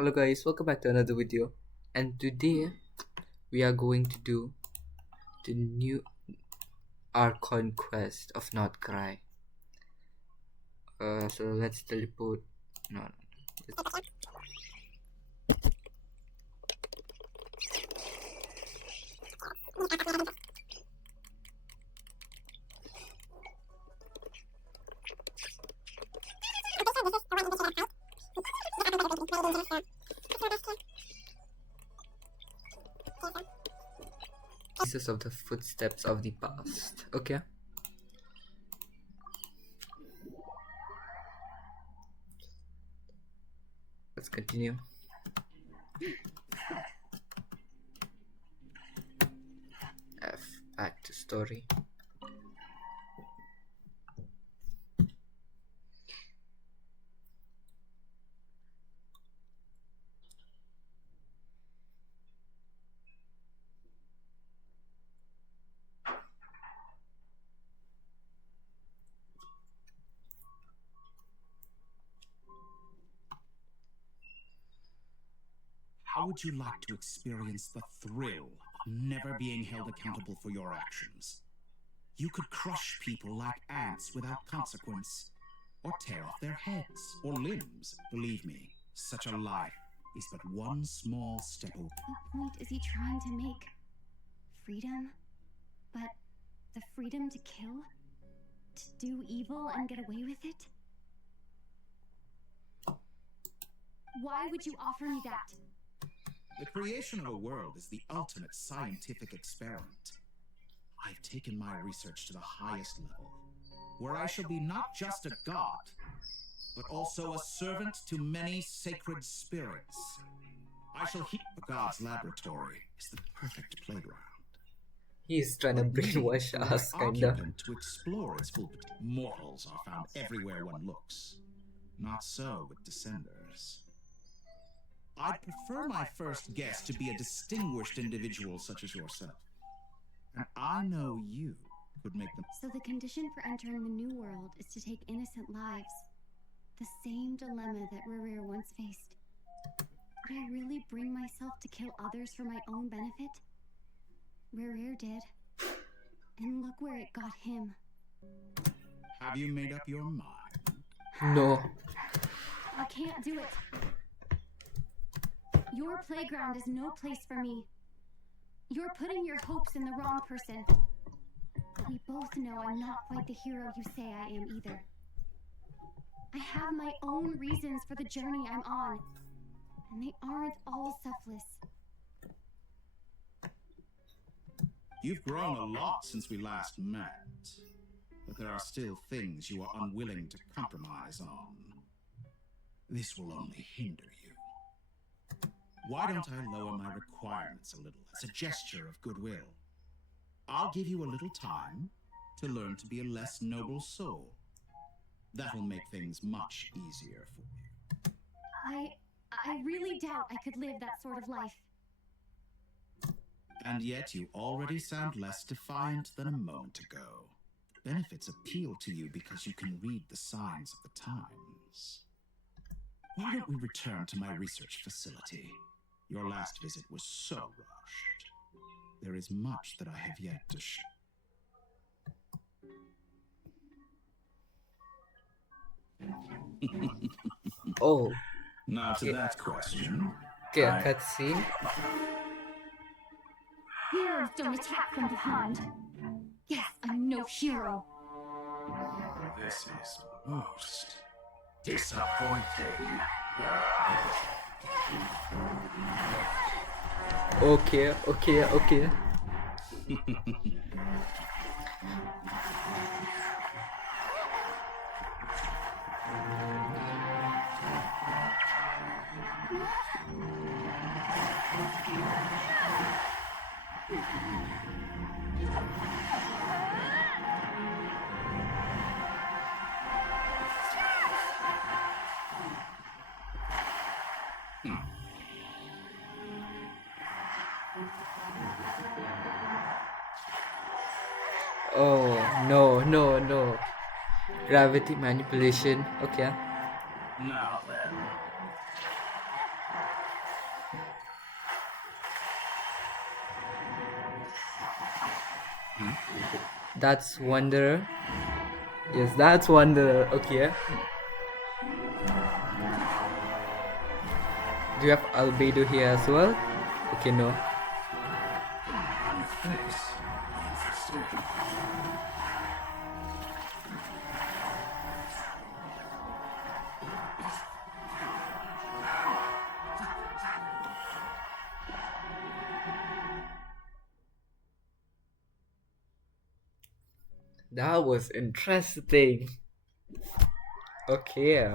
Hello guys, welcome back to another video. And today we are going to do the new Archon quest of not Krai. So let's teleport. No, pieces of the footsteps of the past. Okay. Let's continue. F. Back to story. How would you like to experience the thrill of never being held accountable for your actions? You could crush people like ants without consequence, or tear off their heads or limbs. Believe me, such a life is but one small step away. What point is he trying to make? Freedom? But the freedom to kill? To do evil and get away with it? Why would you offer me that? The creation of a world is the ultimate scientific experiment. I've taken my research to the highest level, where I shall be not just a god, but also a servant to many sacred spirits. I shall heat the god's laboratory is the perfect playground. He's trying to brainwash us, kinda. Occupant to explore its full potential. Mortals are found everywhere one looks. Not so with Descenders. I'd prefer my first guest to be a distinguished individual such as yourself. And I know you could make them. So the condition for entering the new world is to take innocent lives. The same dilemma that Rerir once faced. Could I really bring myself to kill others for my own benefit? Rerir did. And look where it got him. Have you made up your mind? No. I can't do it. Your playground is no place for me. You're putting your hopes in the wrong person. We both know I'm not quite the hero you say I am either. I have my own reasons for the journey I'm on, and they aren't all selfless. You've grown a lot since we last met, but there are still things you are unwilling to compromise on. This will only hinder you. Why don't I lower my requirements a little as a gesture of goodwill? I'll give you a little time to learn to be a less noble soul. That'll make things much easier for you. I really doubt I could live that sort of life. And yet you already sound less defiant than a moment ago. Benefits appeal to you because you can read the signs of the times. Why don't we return to my research facility? Your last visit was so rushed. There is much that I have yet to show. Oh. Now to that question. Okay, a cutscene. Heroes don't attack from behind. Yes, I'm no hero. This is most disappointing. Okay. Oh, no. Gravity manipulation. Okay. Now then. That's Wanderer. Yes, that's Wanderer. Okay. Do you have Albedo here as well? Okay, no. That was interesting. Okay.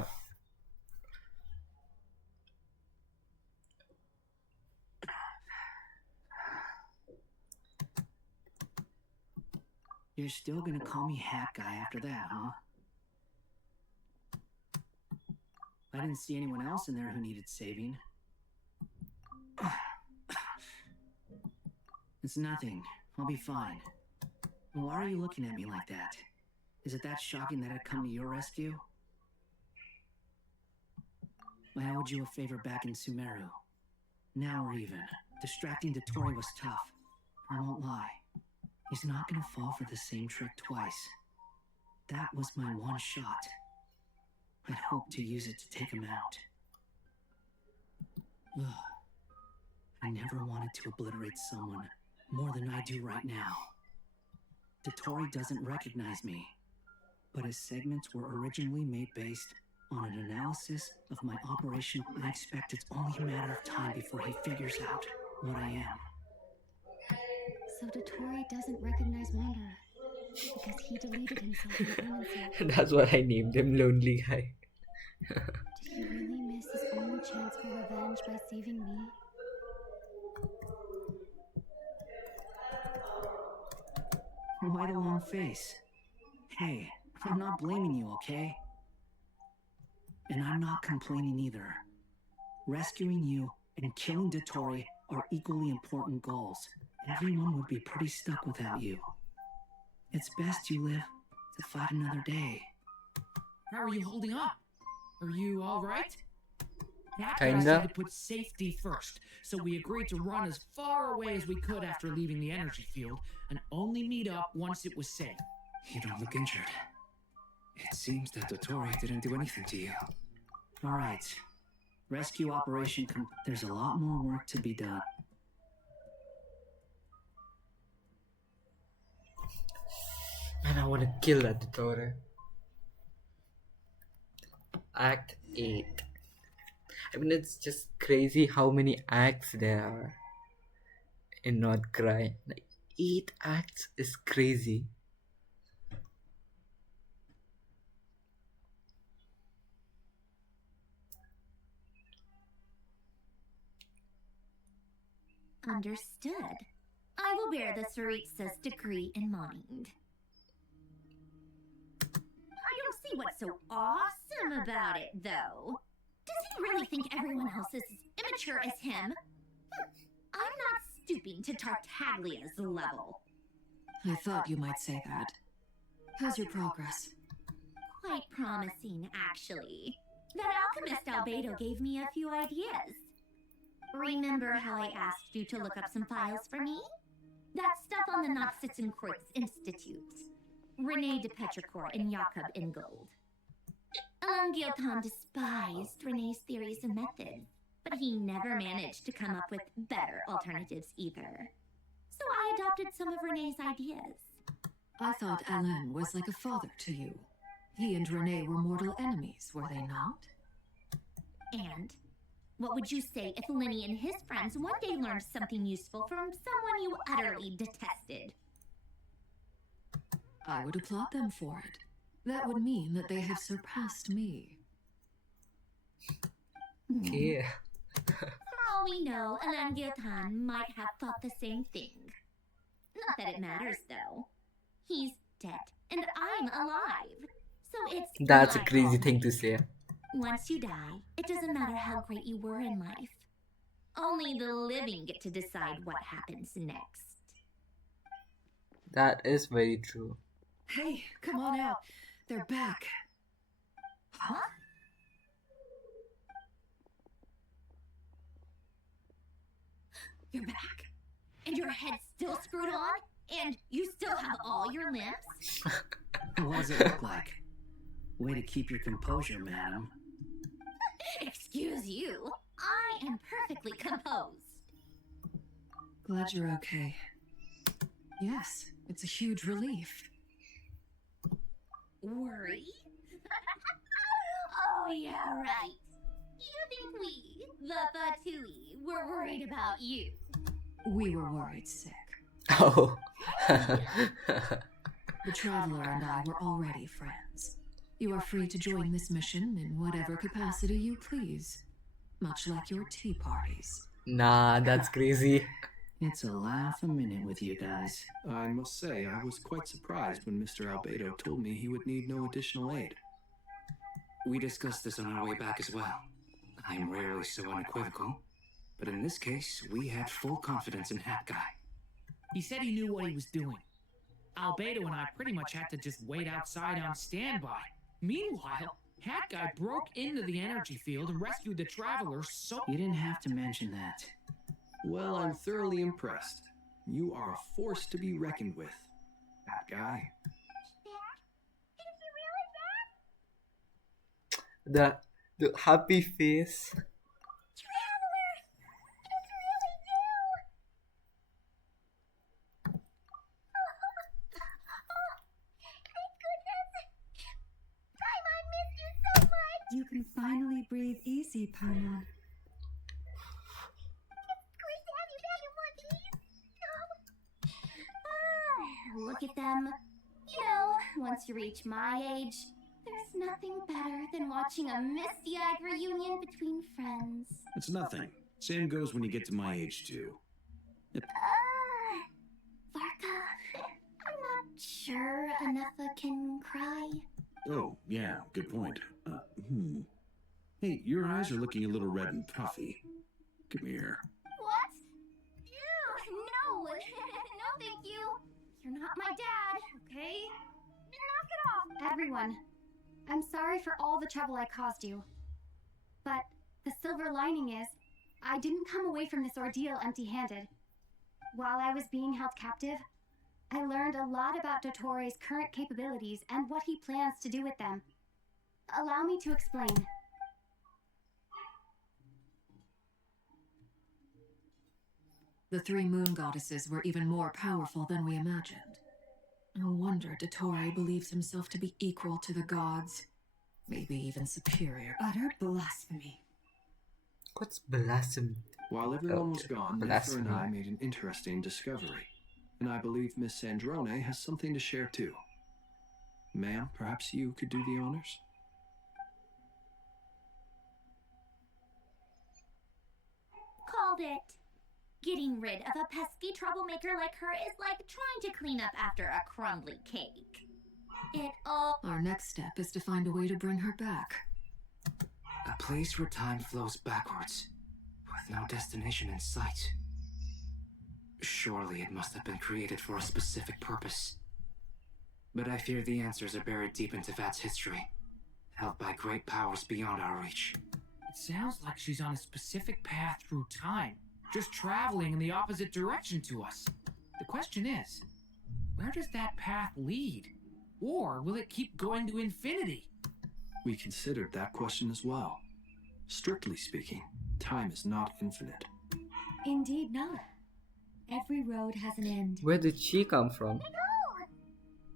You're still gonna call me Hat Guy after that, huh? I didn't see anyone else in there who needed saving. It's nothing. I'll be fine. Why are you looking at me like that? Is it that shocking that I'd come to your rescue? I owed you a favor back in Sumeru. Now we're even. Distracting Dotori was tough. I won't lie. He's not gonna fall for the same trick twice. That was my one shot. I'd hoped to use it to take him out. Ugh. I never wanted to obliterate someone more than I do right now. Dotori doesn't recognize me, but his segments were originally made based on an analysis of my operation. I expect it's only a matter of time before he figures out what I am. So Dotori doesn't recognize Wanderer because he deleted himself from Clemency. That's what I named him, Lonely Guy. Did he really miss his only chance for revenge by saving me? Why the long face? Hey, I'm not blaming you, okay? And I'm not complaining either. Rescuing you and killing Dotori are equally important goals. Everyone would be pretty stuck without you. It's best you live to fight another day. How are you holding up? Are you alright? That Kinda. guy said to put safety first, so we agreed to run as far away as we could after leaving the energy field, and only meet up once it was safe. You don't look injured. It seems that Dotori didn't do anything to you. Alright. Rescue operation there's a lot more work to be done. Man, I want to kill that Dotori. Act 8. I mean, it's just crazy how many acts there are in Not Krai. Like, 8 acts is crazy. Understood. I will bear the Saritsa's decree in mind. I don't see what's so awesome about it, though. Does he really think everyone else is as immature as him? I'm not stooping to Tartaglia's level. I thought you might say that. How's your progress? Quite promising, actually. That alchemist Albedo gave me a few ideas. Remember how I asked you to look up some files for me? That stuff on the Nazissenkreuz Institute. Rene de Petrichor and Jakob Ingold. Giltan despised Rene's theories and methods, but he never managed to come up with better alternatives either. So I adopted some of Rene's ideas. I thought Alain was like a father to you. He and Rene were mortal enemies, were they not? And what would you say if Lenny and his friends one day learned something useful from someone you utterly detested? I would applaud them for it. That would mean that they have surpassed me. Yeah. For all we know, Alain Giltan might have thought the same thing. Not that it matters, though. He's dead, and I'm alive. So it's That's a my crazy fault. thing to say. Once you die, it doesn't matter how great you were in life. Only the living get to decide what happens next. That is very true. Hey, come on out. They're back. Huh? You're back? And your head's still screwed on? And you still have all your limbs? What does it look like? Way to keep your composure, madam. Excuse you. I am perfectly composed. Glad you're okay. Yes, it's a huge relief. Worry? Oh, yeah, right. You think we, the Fatui, were worried about you? We were worried sick. Oh. The Traveler and I were already friends. You are free to join this mission in whatever capacity you please. Much like your tea parties. Nah, that's crazy. It's a laugh a minute with you guys. I must say, I was quite surprised when Mr. Albedo told me he would need no additional aid. We discussed this on our way back as well. I'm rarely so unequivocal, but in this case, we had full confidence in Hat Guy. He said he knew what he was doing. Albedo and I pretty much had to just wait outside on standby. Meanwhile, Hat Guy broke into the energy field and rescued the Traveler so... You didn't have to mention that. Well, I'm thoroughly impressed. You are a force to be reckoned with. That guy. The happy face. You can finally breathe easy, Paimon. Look at them. You know, once you reach my age, there's nothing better than watching a misty-eyed reunion between friends. It's nothing. Same goes when you get to my age, too. Varka, I'm not sure Anefa can cry. Oh, yeah, good point. Hey, your eyes are looking a little red and puffy. Come here. What? Ew, no! No, thank you. You're not my dad, okay? Knock it off! Everyone, I'm sorry for all the trouble I caused you. But the silver lining is, I didn't come away from this ordeal empty-handed. While I was being held captive, I learned a lot about Dottoro's current capabilities and what he plans to do with them. Allow me to explain. The three moon goddesses were even more powerful than we imagined. No wonder Dottore believes himself to be equal to the gods. Maybe even superior. Utter blasphemy. What's blasphemy? While everyone was gone, Niffer Blasphemy. and I made an interesting discovery. And I believe Miss Sandrone has something to share too. Ma'am, perhaps you could do the honors? Called it. Getting rid of a pesky troublemaker like her is like trying to clean up after a crumbly cake. It all... Our next step is to find a way to bring her back. A place where time flows backwards, with no destination in sight. Surely it must have been created for a specific purpose. But I fear the answers are buried deep into Vat's history, held by great powers beyond our reach. It sounds like she's on a specific path through time, just traveling in the opposite direction to us. The question is, where does that path lead? Or will it keep going to infinity? We considered that question as well. Strictly speaking, time is not infinite. Indeed not. Every road has an end. Where did she come from?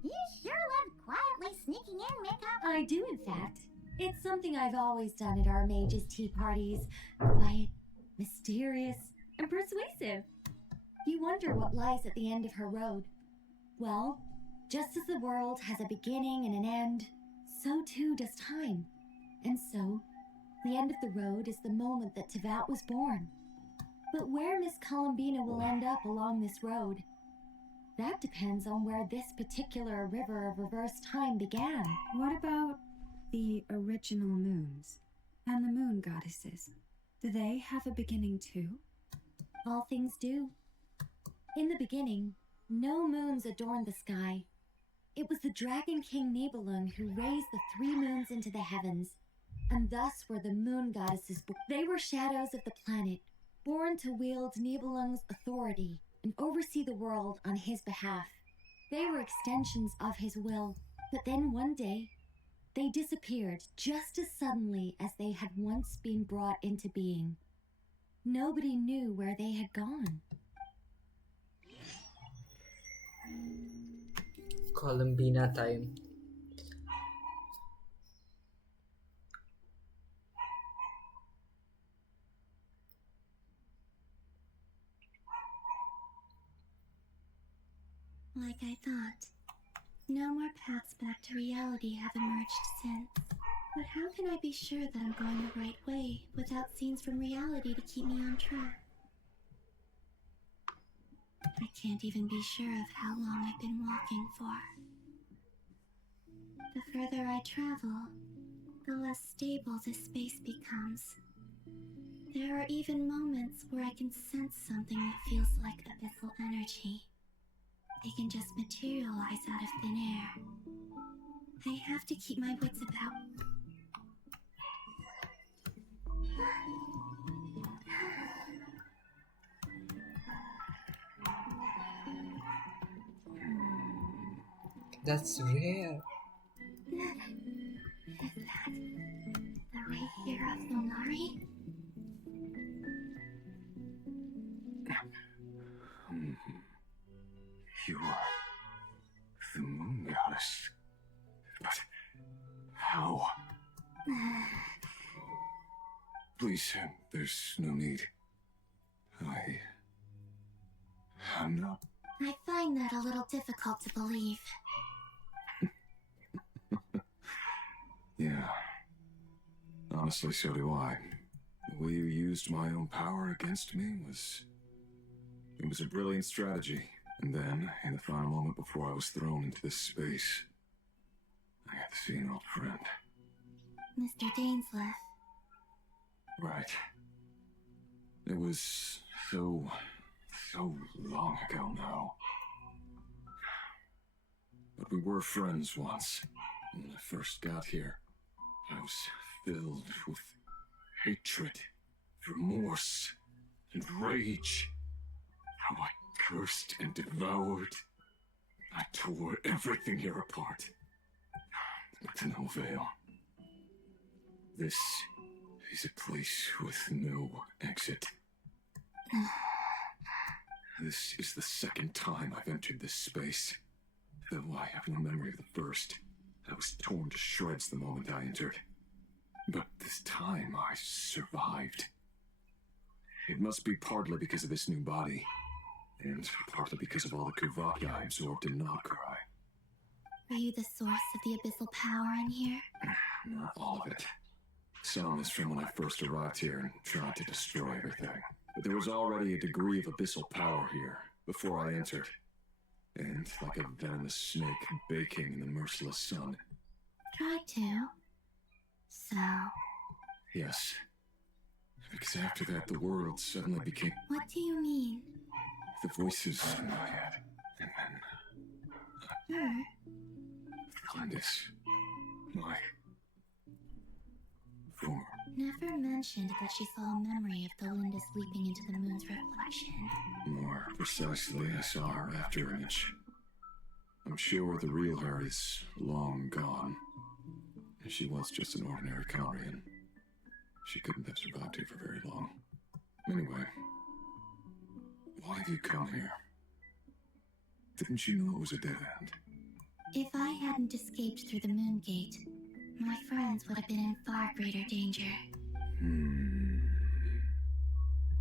You sure love quietly sneaking in makeup. I do, in fact. It's something I've always done at our mages' tea parties. Quiet, mysterious, and persuasive. You wonder what lies at the end of her road. Well, just as the world has a beginning and an end, so too does time. And so, the end of the road is the moment that Teyvat was born. But where Miss Columbina will end up along this road, that depends on where this particular river of reverse time began. What about the original moons and the moon goddesses? Do they have a beginning too? All things do. In the beginning, no moons adorned the sky. It was the Dragon King Nibelung who raised the three moons into the heavens, and thus were the moon goddesses born. They were shadows of the planet, born to wield Nibelung's authority and oversee the world on his behalf. They were extensions of his will, but then one day, they disappeared just as suddenly as they had once been brought into being. Nobody knew where they had gone. Columbina time. Like I thought. No more paths back to reality have emerged since. But how can I be sure that I'm going the right way without scenes from reality to keep me on track? I can't even be sure of how long I've been walking for. The further I travel, the less stable this space becomes. There are even moments where I can sense something that feels like abyssal energy. They can just materialize out of thin air. I have to keep my wits about. That's rare. Is that the right here of Lunari? You are the moon goddess. But how? Please, there's no need. I'm not. I find that a little difficult to believe. Yeah. Honestly, so do I. The way you used my own power against me was... It was a brilliant strategy. And then, in the final moment before I was thrown into this space, I got to see an old friend. Mr. Dainsleif. Right. It was so long ago now. But we were friends once. When I first got here, I was filled with hatred, remorse, and rage. How I cursed and devoured. I tore everything here apart. But to no avail. This is a place with no exit. This is the second time I've entered this space. Though I have no memory of the first. I was torn to shreds the moment I entered. But this time I survived. It must be partly because of this new body. And partly because of all the Kuvaki I absorbed in Krai. Were you the source of the abyssal power in here? Not all of it. Some is from when I first arrived here and tried to destroy everything. But there was already a degree of abyssal power here, before I entered. And like a venomous snake baking in the merciless sun. Tried to. So... Yes. Because after that, the world suddenly became... What do you mean? The voices in my head. And then... Her? Glyndis. My... former... Never mentioned that she saw a memory of Glyndis leaping into the moon's reflection. More precisely, I saw her after image. I'm sure the real her is long gone. She was just an ordinary Karian. She couldn't have survived here for very long. Anyway, why have you come here? Didn't you know it was a dead end? If I hadn't escaped through the moon gate, my friends would have been in far greater danger.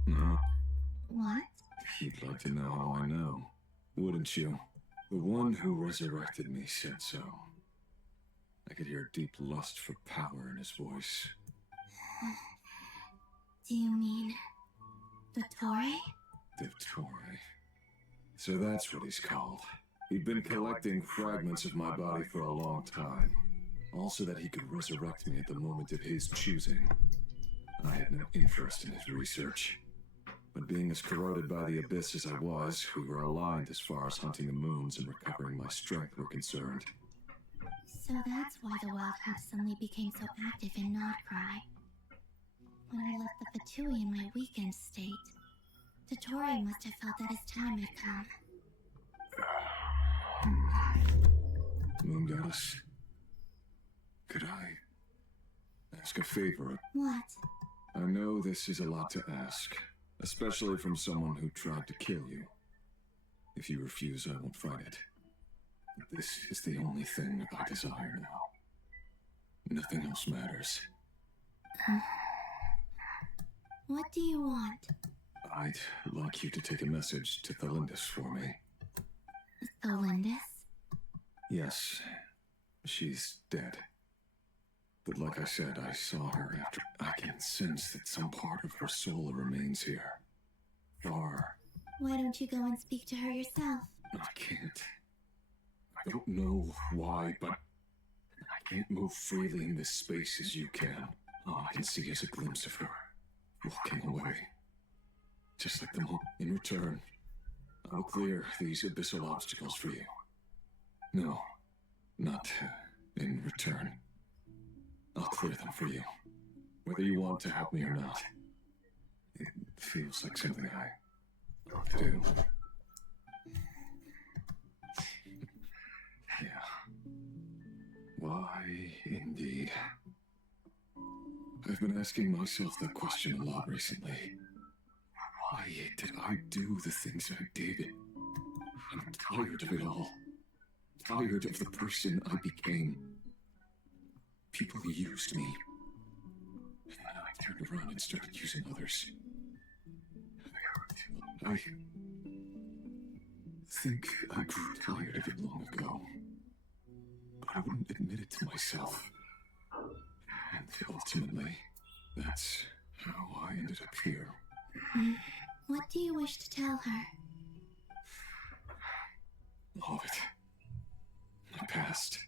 No. What? You'd like to know how I know, wouldn't you? The one who resurrected me said so. I could hear deep lust for power in his voice. Do you mean... Dottore? Dottore. So that's what he's called. He'd been collecting fragments of my body for a long time. Also that he could resurrect me at the moment of his choosing. I had no interest in his research. But being as corroded by the abyss as I was, we were aligned as far as hunting the moons and recovering my strength were concerned. So that's why the Wild Hunt suddenly became so active in Krai. When I left the Fatui in my weakened state, Dottore must have felt that his time had come. Moon Goddess, could I ask a favor? What? I know this is a lot to ask, especially from someone who tried to kill you. If you refuse, I won't fight it. But this is the only thing I desire now. Nothing else matters. What do you want? I'd like you to take a message to Thelindis for me. Thelindis? Yes, she's dead. But like I said, I saw her after. I can sense that some part of her soul remains here. Far. Why don't you go and speak to her yourself? I can't. I don't know why, but I can't move freely in this space as you can. All I can see is a glimpse of her, walking away. Just like the moon. In return, I'll clear these abyssal obstacles for you. No, not in return. I'll clear them for you. Whether you want to help me or not. It feels like something I ought to do. Yeah. Why, indeed. I've been asking myself that question a lot recently. Why did I do the things I did? I'm tired of it all. Tired of the person I became. People used me. And then I turned around and started using others. I think I grew tired of it long ago. But I wouldn't admit it to myself. And ultimately, that's how I ended up here. What do you wish to tell her? All of it. My past.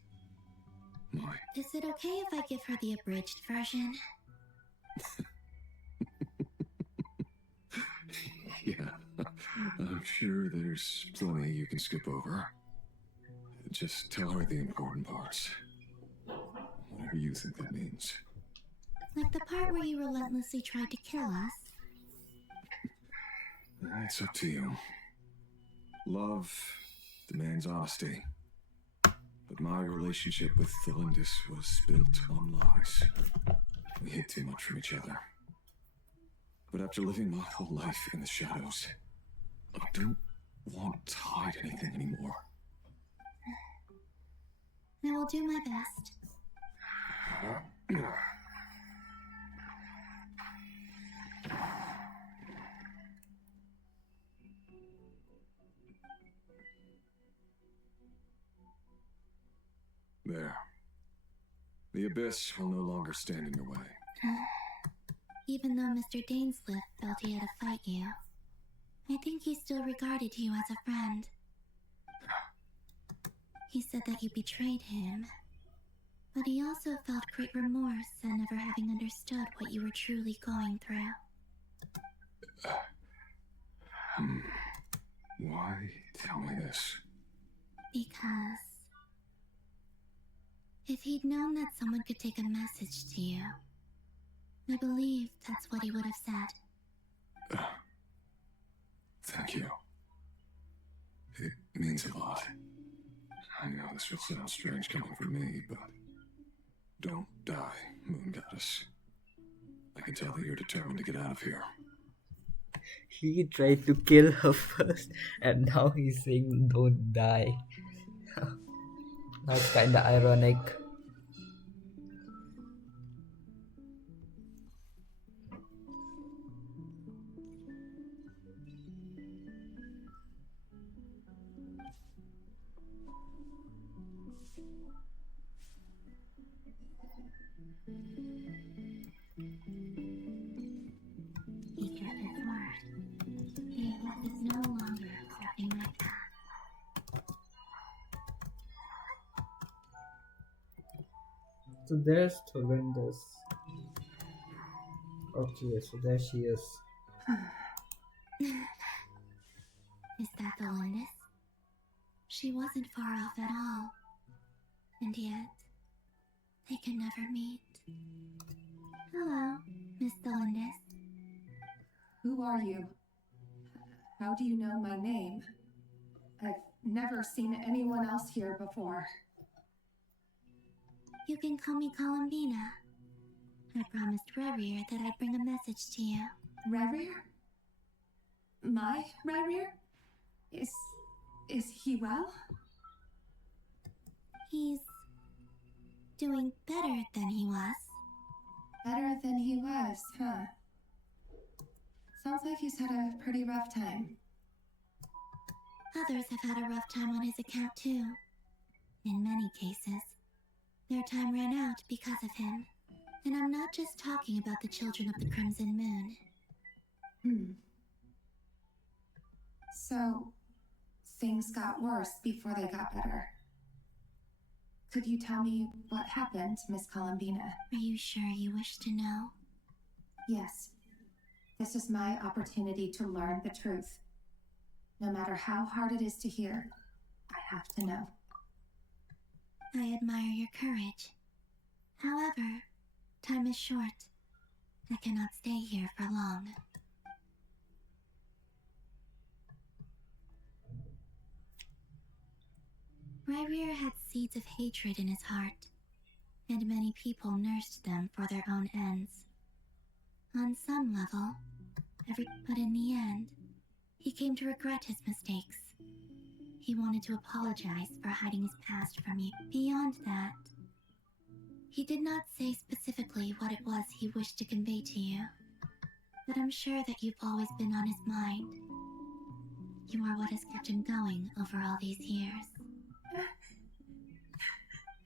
My... Is it okay if I give her the abridged version? Yeah, I'm sure there's plenty you can skip over. Just tell her the important parts. Whatever you think that means. Like the part where you relentlessly tried to kill us? It's up to you. Love demands honesty. But my relationship with Thelindis was built on lies. We hid too much from each other. But after living my whole life in the shadows, I don't want to hide anything anymore. I will do my best. There. The abyss will no longer stand in your way. Even though Mr. Dainsliff felt he had to fight you, I think he still regarded you as a friend. He said that you betrayed him, but he also felt great remorse at never having understood what you were truly going through. Why tell me this? Because if he'd known that someone could take a message to you, I believe that's what he would have said. Thank you. It means a lot. I know this will sound strange coming from me, but don't die, Moon Goddess. I can tell that you're determined to get out of here. He tried to kill her first, and now he's saying don't die. That's kinda ironic. He kept his word. He is no longer obstructing my path. So there's Thelindis. Okay, so there she is. Is that Thelindis? She wasn't far off at all. And yet, they can never meet. Hello, Miss Thelindis. Who are you? How do you know my name? I've never seen anyone else here before. You can call me Columbina. I promised Rerir that I'd bring a message to you. Rerir? My Rerir? Is he well? He's doing better than he was. Better than he was, huh? Sounds like he's had a pretty rough time. Others have had a rough time on his account too. In many cases, their time ran out because of him. And I'm not just talking about the children of the Crimson Moon. So, things got worse before they got better. Could you tell me what happened, Miss Columbina? Are you sure you wish to know? Yes. This is my opportunity to learn the truth. No matter how hard it is to hear, I have to know. I admire your courage. However, time is short. I cannot stay here for long. Rerir had seeds of hatred in his heart, and many people nursed them for their own ends. On some level, but in the end, he came to regret his mistakes. He wanted to apologize for hiding his past from you. Beyond that, he did not say specifically what it was he wished to convey to you, but I'm sure that you've always been on his mind. You are what has kept him going over all these years.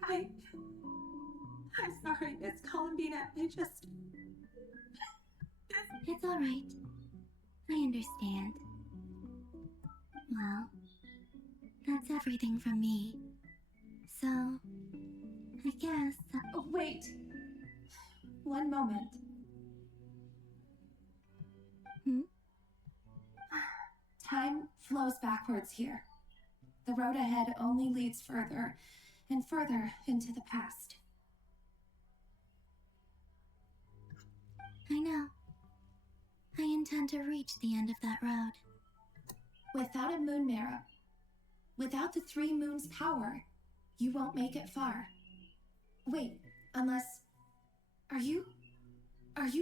I'm sorry, Miss Columbina. It's all right. I understand. Well, that's everything from me. So, I guess... Oh, wait. One moment. Time flows backwards here. The road ahead only leads further and further into the past. I know. I intend to reach the end of that road. Without a moon marrow, without the 3 moons' power, you won't make it far. Wait, unless... Are you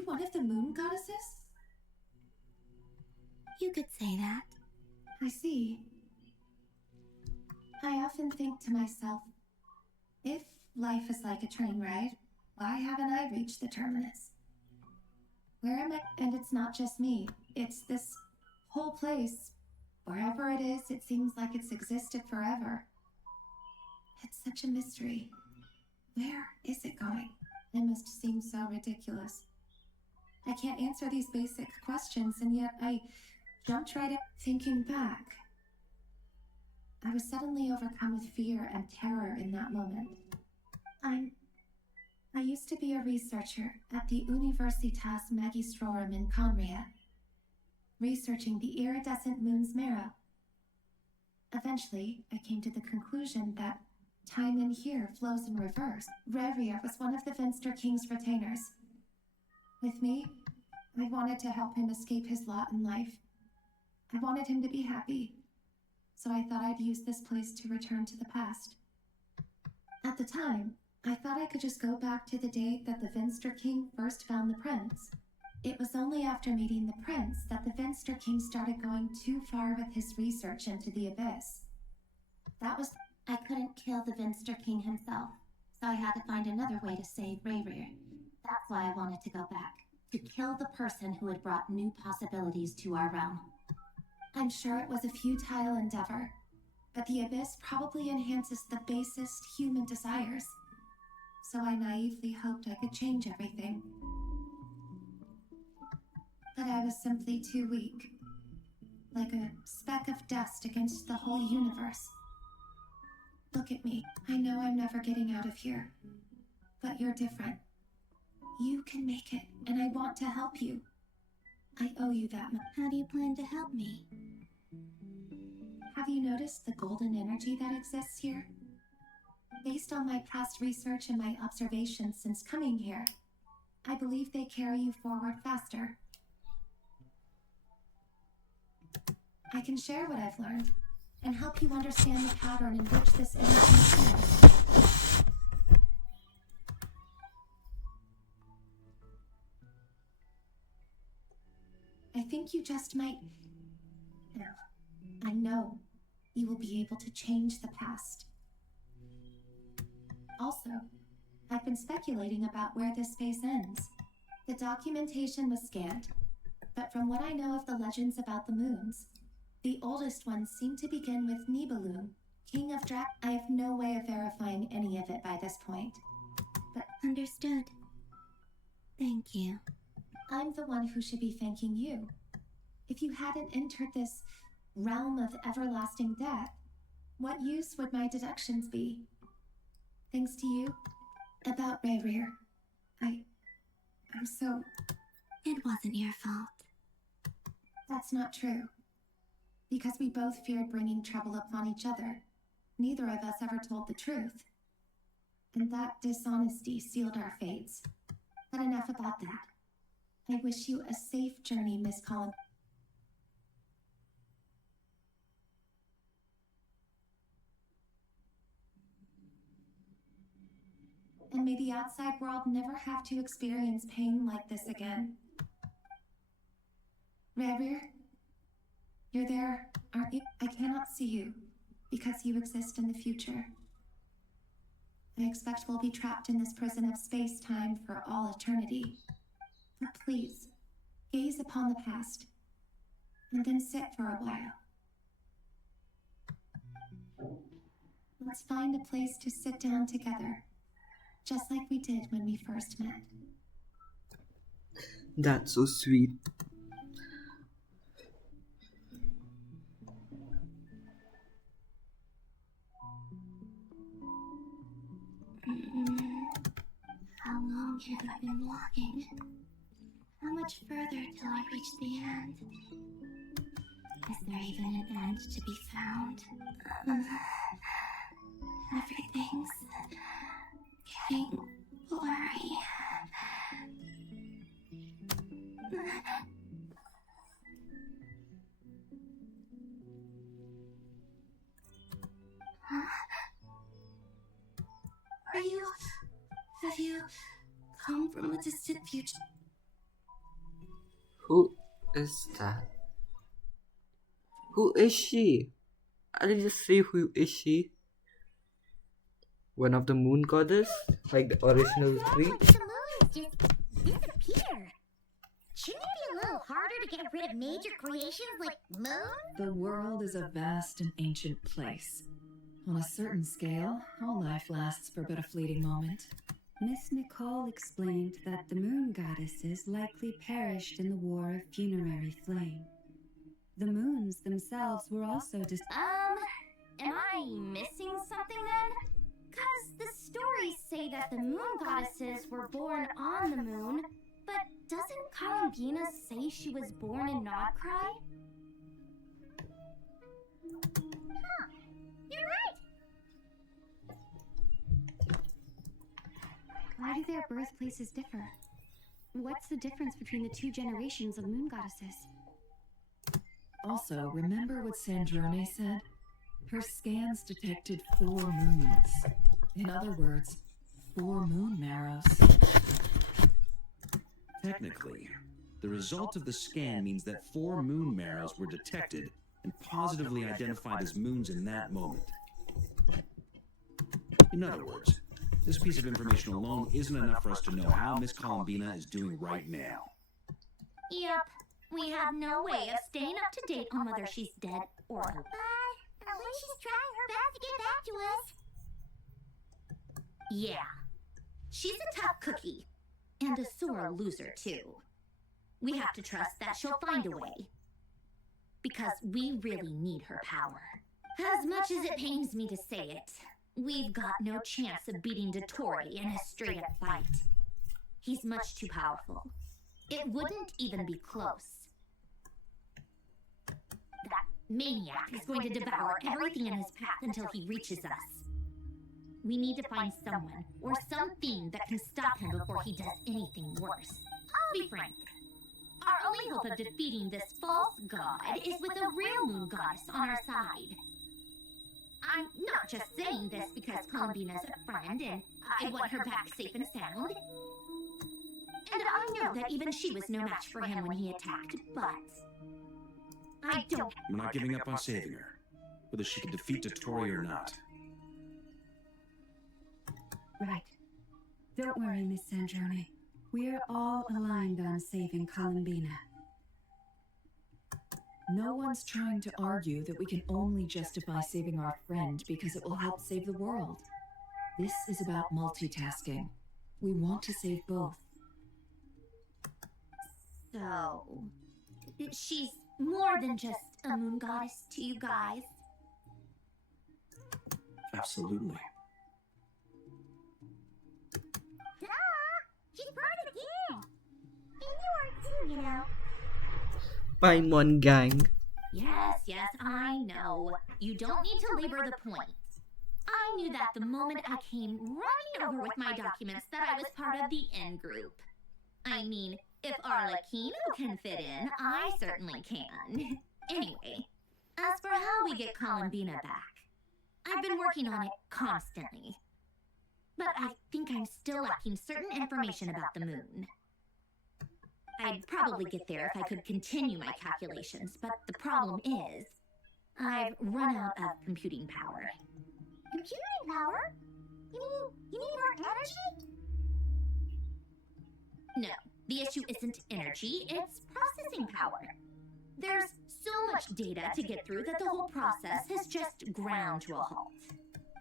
one of the moon goddesses? You could say that. I see. I often think to myself, if life is like a train ride, why haven't I reached the terminus? Where am I? And it's not just me. It's this whole place. Wherever it is, it seems like it's existed forever. It's such a mystery. Where is it going? It must seem so ridiculous. I can't answer these basic questions, and yet I jumped right in. Thinking back, I was suddenly overcome with fear and terror in that moment. I used to be a researcher at the Universitas Magistrorum in Conria, researching the iridescent moon's marrow. Eventually, I came to the conclusion that time in here flows in reverse. Rerir was one of the Finster King's retainers. With me, I wanted to help him escape his lot in life. I wanted him to be happy, so I thought I'd use this place to return to the past. At the time, I thought I could just go back to the day that the Finster King first found the prince. It was only after meeting the prince that the Finster King started going too far with his research into the abyss. I couldn't kill the Finster King himself, so I had to find another way to save Rerir. That's why I wanted to go back, to kill the person who had brought new possibilities to our realm. I'm sure it was a futile endeavor, but the abyss probably enhances the basest human desires. So I naively hoped I could change everything. But I was simply too weak, like a speck of dust against the whole universe. Look at me. I know I'm never getting out of here, but you're different. You can make it, and I want to help you. I owe you that much. How do you plan to help me? Have you noticed the golden energy that exists here? Based on my past research and my observations since coming here, I believe they carry you forward faster. I can share what I've learned and help you understand the pattern in which this energy flows. I think you just might. No, I know you will be able to change the past. Also, I've been speculating about where this space ends. The documentation was scanned, but from what I know of the legends about the moons, the oldest ones seem to begin with Nibelung, King of Drac. I have no way of verifying any of it by this point. But Understood. Thank you. I'm the one who should be thanking you. If you hadn't entered this realm of everlasting death, what use would my deductions be? Thanks to you. About Rayrear, I'm so... It wasn't your fault. That's not true. Because we both feared bringing trouble upon each other, neither of us ever told the truth. And that dishonesty sealed our fates. But enough about that. I wish you a safe journey, Miss Collins. And may the outside world never have to experience pain like this again. Rayrear, you're there, aren't you? I cannot see you, because you exist in the future. I expect we'll be trapped in this prison of space-time for all eternity. But please, gaze upon the past, and then sit for a while. Let's find a place to sit down together, just like we did when we first met. That's so sweet. How long have I been walking? How much further till I reach the end? Is there even an end to be found? Everything's getting blurry. Have you come from a distant future? Who is that? Who is she? I didn't just say who is she. One of the moon goddess? Like the original three? The moons just disappear. Shouldn't it be a little harder to get rid of major creations like moon? The world is a vast and ancient place. On a certain scale, all life lasts for but a fleeting moment. Miss Nicole explained that the moon goddesses likely perished in the war of funerary flame. The moons themselves were also Am I missing something then? 'Cause the stories say that the moon goddesses were born on the moon, but doesn't Columbina say she was born in Krai? Huh, you're right! Why do their birthplaces differ? What's the difference between the two generations of moon goddesses? Also, remember what Sandrone said? Her scans detected 4 moons. In other words, 4 moon marrows. Technically, the result of the scan means that 4 moon marrows were detected and positively identified as moons in that moment. In other words, this piece of information alone isn't enough for us to know how Miss Columbina is doing right now. Yep, we have no way of staying up to date on whether she's dead or alive. At least she's trying her best to get back to us. Yeah, she's a tough cookie, and a sore loser too. We have to trust that she'll find a way, because we really need her power. As much as it pains me to say it, we've got no chance of beating Dottore in a straight-up fight. He's much too powerful. It wouldn't even be close. That maniac is going to devour everything in his path until he reaches us. We need to find someone or something that can stop him before he does anything worse. I'll be frank. Our only hope of defeating this false god is with a real moon goddess on our side. I'm not just saying this because Columbina's a friend and I want her back safe and sound. And I know that even she was no match for him when he attacked, but I don't. I'm not giving up on saving her, whether she can defeat Dottore or not. Right. Don't worry, Miss Sandrone. We're all aligned on saving Columbina. No one's trying to argue that we can only justify saving our friend because it will help save the world. This is about multitasking. We want to save both. So, she's more than just a moon goddess to you guys. Absolutely. She's part of the gang. And you are too, you know. Paimon gang. Yes, I know. You don't need to labor the point. I knew that the moment I came running over with my documents that I was part of the in-group. I mean, if Arlecchino can fit in, I certainly can. Anyway, as for how we get Columbina back, I've been working on it constantly. But I think I'm still lacking certain information about the moon. I'd probably get there if I could continue my calculations, but the problem is, I've run out of computing power. Computing power? You need more energy? No, the issue isn't energy, it's processing power. There's so much data to get through that the whole process has just ground to a halt.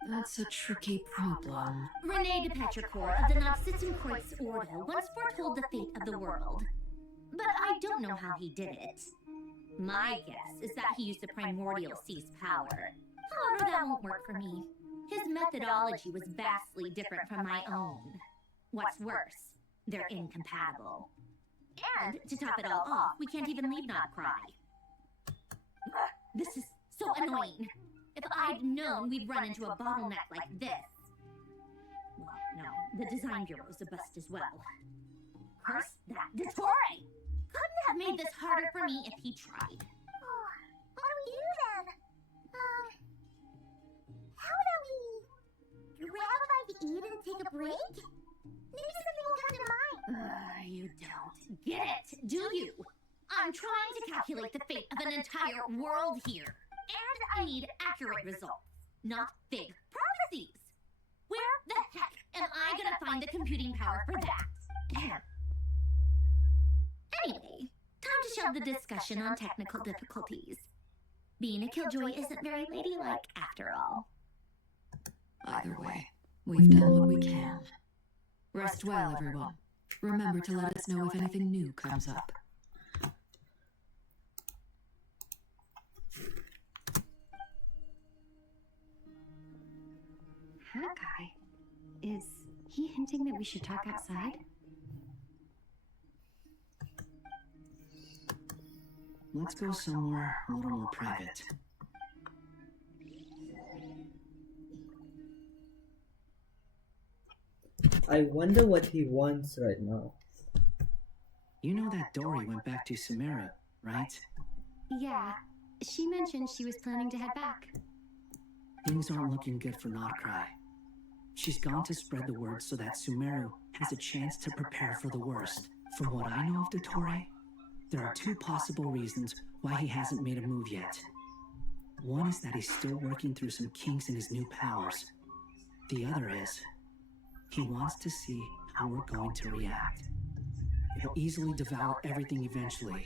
That's a tricky problem. René de Petrichor of the Nausitzum-Kreuz Ordo once foretold the fate of the world. But I don't know how he did it. My guess is that he used the primordial sea's power. However, that won't work for me. His methodology was vastly different from my own. What's worse, they're incompatible. And, to top it all off, we can't even leave Krai. This is so annoying. If I'd known we'd run into a bottleneck like this. Well, no, the design bureau's a bust as well. Curse that Dottore! Couldn't have made this harder for me if he tried. Oh, what do we do then? How about we grab a bite to eat and take a break? Maybe something will come to mind. You don't get it, do you? I'm trying to calculate the fate of an entire world here. And I need accurate results, not vague prophecies. Where the heck am I gonna find the computing power for that? Anyway, time to shelve the discussion on technical difficulties. Being a killjoy isn't very ladylike after all. Either way, we've done what we can. Rest well, everyone. Remember to let us know if anything new comes up. Hawkeye? Is he hinting that we should talk outside? Let's go somewhere a little more private. I wonder what he wants right now. You know that Dory went back to Sumeru, right? Yeah, she mentioned she was planning to head back. Things aren't looking good for Krai. She's gone to spread the word so that Sumeru has a chance to prepare for the worst. From what I know of Dottore, there are two possible reasons why he hasn't made a move yet. One is that he's still working through some kinks in his new powers. The other is, he wants to see how we're going to react. He'll easily devour everything eventually,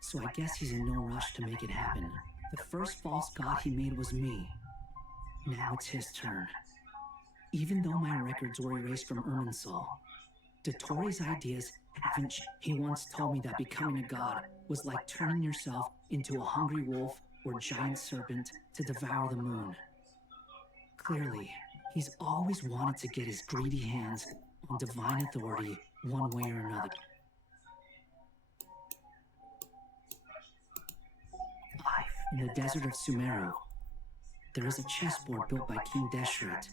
so I guess he's in no rush to make it happen. The first false god he made was me. Now it's his turn. Even though my records were erased from Irminsul, Dottore's ideas haven't He once told me that becoming a god was like turning yourself into a hungry wolf or giant serpent to devour the moon. Clearly, he's always wanted to get his greedy hands on divine authority one way or another. In the desert of Sumeru, there is a chessboard built by King Deshret,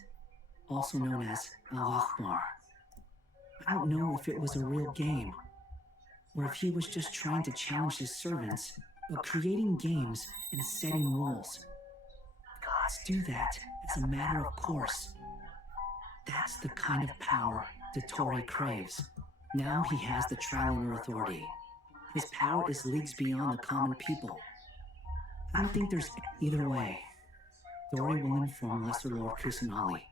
also known as Al-Ahmar. I don't know if it was a real game, or if he was just trying to challenge his servants of creating games and setting rules. Gods do that as a matter of course. That's the kind of power Dottore craves. Now he has the Trilunar Authority. His power is leagues beyond the common people. I don't think there's either way. Dori will inform Lesser Lord Kusanali,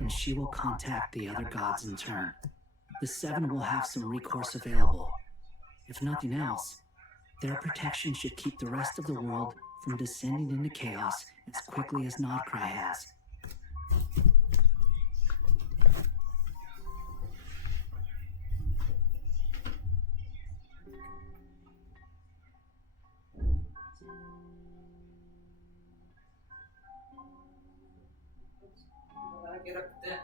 and she will contact the other gods in turn. The Seven will have some recourse available. If nothing else, their protection should keep the rest of the world from descending into chaos as quickly as Krai has. Get up there.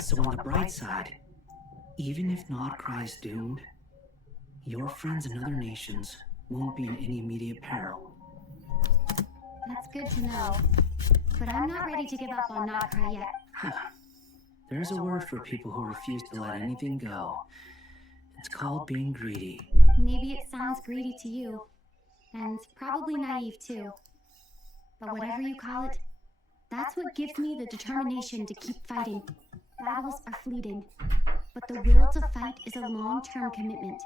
So on the bright side, even if Krai is doomed, your friends in other nations won't be in any immediate peril. That's good to know. But I'm not ready to give up on Krai yet. There's a word for people who refuse to let anything go. It's called being greedy. Maybe it sounds greedy to you, and probably naive too. But whatever you call it, that's what gives me the determination to keep fighting. Battles are fleeting, but the will to fight is a long-term commitment.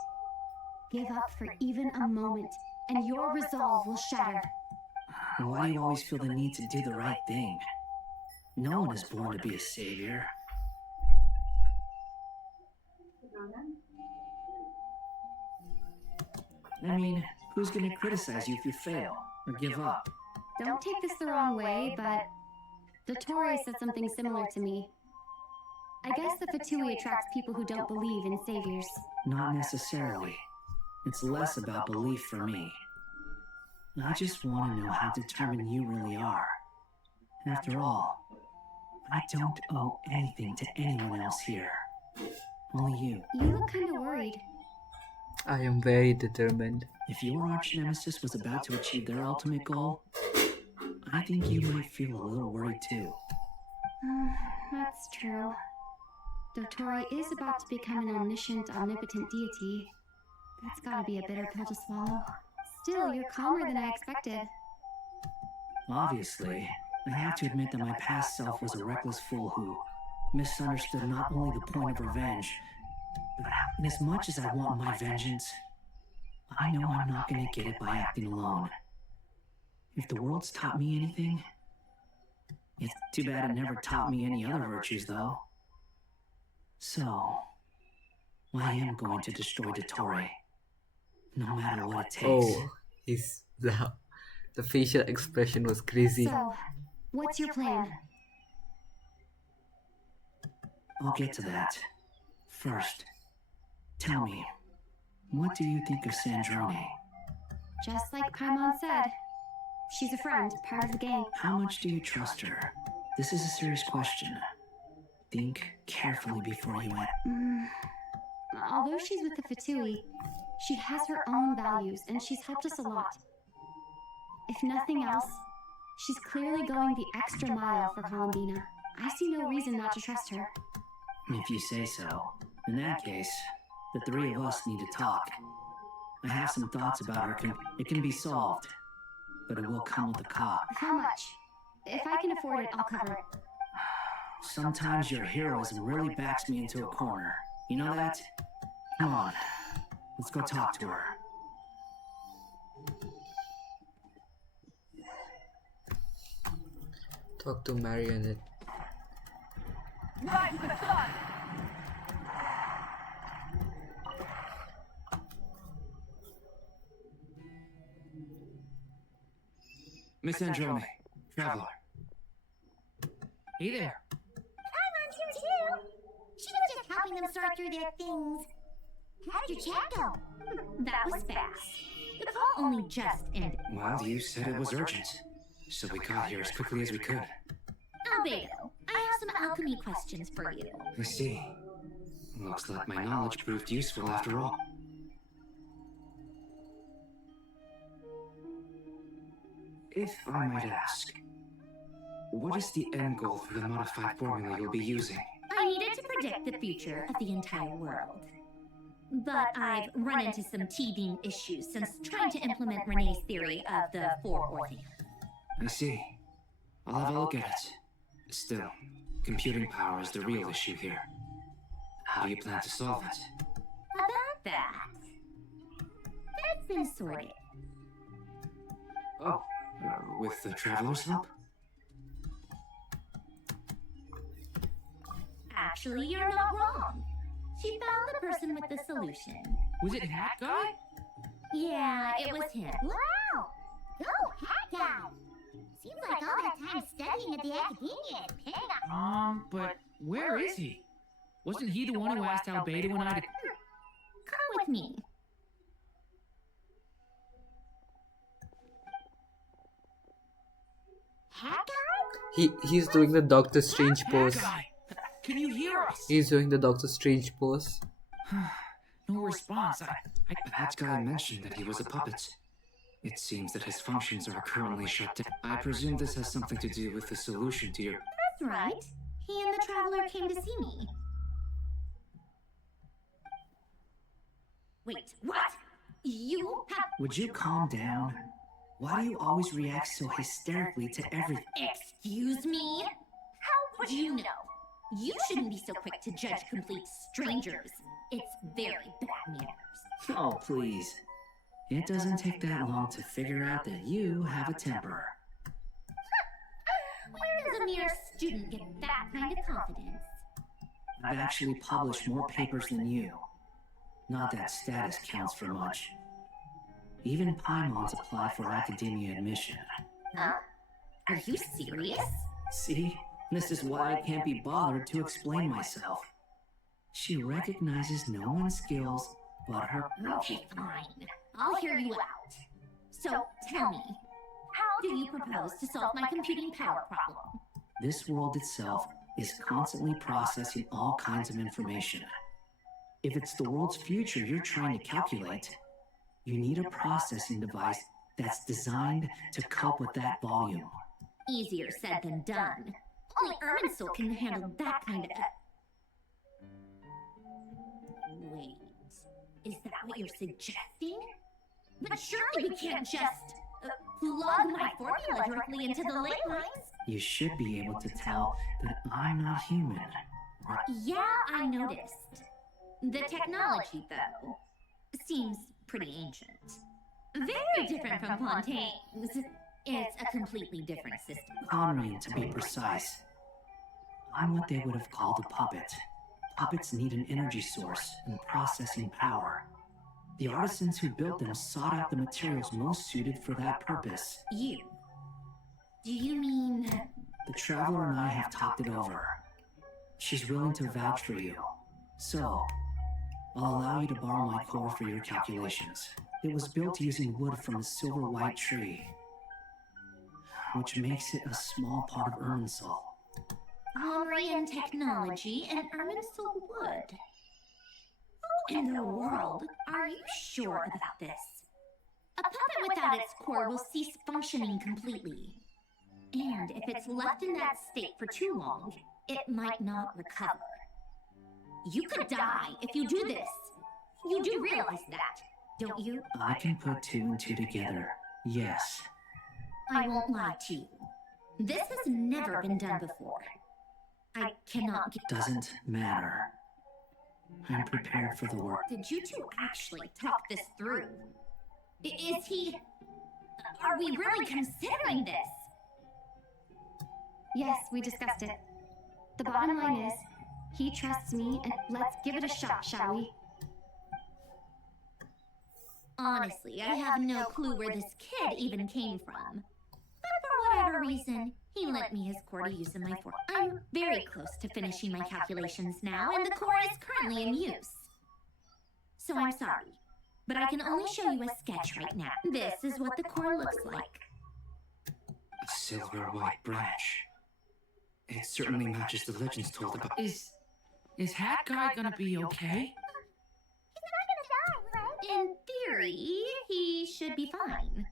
Give up for even a moment, and your resolve will shatter. Why do you always feel the need to do the right thing? No one is born to be a savior. I mean, who's gonna criticize you if you fail or give up? Don't take this the wrong way, but Dottore said something similar to me. I guess the Fatui attracts people who don't believe in saviors. Not necessarily. It's less about belief for me. I just want to know how determined you really are. After all, I don't owe anything to anyone else here. Only you. You look kind of worried. I am very determined. If your arch nemesis was about to achieve their ultimate goal, I think you might feel a little worried too. That's true. Dottore is about to become an omniscient, omnipotent deity. That's gotta be a bitter pill to swallow. Still, you're calmer than I expected. Obviously, I have to admit that my past self was a reckless fool who misunderstood not only the point of revenge, but as much as I want my vengeance, I know I'm not gonna get it by acting alone. If the world's taught me anything, it's too bad it never taught me any other virtues, though. So, I am going to destroy Dottore, no matter what it takes. Oh, the facial expression was crazy. So, what's your plan? I'll get to that. First, tell me, what do you think of Sandrone? Just like Paimon said, she's a friend, part of the gang. How much do you trust her? This is a serious question. Think carefully before you answer. Although she's with the Fatui, she has her own values, and she's helped us a lot. If nothing else, she's clearly going the extra mile for Columbina. I see no reason not to trust her. If you say so. In that case, the three of us need to talk. I have some thoughts about her. It can be solved, but it will come with a cost. How much? If I can afford it, I'll cover it. Sometimes your heroism really backs me into a corner. You know that? Come on, let's go talk to her. Talk to Marionette. Miss Sandrone, traveler. Hey there. Paimon's here too. She was just helping them sort through their things. How'd your chat go? That was fast. The call only just ended. Well, you said it was urgent, so we got here as quickly as we could. Albedo, I have some alchemy questions for you. I see. Looks like my knowledge proved useful after all. If I might ask, what is the end goal for the modified formula you'll be using? I needed to predict the future of the entire world. But I've run into some teething issues since trying to implement Renee's theory of the four orthia. I see. I'll have a look at it. Still, computing power is the real issue here. How do you plan to solve it? About that, that's been sorted. Oh, with the Traveler's help? Actually, you're not wrong. She found the person with the solution. Was it Hat Guy? Yeah, it was him. Wow! Go, Hat Guy! Seems like all that time studying at the academia is paying off. But where is he? Wasn't he the one who asked Albedo and I to... Come with me. Hat Guy? He's doing the Doctor Strange pose. Hat Guy! Can you hear us? He's doing the Doctor Strange pose. No response. That guy mentioned that he was a puppet. It seems that his functions are currently shut down. I presume this has something to do with the solution to your... That's right. He and the Traveler came to see me. Wait, what? You have... Would you calm down? Why do you always react so hysterically to everything? Excuse me? How would you know? You shouldn't be so quick to judge complete strangers. It's very bad manners. Oh, please. It doesn't take that long to figure out that you have a temper. Where does a mere student get that kind of confidence? I've actually published more papers than you. Not that status counts for much. Even Paimons apply for academia admission. Huh? Are you serious? See? This is why I can't be bothered to explain myself. She recognizes no one's skills but her... Okay, fine. I'll hear you out. So, tell me, how do you propose to solve my computing power problem? This world itself is constantly processing all kinds of information. If it's the world's future you're trying to calculate, you need a processing device that's designed to cope with that volume. Easier said than done. Only Irminsul can handle that kind of... Wait, is that what you're suggesting? But surely we can't just plug my formula directly into the ley lines. You should be able to tell that I'm not human. Yeah, I noticed. The technology, though, seems pretty ancient. Very different from Fontaine's. It's a completely different system. Conrad, to be precise. I'm what they would have called a puppet. Puppets need an energy source and processing power. The artisans who built them sought out the materials most suited for that purpose. You? Do you mean... The Traveler and I have talked it over. She's willing to vouch for you. So, I'll allow you to borrow my core for your calculations. It was built using wood from a silver white tree, which makes it a small part of Irminsul. Omrian technology and Irminsul wood. Who in the world are you sure about this? A puppet without its core will cease functioning completely. And if it's left in that state for too long, it might not recover. You could die if you do this. You do realize that, don't you? I can put two and two together, yes. I won't lie to you. This has never been done before. I cannot get... Doesn't matter. I'm prepared for the work. Did you two actually talk this through? Is he... Are we really considering this? Yes, we discussed it. The bottom line is, he trusts me, and let's give it a shot, shall we? Honestly, I have no clue where this kid even came from. But for whatever reason, he lent me his core to use in my form. I'm very close to finishing my calculations now, and the core is currently in use. So I'm sorry, but I can only show you a sketch right now. This is what the core looks like. A silver white branch. It certainly matches the legends told about... Is Hat Guy gonna be okay? In theory, he should be fine.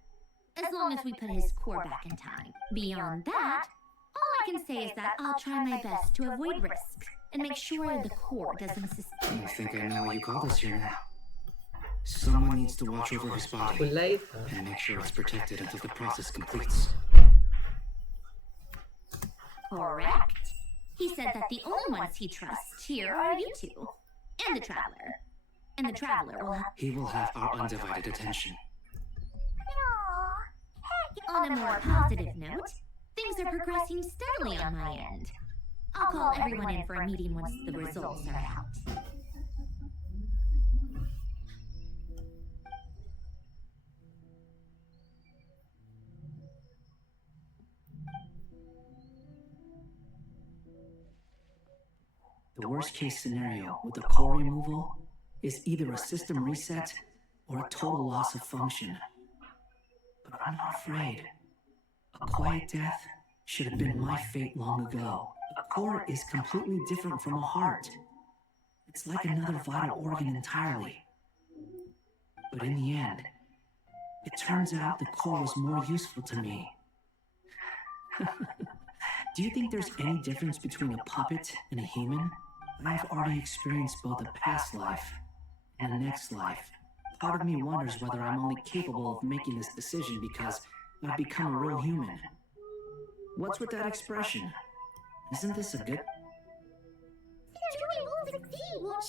as long as we put his core back in time. Beyond that, all I can say is that I'll try my best to avoid risks and make sure the core doesn't I think I know what you call this here now. Someone needs to watch over his body Full life, huh? and make sure it's protected until the process completes. Correct. He said that the only ones he trusts here are you two, and the Traveler. And the Traveler will have... He will have our undivided attention. On a more positive note, things are progressing steadily on my end. I'll call everyone in for a meeting once the results are out. The worst case scenario with the core removal is either a system reset or a total loss of function. But I'm not afraid. A quiet death should have been my fate long ago. A core is completely different from a heart. It's like another vital organ entirely. But in the end, it turns out the core was more useful to me. Do you think there's any difference between a puppet and a human? I've already experienced both a past life and a next life. Part of me wonders whether I'm only capable of making this decision because I've become a real human. What's with that expression? Isn't this a good... Sandrone will succeed, won't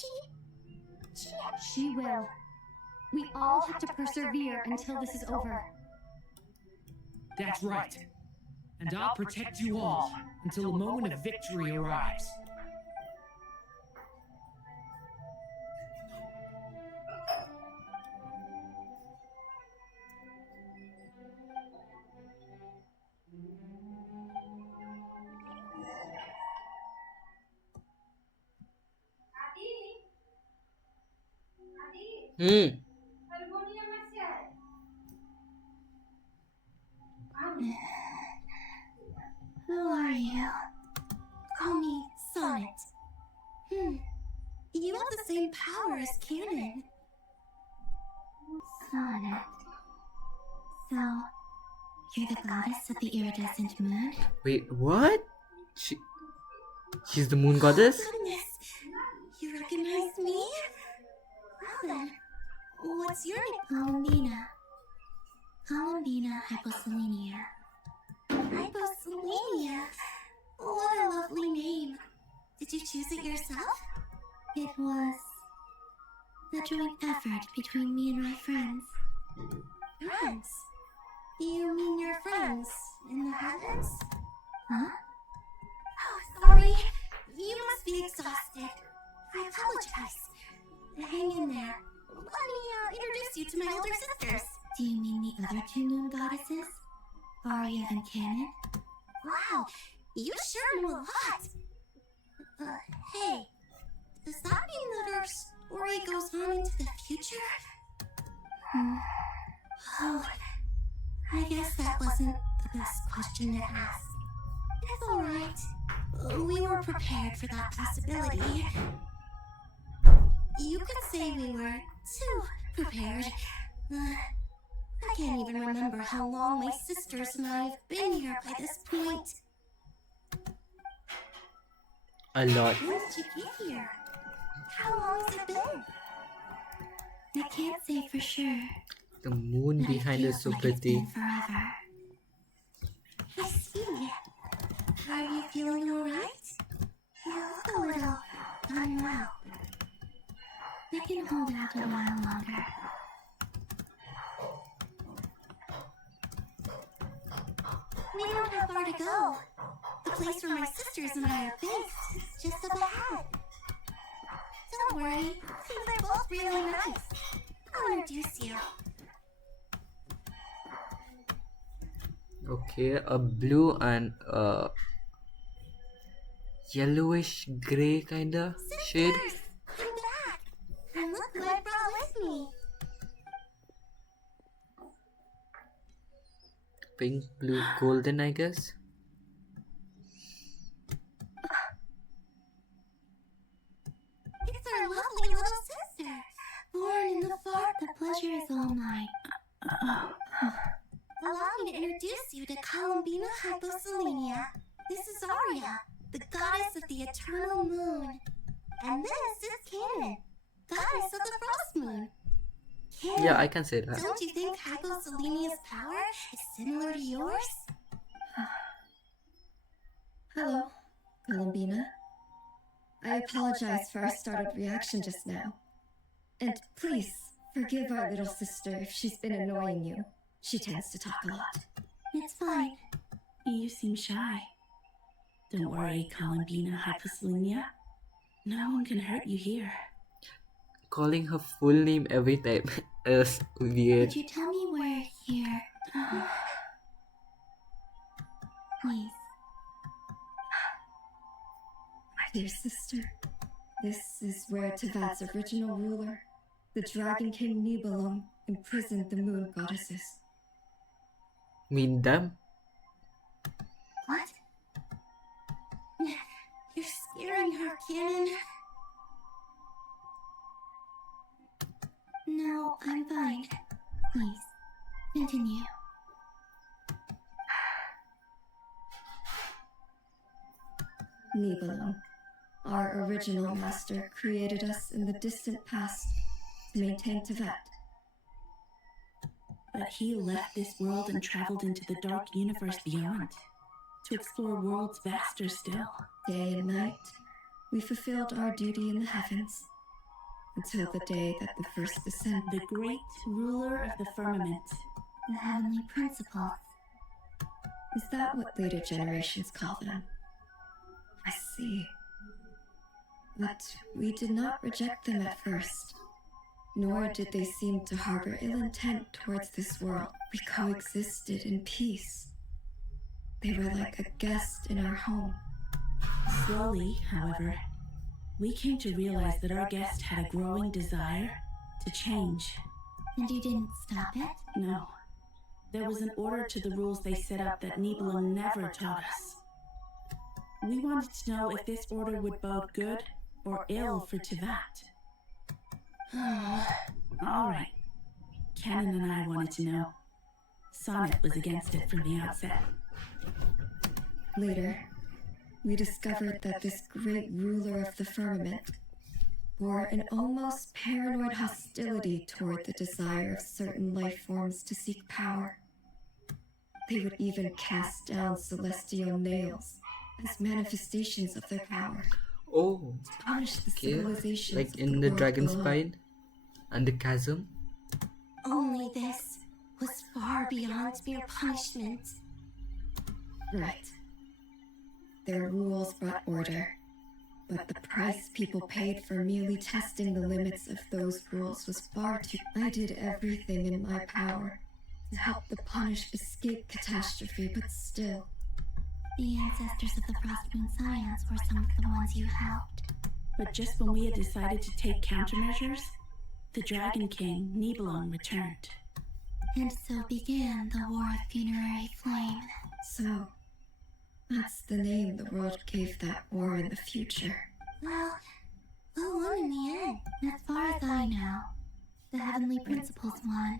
she? She will. We all have to persevere until this is over. That's right. And I'll protect you all until the moment of victory arrives. Hmm. Who are you? Call me Sonnet. You have the same power as Canon. Sonnet. So, you're the goddess of the iridescent moon? Wait, what? She's the moon goddess? Oh, goodness. You recognize me? Well then, what's your name? Columbina. Columbina Hyposelenia. Hyposelenia. What a lovely name. Did you choose it yourself? It was a joint effort between me and my friends. Friends? You mean your friends in the heavens? Huh? Oh, sorry. You must be exhausted. I apologize. Hang in there. Let me introduce you to my older sisters. Do you mean the other two moon goddesses? Arya and Canon? Wow, you sure know a lot. Hey, does that mean that our story goes on into the future? Oh, I guess that wasn't the best question to ask. It's alright. We were prepared for that possibility. You could say we were too prepared. I can't even remember how long my sisters and I have been here by this point. A lot. When did you get here? How long has it been? I can't say for sure. The moon But behind it is so feels like it's pretty. been forever. I see. Are you feeling alright? You look a little unwell. I can hold out a while longer. We don't have far to go. The place where my sisters and I are based is just up ahead. Don't worry, since they're both really nice. I'll introduce you. Okay, a blue and a yellowish gray kinda shade. Sisters, I'm back. And look who I brought with me. Pink, blue, golden, I guess. It's our lovely little sister, born in the far... The pleasure is all mine. Allow me to introduce you to Columbina Hyposelenia. This is Arya, the goddess of the eternal moon. And this is Cannon, goddess of the frost moon. Cannon, Yeah, I can say that. don't you think Hyposelenia's power is similar to yours? Hello, Columbina. I apologize for our startled reaction just now. And please, forgive our little sister if she's been annoying you. She tends to talk a lot. It's fine. You seem shy. Don't worry, Columbina Hyposelenia. No one can hurt you here. Calling her full name every time is weird. Could you tell me where here? Please. My dear sister, this is where Tevat's original ruler, the Dragon King Nibelung, imprisoned the moon goddesses. Mean them? What? You're scaring her, Cannon. No, I'm fine. Please, continue. Nibelung, our original master, created us in the distant past to maintain Tevat. But he left this world and traveled into the dark universe beyond, to explore worlds vaster still. Day and night, we fulfilled our duty in the heavens, until the day that the first descent. The great ruler of the firmament. The heavenly principles. Is that what later generations call them? I see. But we did not reject them at first, nor did they seem to harbor ill intent towards this world. We coexisted in peace. They were like a guest in our home. Slowly, however, we came to realize that our guest had a growing desire to change. And you didn't stop it? No. There was an order to the rules they set up that Nibelung never taught us. We wanted to know if this order would bode good or ill for Tevat. All right. Cannon and I wanted to know. Sonnet was against it from the outset. Later, we discovered that this great ruler of the firmament bore an almost paranoid hostility toward the desire of certain life forms to seek power. They would even cast down celestial nails as manifestations of their power. Oh, to punish the okay. civilizations Like of in the the Dragon's below. Spine and the Chasm. Only this was far beyond mere punishment. Right. Their rules brought order, but the price people paid for merely testing the limits of those rules was far too. I did everything in my power to help the punished escape catastrophe, but still. The ancestors of the Frostmoon Scions were some of the ones you helped. But just when we had decided to take countermeasures, the Dragon King, Nibelung, returned. And so began the War of Funerary Flame. So, that's the name the world gave that war in the future. Well, who won in the end? As far as I know, the Heavenly Principles won,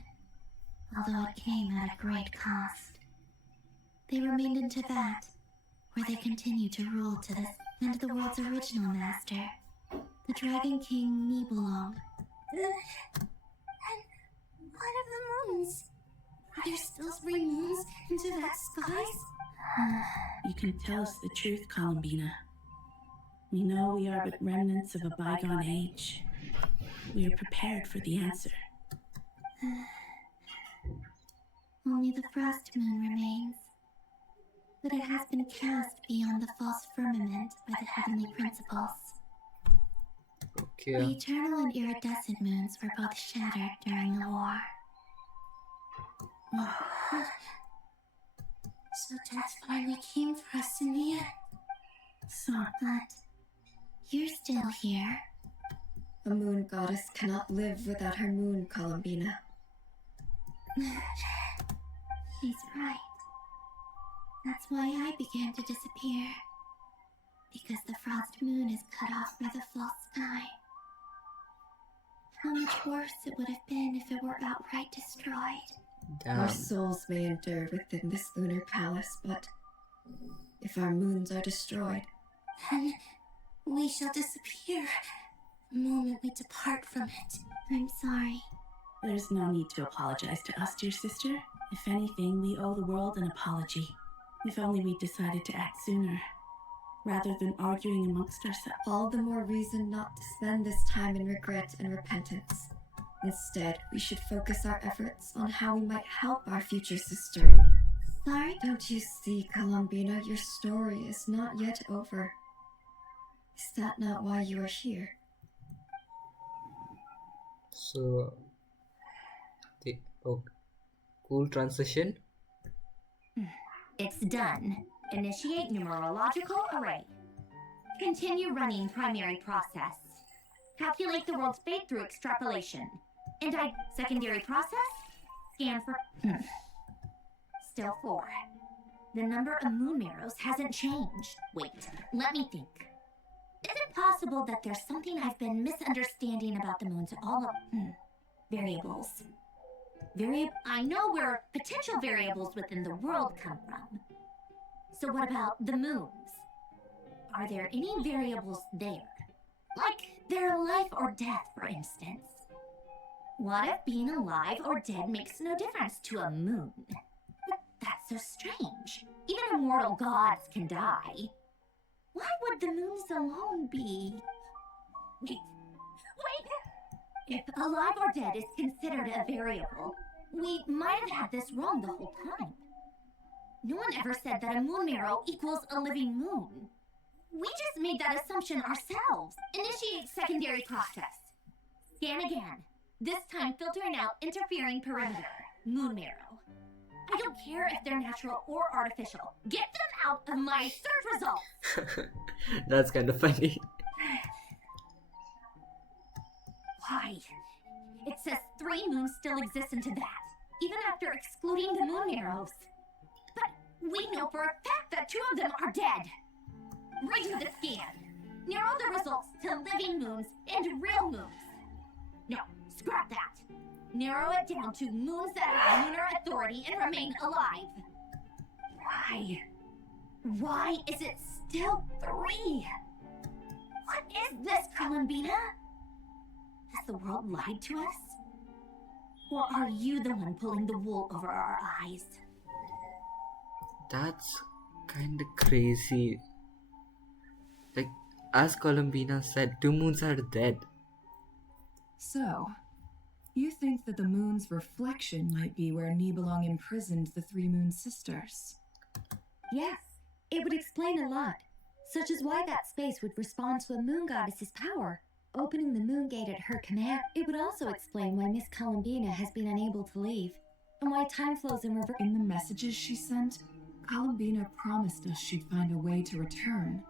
although it came at a great cost. They remained in Tevat, where they continue to rule to this, and the world's original master, the Dragon King Nibelung. And what of the moons? Are there still 3 moons in Tevat's skies? You can tell us the truth, Columbina. We know we are but remnants of a bygone age. We are prepared for the answer. Only the Frost Moon remains. But it has been cast beyond the false firmament by the Heavenly Principles. Okay. The eternal and iridescent moons were both shattered during the war. So death finally came for us in the end. But you're still here. A moon goddess cannot live without her moon, Columbina. She's right. That's why I began to disappear. Because the frost moon is cut off by the false sky. How much worse it would have been if it were outright destroyed. Our Damn. souls may endure within this lunar palace, but if our moons are destroyed, Then we shall disappear the moment we depart from it. I'm sorry. There's no need to apologize to us, dear sister. If anything, we owe the world an apology. If only we decided to act sooner, rather than arguing amongst ourselves. all the more reason not to spend this time in regret and repentance. Instead, we should focus our efforts on how we might help our future sister. Sorry? Don't you see, Columbina, your story is not yet over. Is that not why you are here? So, cool transition. It's done. Initiate numerological array. Continue running primary process. Calculate the world's fate through extrapolation. Secondary process? Scan for... Still 4. The number of moon marrows hasn't changed. Wait, let me think. Is it possible that there's something I've been misunderstanding about the moon's variables? I know where potential variables within the world come from. So what about the moons? Are there any variables there? Like their life or death, for instance. What if being alive or dead makes no difference to a moon? But that's so strange. Even immortal gods can die. Why would the moons alone be... Wait! If alive or dead is considered a variable, we might have had this wrong the whole time. No one ever said that a moon marrow equals a living moon. We just made that assumption ourselves. Initiate secondary process. Scan again. This time filtering out interfering perimeter. Moon marrow. I don't care if they're natural or artificial. Get them out of my search results! That's kind of funny. Why? It says 3 moons still exist into that, even after excluding the moon marrows. But we know for a fact that 2 of them are dead. Redo the scan. Narrow the results to living moons and real moons. No, scrap that. Narrow it down to moons that have lunar authority and remain alive. Why? Why is it still 3? What is this, Columbina? Has the world lied to us? Or are you the one pulling the wool over our eyes? That's kind of crazy. Like, as Columbina said, 2 moons are dead. So, you think that the moon's reflection might be where Nibelung imprisoned the 3 moon sisters? Yes, it would explain a lot, such as why that space would respond to a moon goddess's power. Opening the moon gate at her command, it would also explain why Miss Columbina has been unable to leave, and why time flows in reverse. In the messages she sent, Columbina promised us she'd find a way to return.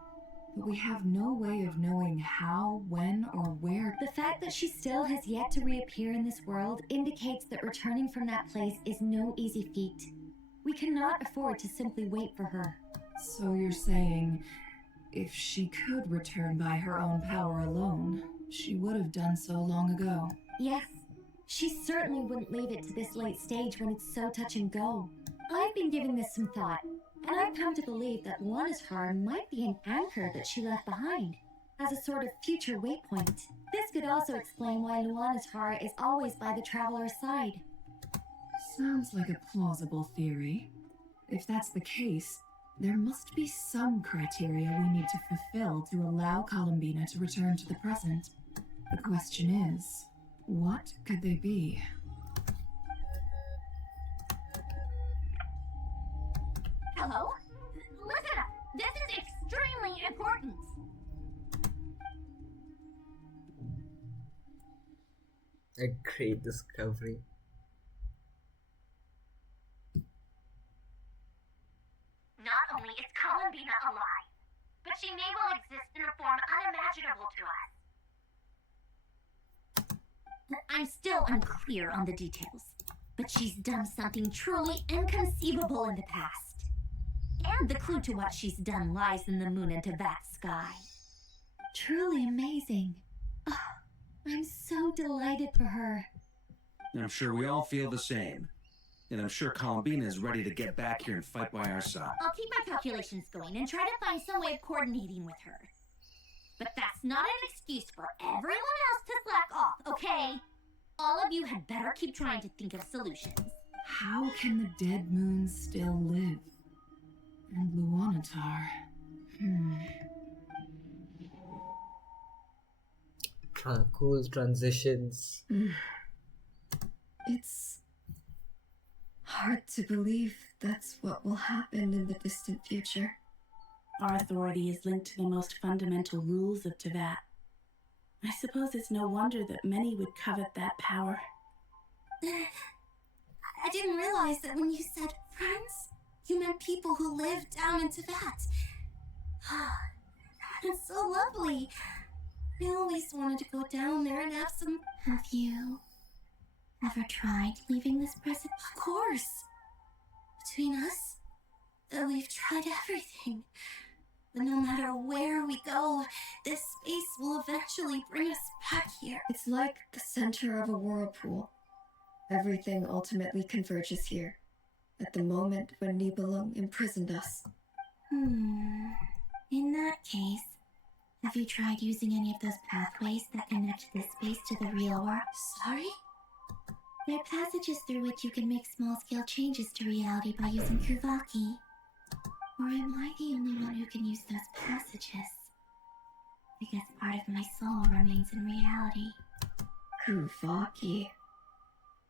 But we have no way of knowing how, when, or where. The fact that she still has yet to reappear in this world indicates that returning from that place is no easy feat. We cannot afford to simply wait for her. So you're saying, if she could return by her own power alone, she would have done so long ago? Yes. She certainly wouldn't leave it to this late stage when it's so touch and go. I've been giving this some thought, and I've come to believe that Luana's heart might be an anchor that she left behind, as a sort of future waypoint. This could also explain why Luana's heart is always by the traveler's side. Sounds like a plausible theory. If that's the case, there must be some criteria we need to fulfill to allow Columbina to return to the present. The question is, what could they be? Hello? Listen up! This is extremely important! A great discovery. Not only is Columbina alive, but she may well exist in a form unimaginable to us. I'm still unclear on the details, but she's done something truly inconceivable in the past. And the clue to what she's done lies in the moon and Tevat sky. Truly amazing. Oh, I'm so delighted for her. I'm sure we all feel the same. And I'm sure Columbina is ready to get back here and fight by our side. I'll keep my calculations going and try to find some way of coordinating with her. But that's not an excuse for everyone else to slack off, okay? All of you had better keep trying to think of solutions. How can the dead moons still live? And Luanatar. Cool transitions. It's hard to believe that's what will happen in the distant future. Our authority is linked to the most fundamental rules of Teyvat. I suppose it's no wonder that many would covet that power. I didn't realize that when you said friends, you meant people who live down in Teyvat. That's so lovely. I always wanted to go down there and have some... Have you ever tried leaving this present? Of course. Between us, we've tried everything. But no matter where we go, this space will eventually bring us back here. It's like the center of a whirlpool. Everything ultimately converges here, at the moment when Nibelung imprisoned us. In that case, have you tried using any of those pathways that connect this space to the real world? Sorry? They're passages through which you can make small-scale changes to reality by using Kuvaki. Or am I the only one who can use those passages? Because part of my soul remains in reality. Kuvaki.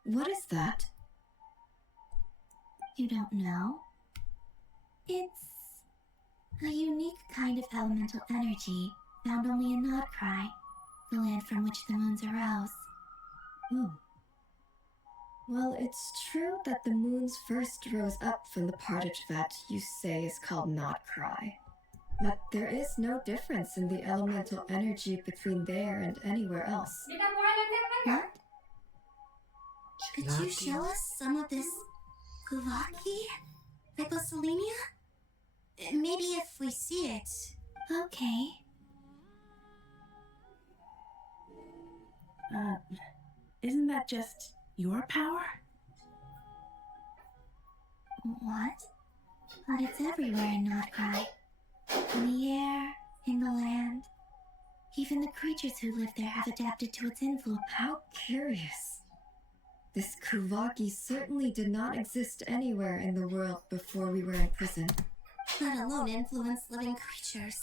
What is that? You don't know? It's a unique kind of elemental energy found only in Krai, the land from which the moons arose. Well, it's true that the moons first rose up from the part of that you say is called Krai. But there is no difference in the elemental energy between there and anywhere else. What? Could you show us some of this Kuvaki? Hyposelenia? Maybe if we see it. Okay. Isn't that just your power? What? But it's everywhere in Krai. In the air, in the land. Even the creatures who live there have adapted to its influence. How curious. This Kuvaki certainly did not exist anywhere in the world before we were imprisoned. Let alone influence living creatures.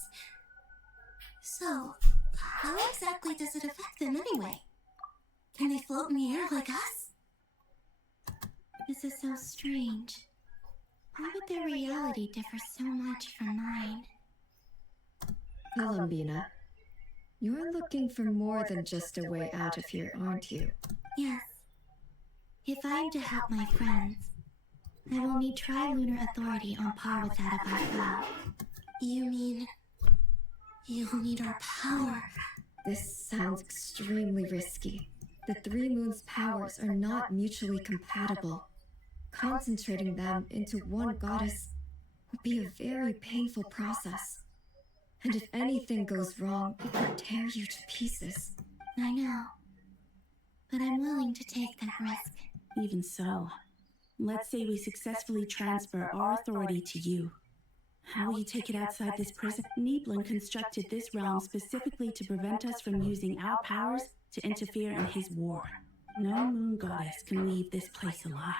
So, how exactly does it affect them anyway? Can they float in the air like us? This is so strange. Why would their reality differ so much from mine? Columbina, you're looking for more than just a way out of here, aren't you? Yes. If I am to help my friends, I will need tri-lunar authority on par with that of our foe. You mean... you'll need our power? This sounds extremely risky. The three moons' powers are not mutually compatible. Concentrating them into one goddess would be a very painful process. And if anything goes wrong, it could tear you to pieces. I know. But I'm willing to take that risk. Even so, let's say we successfully transfer our authority to you. How will you take it outside this prison? Nibelung constructed this realm specifically to prevent us from using our powers to interfere in his war. No moon goddess can leave this place alive.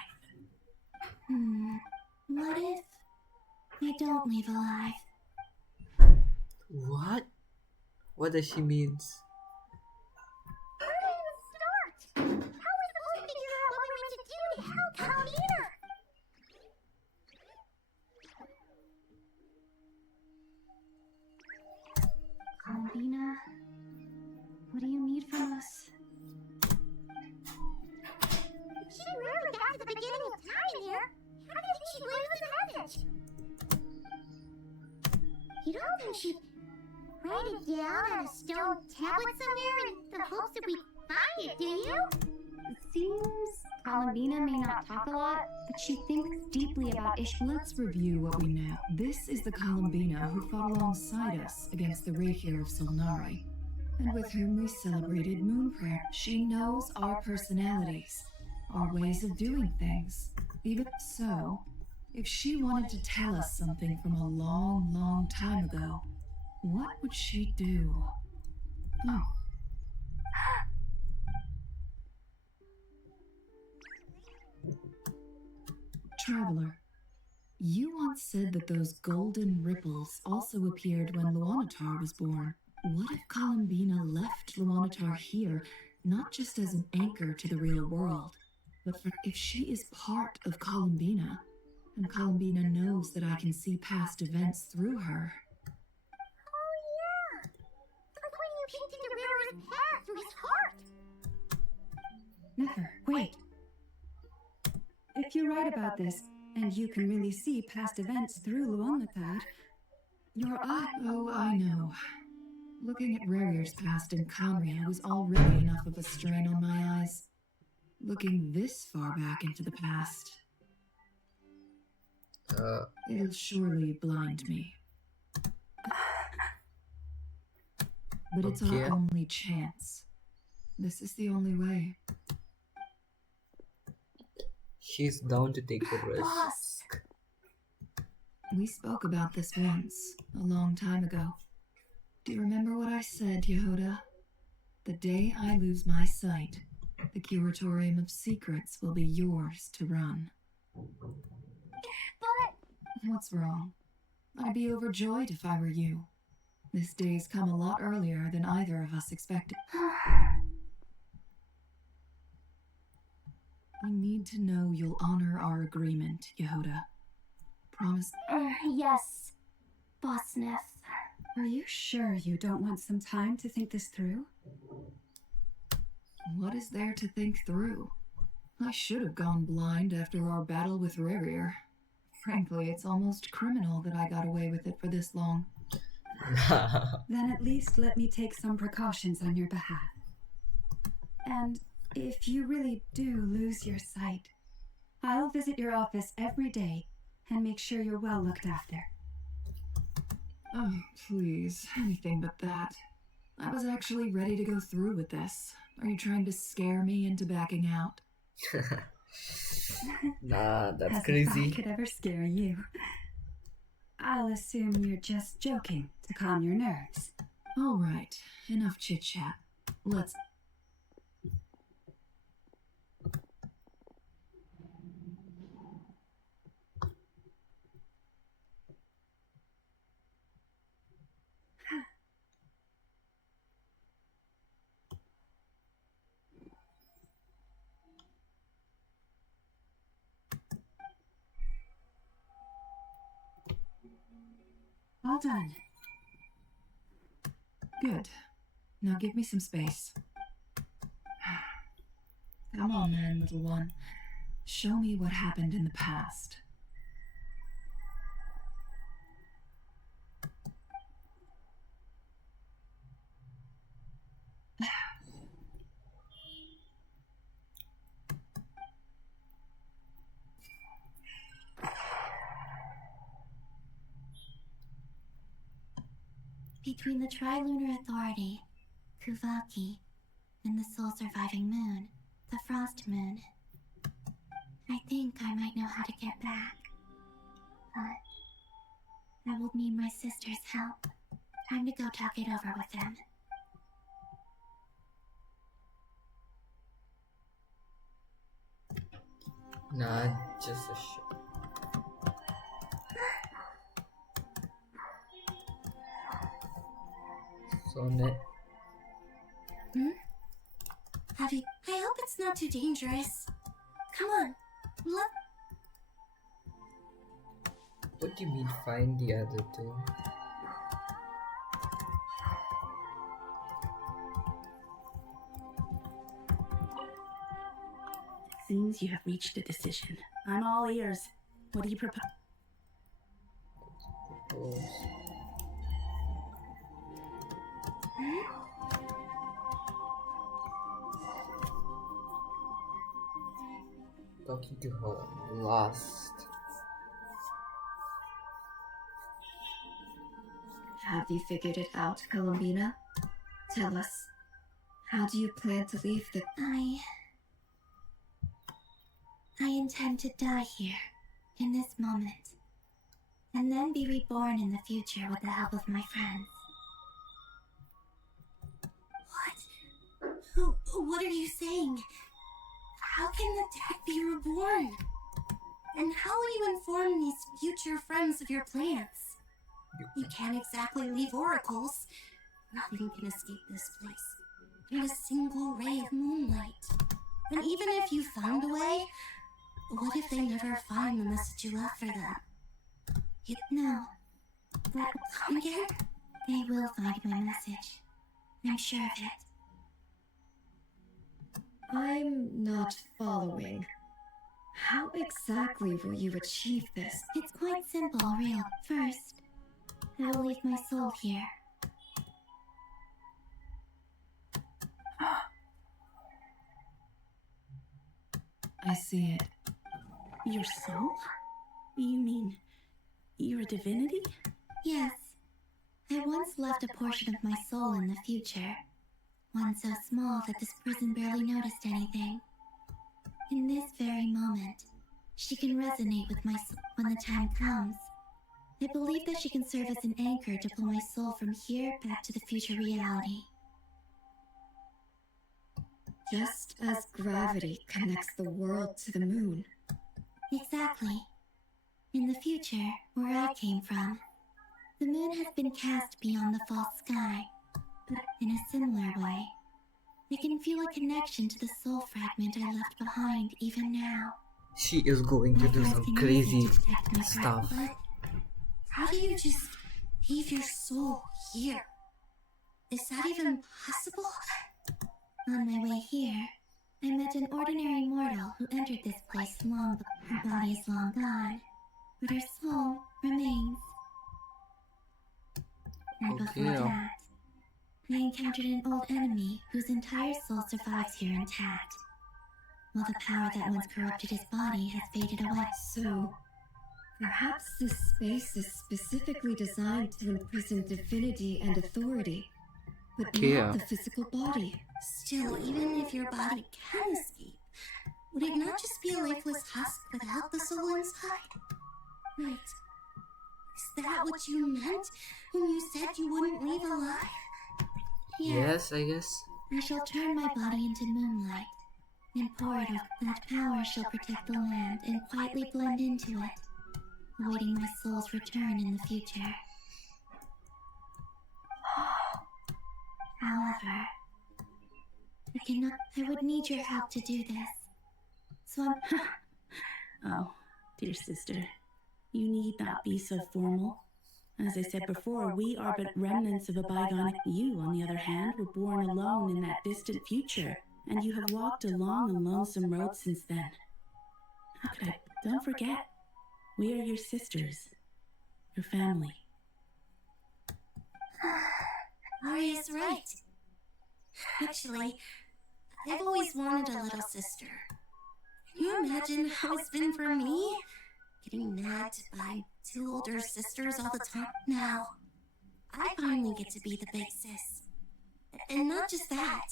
What if I don't leave alive? What? What does she means? Where did it start? How are we supposed to figure out what we need to do to help Columbina? Columbina, what do you need from us? She rarely got to the beginning of time here. How did she lose the message? You don't think she'd write it down on a stone tablet somewhere in the hopes that we find it, do you? It seems Columbina may not talk a lot, but she thinks deeply about issues. Let's review what we know. This is the Columbina who fought alongside us against the Rapier of Solnari, and with whom we celebrated Moon Prayer. She knows our personalities, our ways of doing things. Even so, if she wanted to tell us something from a long, long time ago, what would she do? Oh. Traveler, you once said that those golden ripples also appeared when Luanatar was born. What if Columbina left Luanatar here, not just as an anchor to the real world, but if she is part of Columbina, and Columbina knows that I can see past events through her? Oh yeah! Like when you painted the river's path through his heart! Never. Wait. If you're right about this, and you can really see past events through Luanatar, your eye... Oh, I know. Looking at Rarir's past in Conria was already enough of a strain on my eyes. Looking this far back into the past... it'll surely blind me. But it's our only chance. This is the only way. She's down to take a risk. Boss! We spoke about this once, a long time ago. Do you remember what I said, Yehoda? The day I lose my sight, the Curatorium of Secrets will be yours to run. But... What's wrong? I'd be overjoyed if I were you. This day's come a lot earlier than either of us expected. I need to know you'll honor our agreement, Yehoda. Promise? Yes, Bossness. Are you sure you don't want some time to think this through? What is there to think through? I should have gone blind after our battle with Rarir. Frankly, it's almost criminal that I got away with it for this long. Then at least let me take some precautions on your behalf. And if you really do lose your sight, I'll visit your office every day and make sure you're well looked after. Oh, please, anything but that. I was actually ready to go through with this. Are you trying to scare me into backing out? Nah, that's As crazy. if I could ever scare you. I'll assume you're just joking to calm your nerves. All right, enough chit-chat. Let's... All done. Good. Now give me some space. Come on then, little one. Show me what happened in the past. Between the Trilunar Authority, Kuvaki, and the sole surviving moon, the Frost Moon, I think I might know how to get back. But I will need my sister's help. Time to go talk it over with them. Nah, just a shot. Sonnet. Abby, I hope it's not too dangerous. Come on, look. What do you mean find the other two? Seems you have reached a decision. I'm all ears. What do you propose? Talking to her last. Have you figured it out, Columbina? Tell us. How do you plan to leave the... I intend to die here, in this moment, and then be reborn in the future with the help of my friends. What are you saying? How can the dead be reborn? And how will you inform these future friends of your plans? You can't exactly leave oracles. Nothing can escape this place. Not a single ray of moonlight. And even if you found a way, what if they never find the message you left for them? No. But come again? They will find my message. I'm sure of it. I'm not following. How exactly will you achieve this? It's quite simple, real. First, I will leave my soul here. I see it. Your soul? You mean you're a divinity? Yes. I once left a portion of my soul in the future. One so small that this prison barely noticed anything. In this very moment, she can resonate with my soul when the time comes. I believe that she can serve as an anchor to pull my soul from here back to the future reality. Just as gravity connects the world to the moon. Exactly. In the future, where I came from, the moon has been cast beyond the false sky, but in a similar way. I can feel a connection to the soul fragment I left behind even now. She is going to do some crazy stuff. But how do you just leave your soul here? Is that even possible? On my way here, I met an ordinary mortal who entered this place long before her body is long gone, but her soul remains. And before that, I encountered an old enemy whose entire soul survives here intact, while the power that once corrupted his body has faded away. So, perhaps this space is specifically designed to imprison divinity and authority, but not the physical body. Still, even if your body can escape, would it not just be a lifeless husk without the soul inside? Right. Is that what you meant when you said you wouldn't leave alive? Yes, I guess. I shall turn my body into moonlight, and pour it up. That power shall protect the land and quietly blend into it, awaiting my soul's return in the future. However, I would need your help to do this. So I'm... Oh, dear sister, you need not be so formal. As I said before, we are but remnants of a bygone. You, on the other hand, were born alone in that distant future, and you have walked a long and lonesome road since then. How could I? Don't forget, we are your sisters, your family. Arya's right. Actually, I've always wanted a little sister. Can you imagine how it's been for me? Getting nagged by two older sisters all the time. Now, I finally get to be the big sis. And not just that,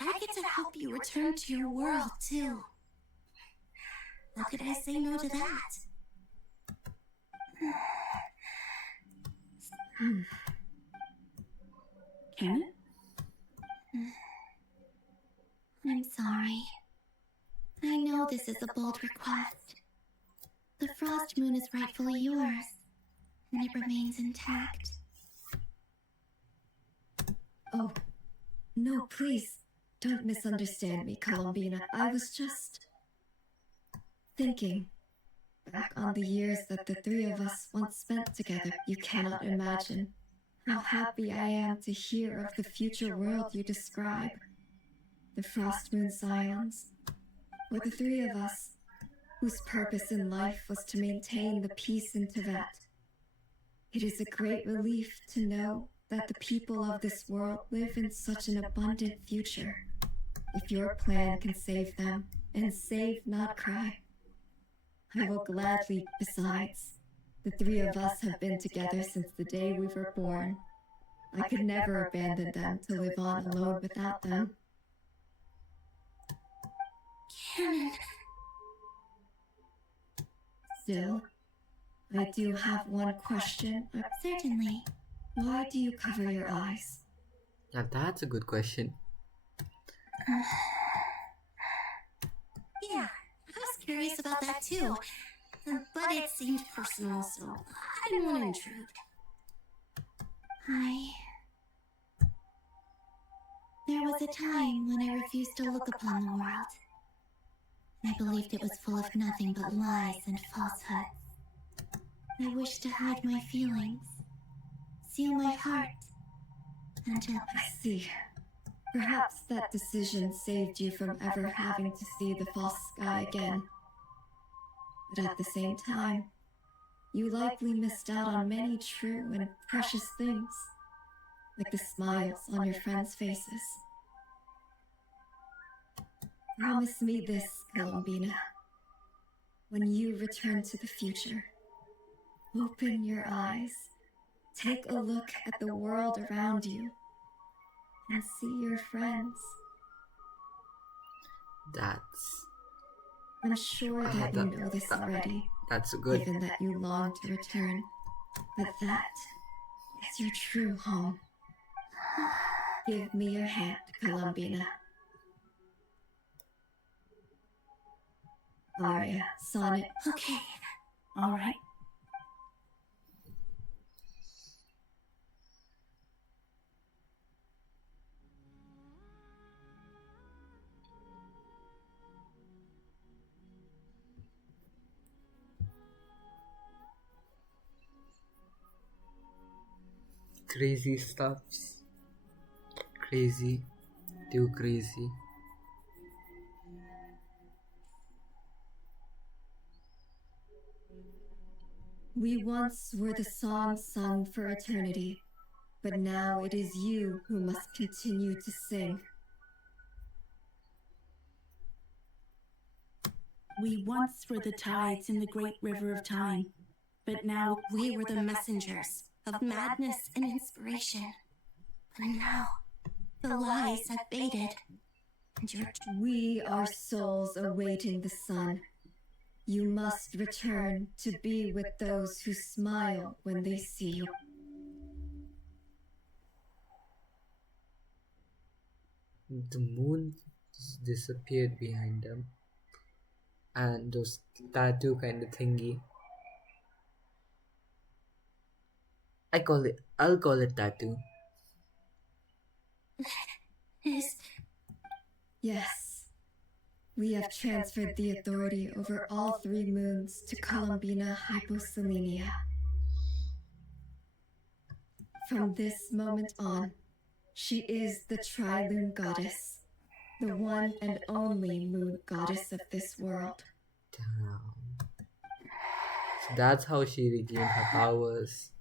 I get to help you return to your world, too. How could I say no to that? Can it? I'm sorry. I know this is a bold request. The Frost Moon is rightfully yours, and it remains intact. Oh, no, please, don't misunderstand me, Columbina. I was just thinking back on the years that the three of us once spent together. You cannot imagine how happy I am to hear of the future world you describe. The Frost Moon Scions, or the three of us, whose purpose in life was to maintain the peace in Tibet. It is a great relief to know that the people of this world live in such an abundant future. If your plan can save them, and save not Krai, I will gladly. Besides, the three of us have been together since the day we were born. I could never abandon them to live on alone without them. Canon, Still, I do have one question. Certainly. Why do you cover your eyes? Now that's a good question. Yeah, I was curious about that too. But it seemed personal, so I didn't want to intrude. There was a time when I refused to look upon the world. I believed it was full of nothing but lies and falsehoods. I wished to hide my feelings, seal my heart, until... I see. Perhaps that decision saved you from ever having to see the false sky again. But at the same time, you likely missed out on many true and precious things, like the smiles on your friends' faces. Promise me this, Columbina. When you return to the future, open your eyes, take a look at the world around you, and see your friends. I'm sure that you know this already. That's good. Given that you long to return. But that is your true home. Give me your hand, Columbina. Aria, Sonnet. Okay. All right. Crazy stuffs. Crazy. Too crazy. We once were the song sung for eternity, but now it is you who must continue to sing. We once were the tides in the great river of time, but now We were the messengers of madness and inspiration. But now, the lies have faded, and We are souls awaiting the sun. You must return to be with those who smile when they see you. The moon just disappeared behind them. And those tattoo kind of thingy. I'll call it tattoo. Yes. We have transferred the authority over all 3 moons to Columbina Hyposelenia. From this moment on, she is the Tri-Lune Goddess, the one and only moon goddess of this world. Damn. So that's how she regained her powers.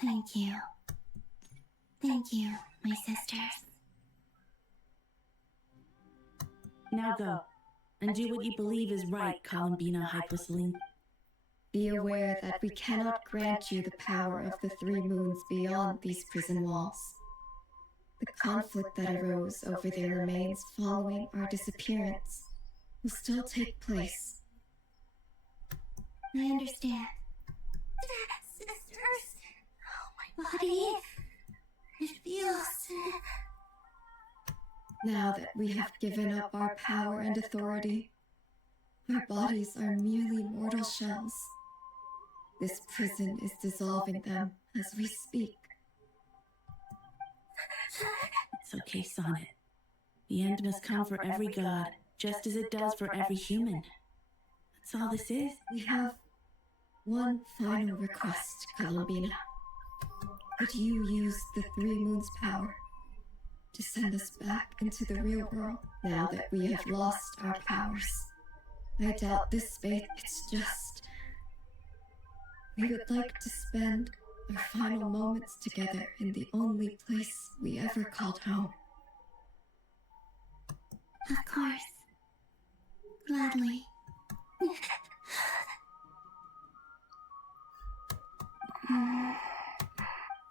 Thank you. Thank you, my sisters. now go and do what you believe is right, Columbina Hyposelene. Be aware that we cannot grant you the power of the 3 moons beyond these prison walls. The conflict that arose over their remains following our disappearance will still take place. I understand. Sisters, oh, my body, it feels... Now that we have given up our power and authority, our bodies are merely mortal shells. This prison is dissolving them as we speak. It's okay, Sonnet. The end must come for every god, just as it does for every human. That's all this is. We have one final request, Columbina. Could you use the 3 moons' power to send us back into the real world now that we have lost our powers? I doubt this fate, it's just... We would like to spend our final moments together in the only place we ever called home. Of course. Gladly.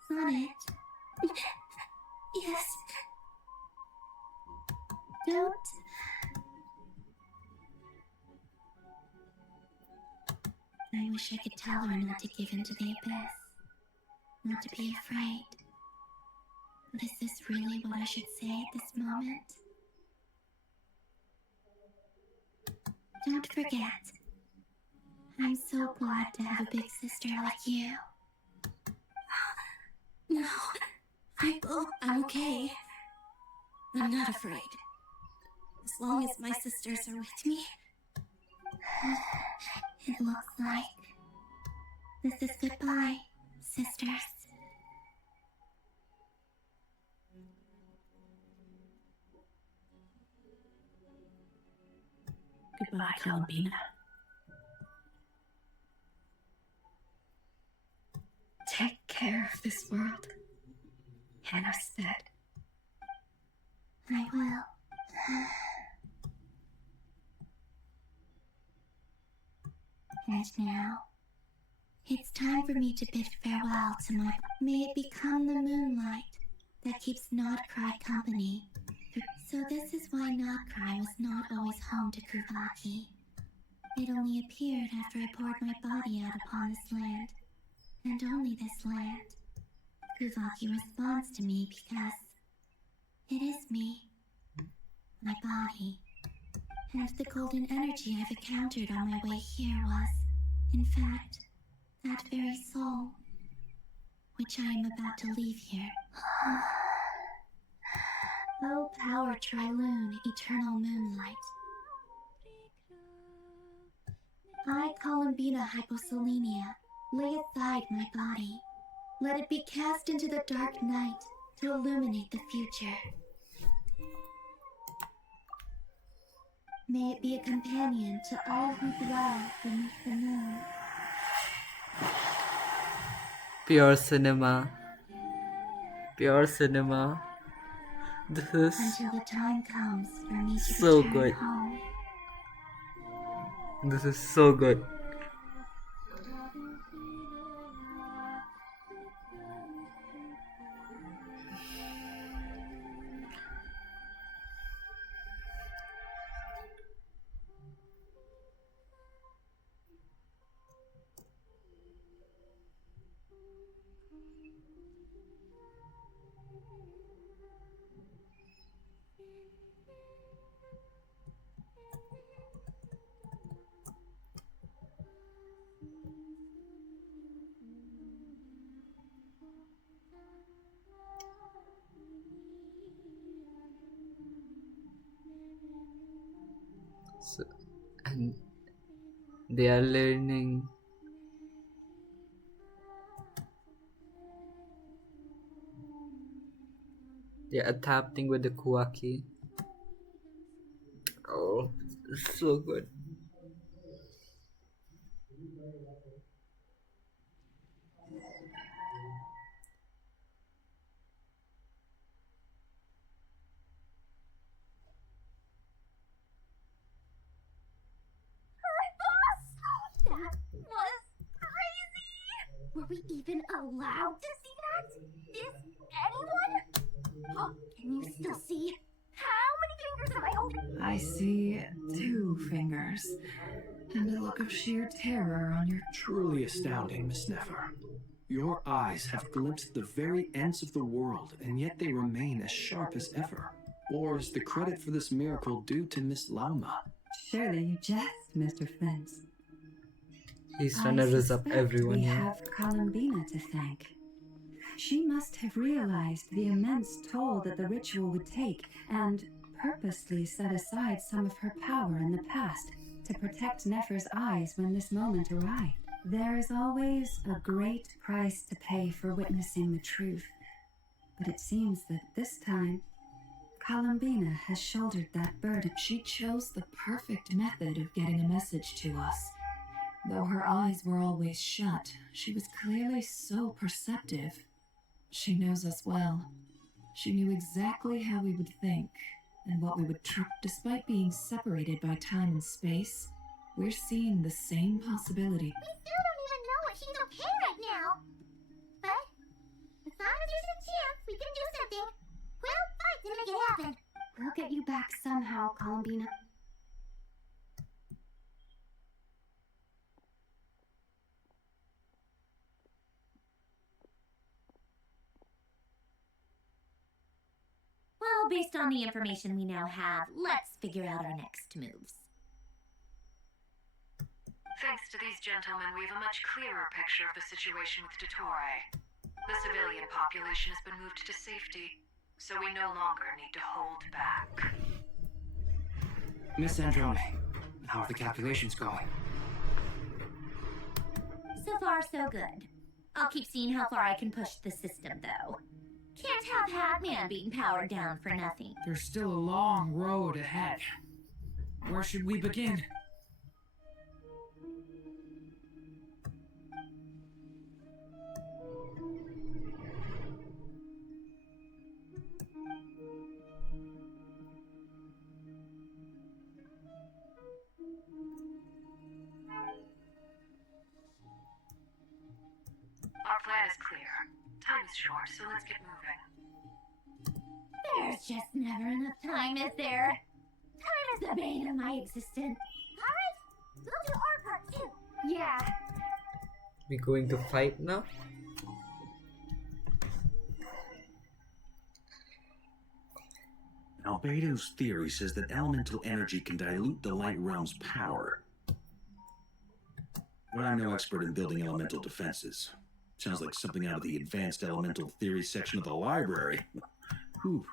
Sonnet. Yes. I wish I could tell her not to give in to the abyss. Not to be afraid. But is this really what I should say at this moment? Don't forget. I'm so glad to have a big sister like you. No, I'm okay. I'm not afraid. As long as my sisters are with me. It looks like this is goodbye, sisters. Goodbye, Columbina. Take care of this world and our stead. I will. And now, it's time for me to bid farewell to my... May it become the moonlight that keeps Not Krai company. So this is why Not Krai was not always home to Kuvaki. It only appeared after I poured my body out upon this land. And only this land. Kuvaki responds to me because it is me. My body. And the golden energy I've encountered on my way here was, in fact, that very soul, which I am about to leave here. O power Triloon, eternal moonlight. I, Columbina Hyposelenia, lay aside my body. Let it be cast into the dark night to illuminate the future. May it be a companion to all who dwell beneath the moon. Pure cinema. Pure cinema. This is Until the time comes for me to so return good. home. This is so good. So, and they are learning. They are adapting with the Kuwaki. Oh, it's so good. That was crazy! Were we even allowed to see that? Is anyone? Oh, can you still see? How many fingers have I holding? I see 2 fingers, and a look of sheer terror on your... Truly astounding, Miss Nefer. Your eyes have glimpsed the very ends of the world, and yet they remain as sharp as ever. Or is the credit for this miracle due to Miss Lauma? Surely you jest, Mr. Fence. He's trying to rizz up everyone we here. have Columbina to thank. She must have realized the immense toll that the ritual would take and purposely set aside some of her power in the past to protect Nefer's eyes when this moment arrived. There is always a great price to pay for witnessing the truth, but it seems that this time, Columbina has shouldered that burden. She chose the perfect method of getting a message to us. Though her eyes were always shut, she was clearly so perceptive. She knows us well. She knew exactly how we would think and what we would try. Despite being separated by time and space, we're seeing the same possibility. We still don't even know if she's okay right now. But as long as there's a chance we can do something, we'll fight to make it happen. We'll get you back somehow, Columbina. So based on the information we now have, let's figure out our next moves. Thanks to these gentlemen, we have a much clearer picture of the situation with Dottore. The civilian population has been moved to safety, so we no longer need to hold back. Miss Sandrone, how are the calculations going? So far, so good. I'll keep seeing how far I can push the system, though. Can't have Hatman being powered down for nothing. There's still a long road ahead. Where should we begin? Our plan is clear. Time is short, so let's get moving. There's just never enough time, is there? Time is the bane of my existence. Alright, we'll do our part too. Yeah. We going to fight now? Albedo's theory says that elemental energy can dilute the light realm's power. But I'm no expert in building elemental defenses. Sounds like something out of the advanced elemental theory section of the library. Whew.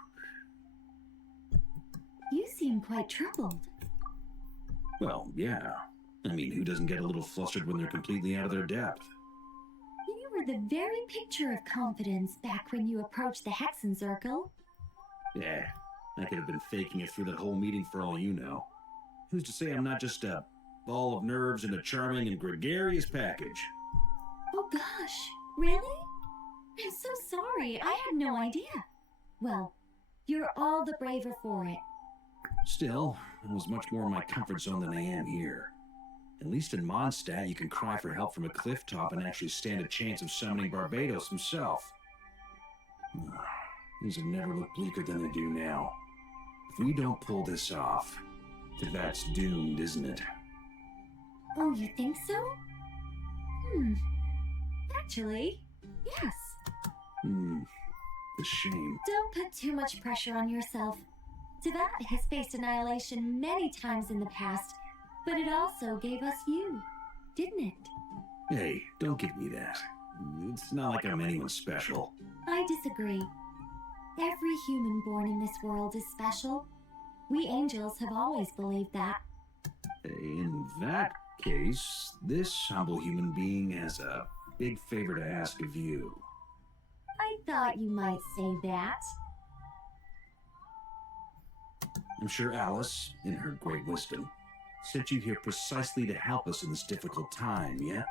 You seem quite troubled. Well, yeah. I mean, who doesn't get a little flustered when they're completely out of their depth? You were the very picture of confidence back when you approached the Hexen Circle. Yeah, I could have been faking it through that whole meeting for all you know. Who's to say I'm not just a ball of nerves in a charming and gregarious package? Oh gosh, really? I'm so sorry, I had no idea. Well, you're all the braver for it. Still, I was much more in my comfort zone than I am here. At least in Mondstadt, you can cry for help from a cliff top and actually stand a chance of summoning Barbados himself. Things have never looked bleaker than they do now. If we don't pull this off, that's doomed, isn't it? Oh, you think so? Actually, yes. A shame. Don't put too much pressure on yourself. Tevat has faced annihilation many times in the past, but it also gave us you, didn't it? Hey, don't give me that. It's not like I'm anyone special. I disagree. Every human born in this world is special. We angels have always believed that. In that case, this humble human being has a big favor to ask of you. I thought you might say that. I'm sure Alice, in her great wisdom, sent you here precisely to help us in this difficult time, yeah?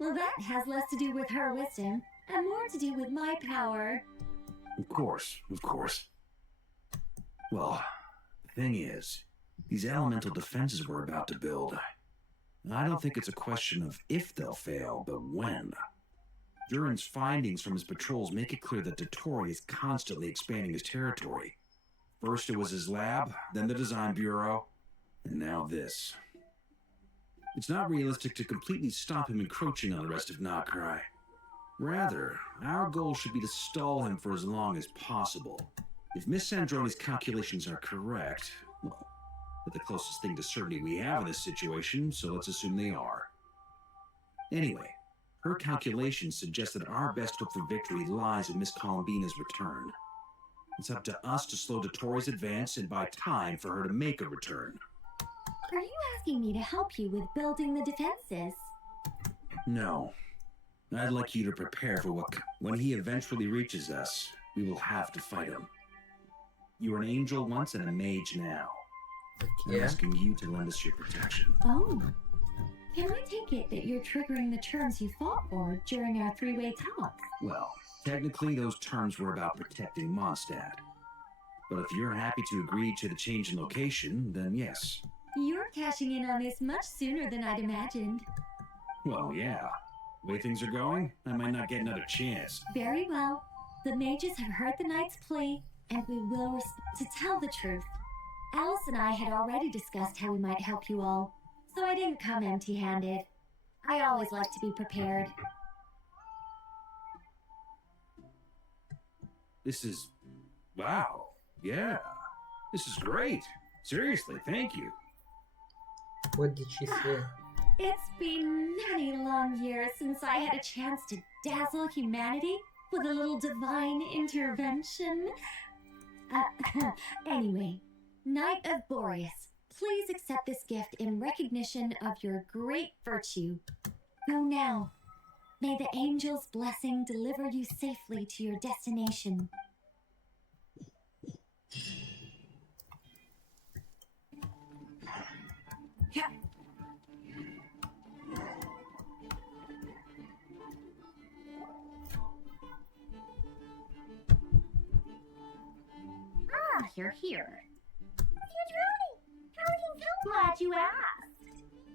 Well, that has less to do with her wisdom and more to do with my power. Of course, of course. Well, the thing is, these elemental defenses we're about to build, I don't think it's a question of if they'll fail, but when. Durin's findings from his patrols make it clear that Dottore is constantly expanding his territory. First it was his lab, then the design bureau, and now this. It's not realistic to completely stop him encroaching on the rest of Krai. Rather, our goal should be to stall him for as long as possible. If Miss Sandrone's calculations are correct, well, they're the closest thing to certainty we have in this situation, so let's assume they are. Anyway, her calculations suggest that our best hope for victory lies in Miss Columbina's return. It's up to us to slow Dottore's advance and buy time for her to make a return. Are you asking me to help you with building the defenses? No. I'd like you to prepare for what, when he eventually reaches us, we will have to fight him. You were an angel once and a mage now. I'm asking you to lend us your protection. Oh. Can I take it that you're triggering the terms you fought for during our three-way talks? Well, technically those terms were about protecting Mondstadt. But if you're happy to agree to the change in location, then yes. You're cashing in on this much sooner than I'd imagined. Well, yeah. The way things are going, I might not get another chance. Very well. The mages have heard the knight's plea, and we will to tell the truth. Alice and I had already discussed how we might help you all, so I didn't come empty-handed. I always like to be prepared. This is... wow. Yeah, this is great. Seriously, thank you. What did she say? It's been many long years since I had a chance to dazzle humanity with a little divine intervention. Anyway, Knight of Boreas, please accept this gift in recognition of your great virtue. Go now. May the angel's blessing deliver you safely to your destination. Yeah. Ah, you're here. Glad you asked.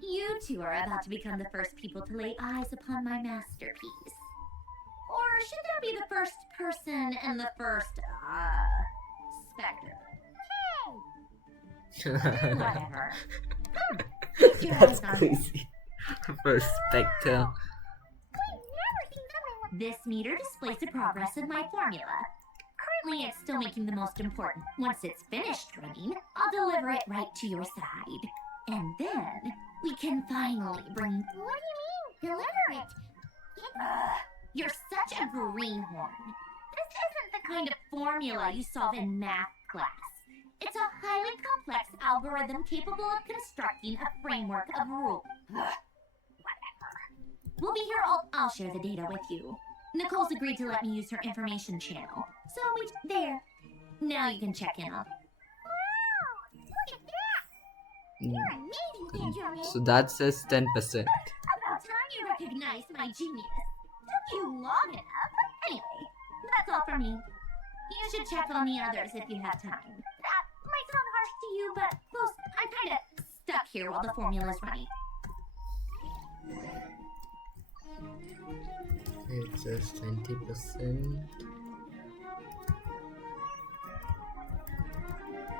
You two are about to become the first people to lay eyes upon my masterpiece. Or should that be the first person and the first, specter? Whatever. Keep your That's eyes on crazy. First spectre. This meter displays the progress of my formula. Currently, it's still making the most important. Once it's finished running, I'll deliver it right to your side. And then, we can finally bring... What do you mean, deliver it? You're such a greenhorn. This isn't the kind of formula you solve in math class. It's a highly complex algorithm capable of constructing a framework of rules. Whatever. We'll be here I'll share the data with you. Nicole's agreed to let me use her information channel. So there. Now you can check in on. Wow! Look at that! You're amazing, Sandrone! So that says 10%. About time you recognized my genius. Took you long enough. Anyway, that's all from me. You should check on the others if you have time. That might sound harsh to you, but close. I'm kind of stuck here while the formula's running. It says 20%.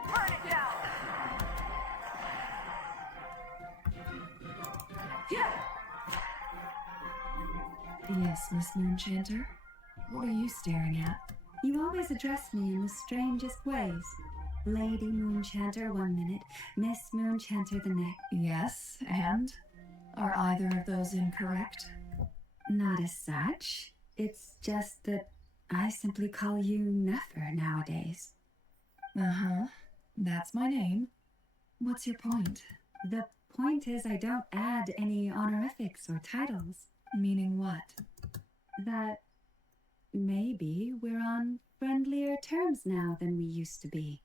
Burn it down! Yeah. Yes, Miss Moonchanter. What are you staring at? You always address me in the strangest ways. Lady Moonchanter 1 minute, Miss Moonchanter the next. Yes, and? Are either of those incorrect? Not as such. It's just that I simply call you Nefer nowadays. Uh-huh. That's my name. What's your point? The point is I don't add any honorifics or titles. Meaning what? That maybe we're on friendlier terms now than we used to be.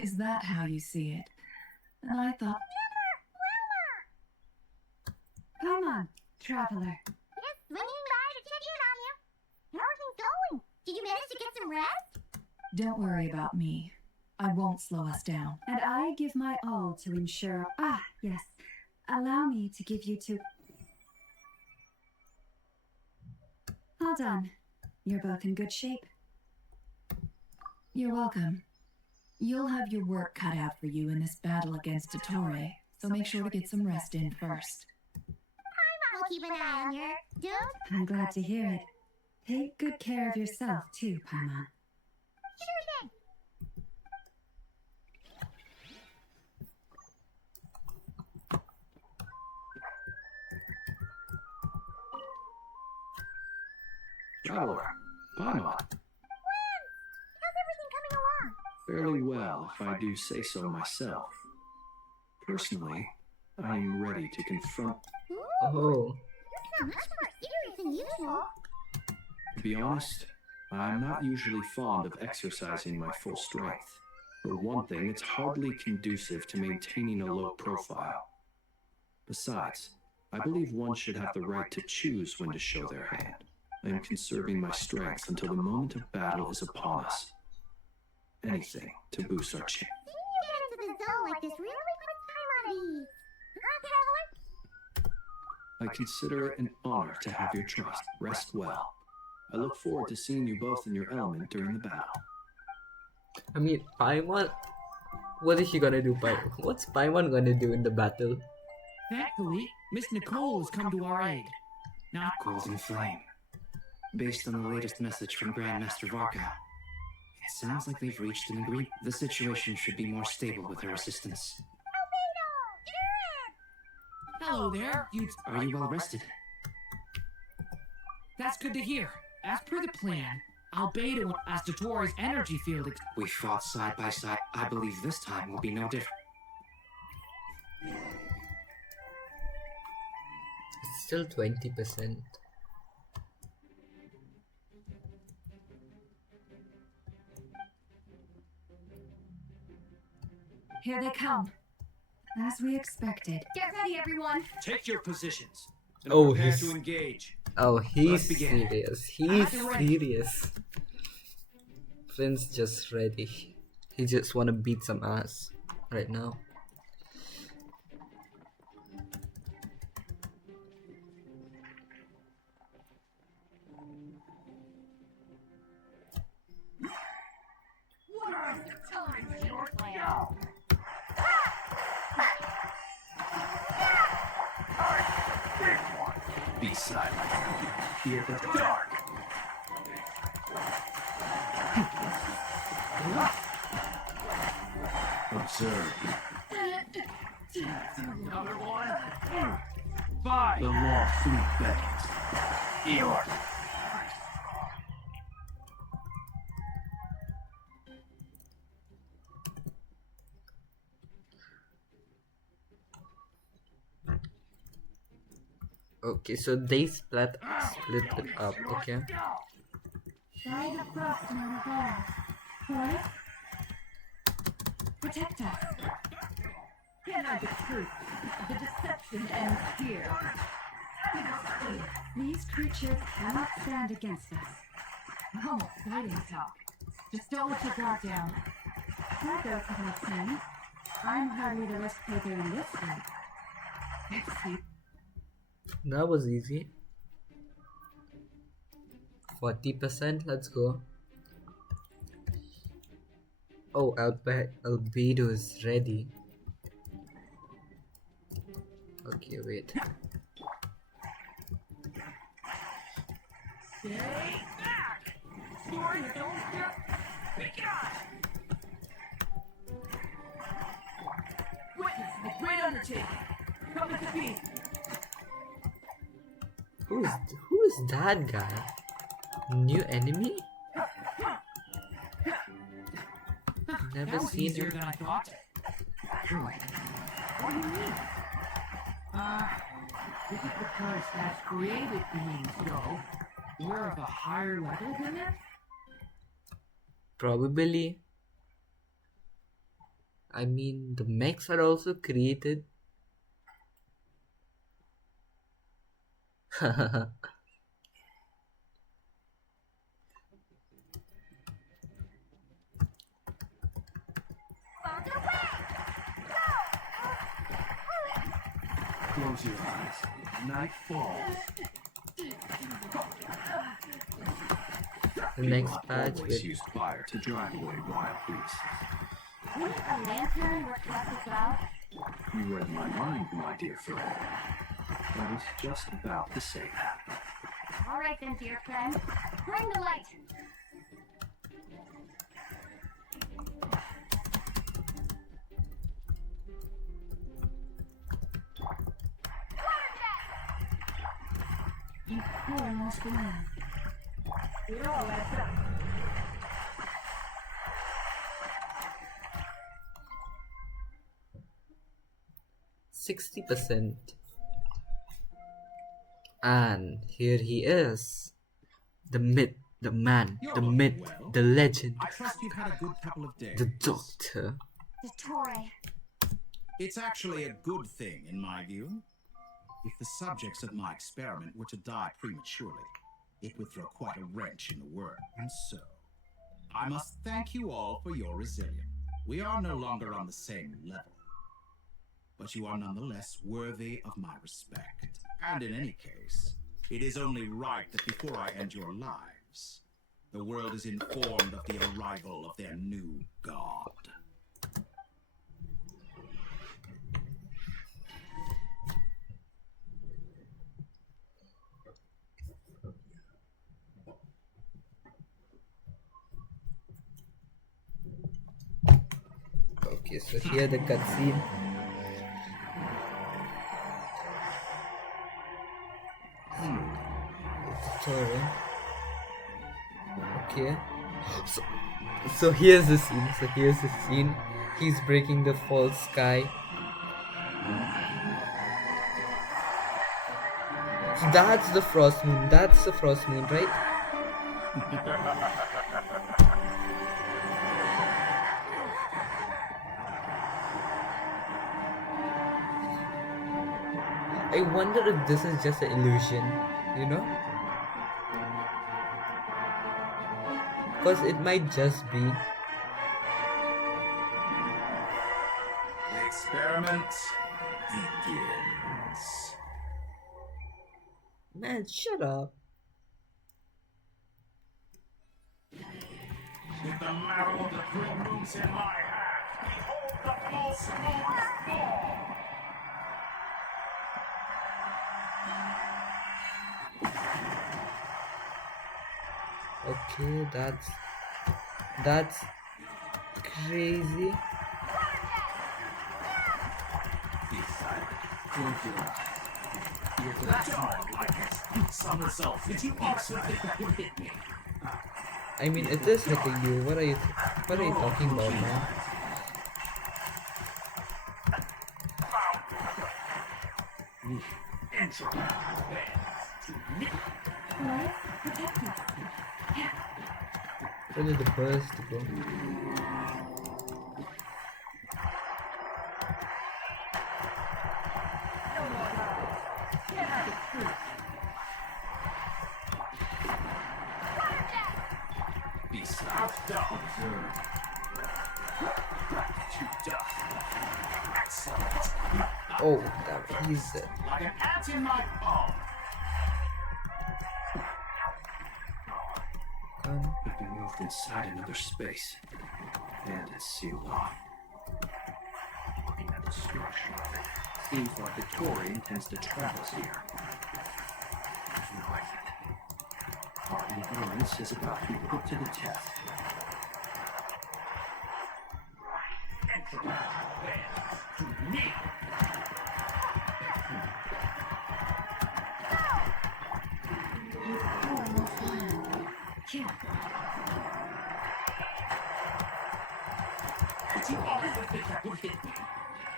Is that how you see it? And I thought... Come on, traveler. Just swinging by to check in on you. How are things going? Did you manage to get some rest? Don't worry about me. I won't slow us down. And I give my all to ensure... Ah, yes. Allow me to give you to... All done. You're both in good shape. You're welcome. You'll have your work cut out for you in this battle against Dottore, so make sure to get some rest in first. I'll keep an eye on your dude. I'm glad to hear it. Take good care of yourself, too, Paimon. Sure thing. Traveler, Paimon. How's everything coming along? Fairly well, if I do say so myself. Personally, I am ready to confront... Oh. You sound much more serious than usual. To be honest, I'm not usually fond of exercising my full strength. For one thing, it's hardly conducive to maintaining a low profile. Besides, I believe one should have the right to choose when to show their hand. I am conserving my strength until the moment of battle is upon us. Anything to boost our chance. Seeing you get into the zone like this really puts time on ease. Huh, traveler? I consider it an honor to have your trust. Rest well. I look forward to seeing you both in your element during the battle. I mean, Paimon, what is she gonna do? What's Paimon gonna do in the battle? Thankfully, Miss Nicole has come to our aid. Now, Golden Flame. Based on the latest message from Grandmaster Varka, sounds like they've reached an agreement. The situation should be more stable with her assistance. Hello there. Are you well rested? That's good to hear. As per the plan, Albedo as Dotori's energy field. We fought side by side. I believe this time will be no different. It's still 20%. Here they come. As we expected. Get ready, everyone. Take your positions. And Oh, prepare he's to engage. Oh, he's Let's begin. serious. He's serious. Flynn's just ready. He just wanna beat some ass right now. Be silent. Fear the dark. Observe. Another one. 5. The law soon beckons. Eeyore. Okay, so they split it up, okay? Guide the frost in our walls. Krai? Protect us. Can I get through? The deception ends here. These creatures cannot stand against us. Oh, fighting talk. Just don't let your guard down. That goes without saying. I'm hardly the risk taker in this fight. That was easy. 40%, let's go. Oh, Albedo is ready. Okay, wait. Stay back! Story, don't step. Pick it up! Witness the great undertaking. Come to me. Who is that guy? New enemy? Never That was seen easier him. than I thought. What do you mean? Is it because as created beings go, we're of a higher level than them? Probably. I mean, the mechs are also created. Close your eyes. Night falls. The next People patch always with used fire to drive away wild beasts. Wouldn't a lantern work just as well? You read my mind, my dear friend. I was just about to say that. All right then, dear friend. Bring the light. You poor lost one. It all adds up. 60%. And here he is. The myth, the man, the myth, the legend, I trust you've had a good couple of days. the doctor. Dottore. It's actually a good thing, in my view. If the subjects of my experiment were to die prematurely, it would throw quite a wrench in the work. And so, I must thank you all for your resilience. We are no longer on the same level, but you are nonetheless worthy of my respect. And in any case, it is only right that before I end your lives, the world is informed of the arrival of their new god. Okay, so here the cutscene. Sorry. Okay. So here's the scene. He's breaking the false sky. So that's the frost moon. That's the frost moon, right? I wonder if this is just an illusion, you know? Because it might just be. The experiment begins. Man, shut up. With the marrow of the three moons in my hand, behold the false moon's fall! Okay, that's crazy. Be silent. Close your eyes. That's all like it. Some results. Did you also think that would hit me? I mean, it is hitting you. What are you talking about, man? Where did the burst go? Be stopped. Observe. Excellent. Oh, damn, he's dead. Like an ant in my palm. If we moved inside another space, and it's sealed off. Looking at the structure of it, seems like the Tory intends to trap us here. There's no exit. Our endurance is about to be put to the test.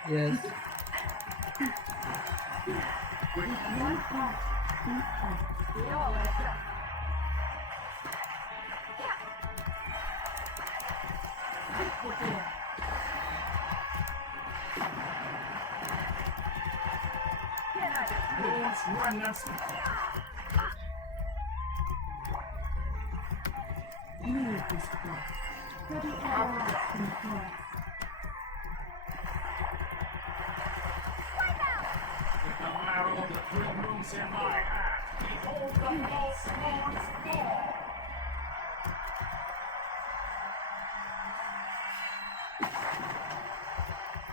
Yes. Leave this place. Ready arrows in the forest. With the marrow of the three moons in my hand, behold the false moon's fall!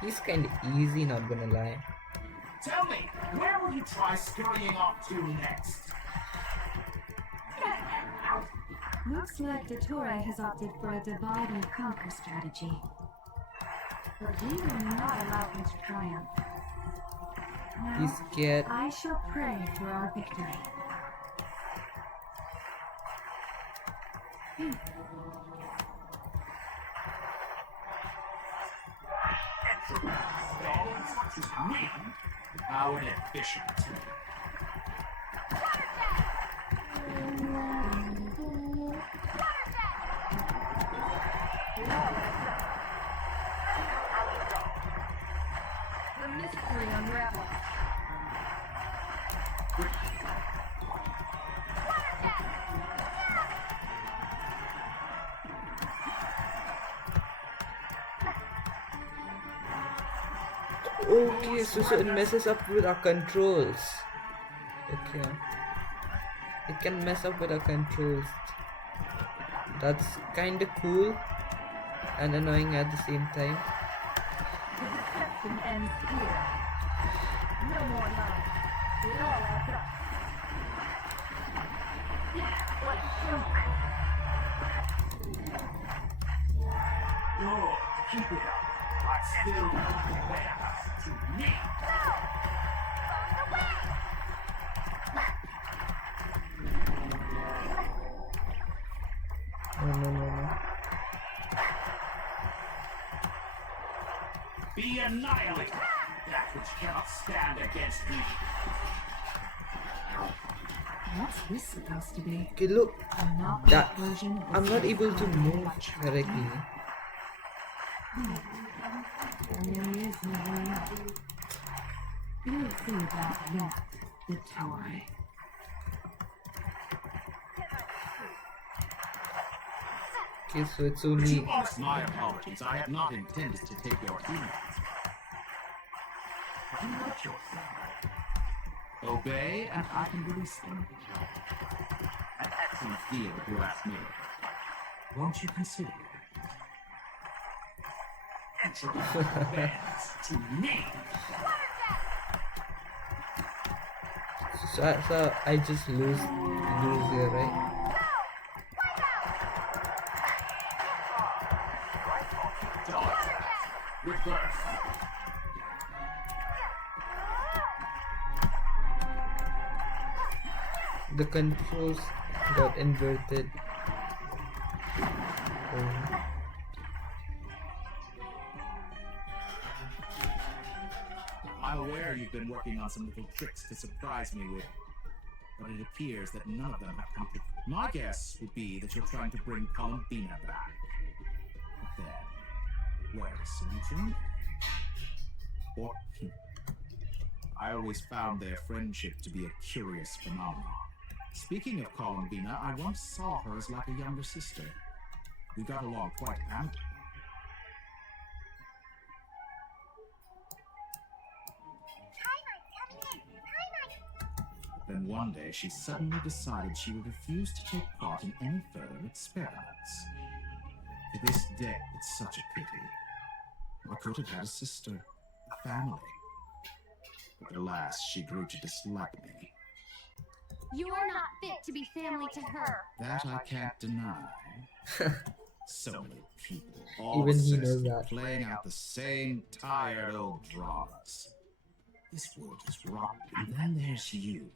He's kinda easy, not gonna lie. Tell me, where will you try scurrying off to next? Looks like Dottore has opted for a divide and conquer strategy. But we will not allow him to triumph. Now, He's scared. I shall pray for our victory. How inefficient. The mystery unravels. Okay, so it messes up with our controls. Okay. It can mess up with our controls. That's kinda cool and annoying at the same time. The deception ends here. No more lies. It all adds up. What a joke. Good. Keep it up. are still bears to me. No. Be annihilated, that which cannot stand against me. What's this supposed to be? Okay, look. That version of I'm not able to move correctly. We'll see about that, the Tory. Okay, so it's Would only. you accept my apologies? I had not intended to take your feelings. Do what yourself. Obey, and I can release them. An excellent deal, if you ask me. Won't you consider it? Entropy bends to me. So I just lose here, right? Reverse. The controls got inverted. I'm aware you've been working on some little tricks to surprise me with, but it appears that none of them have come to. My guess would be that you're trying to bring Columbina back. But then, where is Sandrone? Or I always found their friendship to be a curious phenomenon. Speaking of Columbina, I once saw her as like a younger sister. We got along quite amicably. Then one day she suddenly decided she would refuse to take part in any further experiments. To this day, it's such a pity. I could have had a sister, a family. But alas, she grew to dislike me. You are not fit to be family to her. That I can't deny. So many people, all Even he knows obsessed with that. playing out the same tired old dramas. This world is rotten. And then there's you.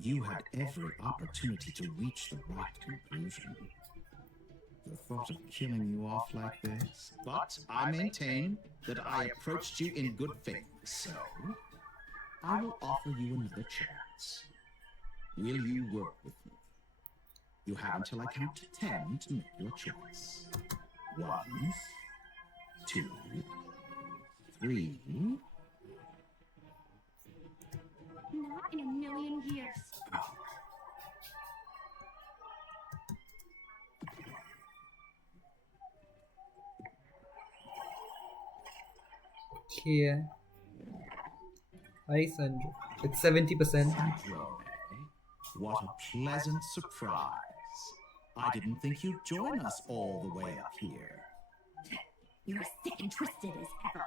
You had every opportunity to reach the right conclusion. The thought of killing you off like this. But I maintain that I approached you in good faith. So, I will offer you another chance. Will you work with me? You have until I count to 10 to make your choice. 1, 2, 3. Not in a million years. Here. Hi, Sandro. It's 70%. Sandrone, what a pleasant surprise. I didn't think you'd join us all the way up here. You're as sick and twisted as ever.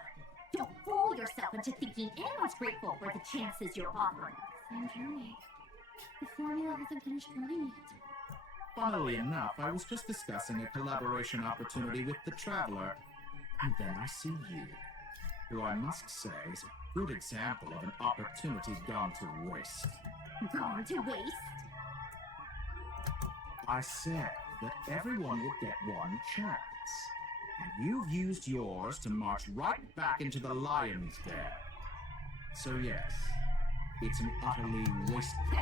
Don't fool yourself into thinking anyone's grateful for the chances you're offering. Sandrone, the formula hasn't finished growing yet. Funnily enough, I was just discussing a collaboration opportunity with the Traveler, and then I see you, who I must say is a good example of an opportunity gone to waste. Gone to waste? I said that everyone would get one chance, and you've used yours to march right back into the lion's den. So yes, it's an utterly wasteful.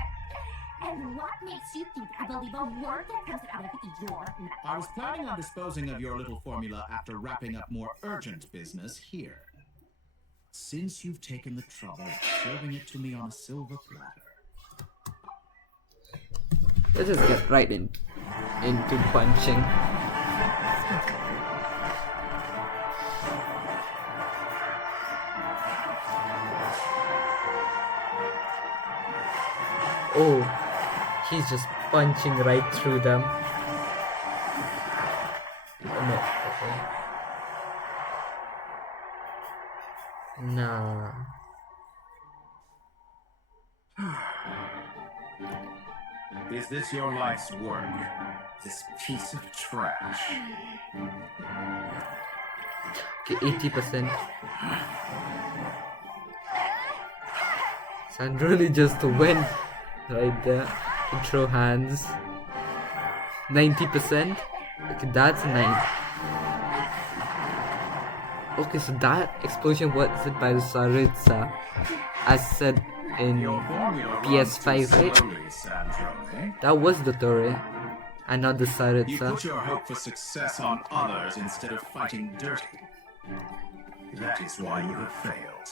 And what makes you think I believe a word that comes out of your mouth? I was planning on disposing of your little formula after wrapping up more urgent business here. Since you've taken the trouble of serving it to me on a silver platter. Let's just get right into punching. Oh, he's just punching right through them. Oh, no, okay. Nah. Is this your life's work? This piece of trash? Okay, 80%. Sandrone just went right there to throw hands. 90%. Okay, that's 9. Okay, so that explosion was it by the Saritsa, as said in PS5, right? That was the Tore, and not the You Saritsa. put your hope for success on others instead of fighting dirty. That is why you have failed.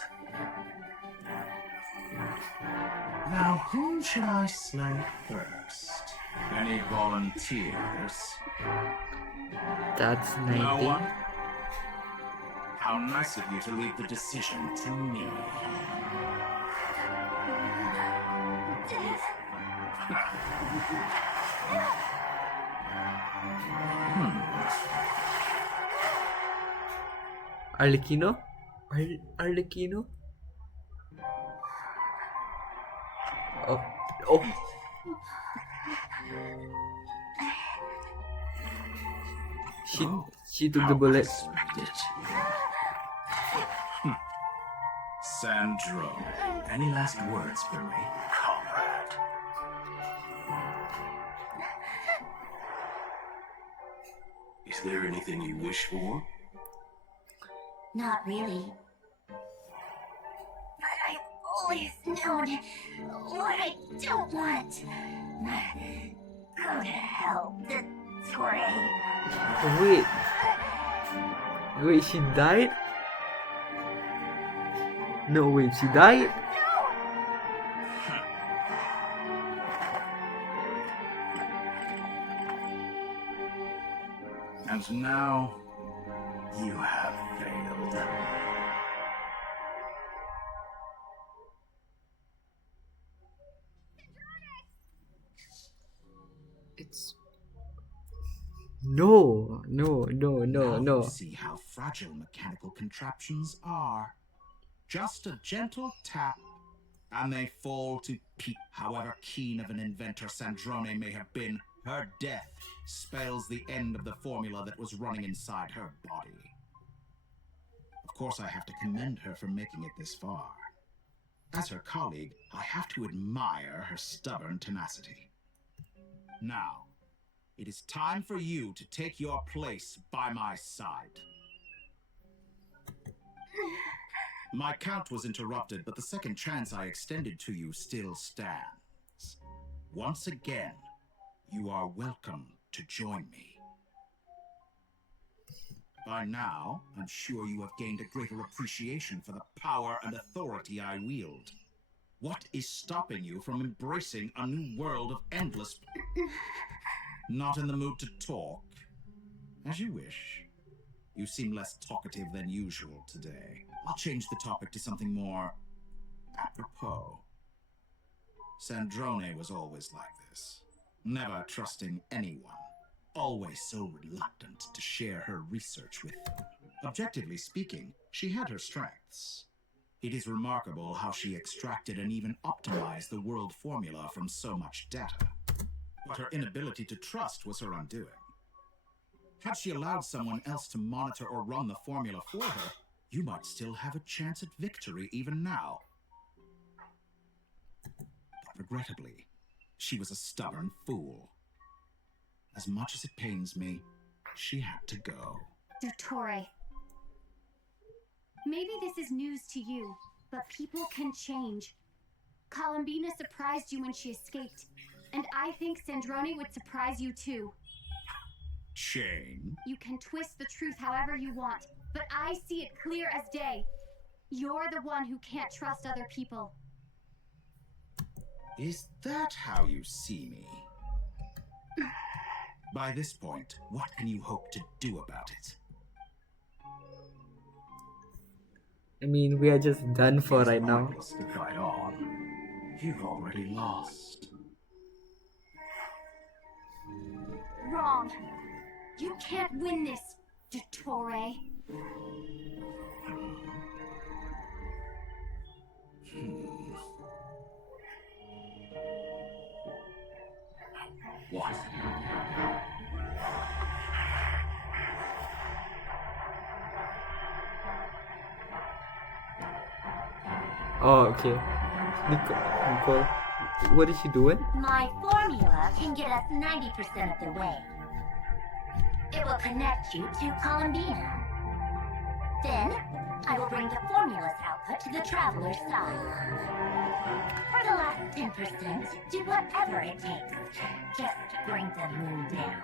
Now, whom should I slay first? Any volunteers? That's No 90. one? How nice of you to leave the decision to me. Arlecchino? Arlecchino? Oh, oh. She took the bullet. Sandrone, any last words for me, comrade? Is there anything you wish for? Not really. But I've always known what I don't want. Go to hell, the Torre. Wait, she died? No, wait, she died? And now, you have failed. It's... No. Now you see how fragile mechanical contraptions are. Just a gentle tap, and they fall to pieces. However keen of an inventor Sandrone may have been, her death spells the end of the formula that was running inside her body. Of course, I have to commend her for making it this far. As her colleague, I have to admire her stubborn tenacity. Now, it is time for you to take your place by my side. My count was interrupted, but the second chance I extended to you still stands. Once again, you are welcome to join me. By now, I'm sure you have gained a greater appreciation for the power and authority I wield. What is stopping you from embracing a new world of endless... Not in the mood to talk? As you wish. You seem less talkative than usual today. I'll change the topic to something more apropos. Sandrone was always like this, never trusting anyone, always so reluctant to share her research with them. Objectively speaking, she had her strengths. It is remarkable how she extracted and even optimized the world formula from so much data. But her inability to trust was her undoing. Had she allowed someone else to monitor or run the formula for her, you might still have a chance at victory even now. But regrettably, she was a stubborn fool. As much as it pains me, she had to go. Dottore. Maybe this is news to you, but people can change. Columbina surprised you when she escaped, and I think Sandrone would surprise you too. Shane? You can twist the truth however you want, but I see it clear as day. You're the one who can't trust other people. Is that how you see me? By this point, what can you hope to do about it? I mean, we are just done for right now. Pointless to fight on. You've already lost. Wrong. You can't win this, Dottore. What? Oh, okay. Nicole, what is she doing? My formula can get us 90% of the way. It will connect you to Columbina. Then, I will bring the formula's output to the traveler's side. For the last 10%, do whatever it takes. Just bring the moon down.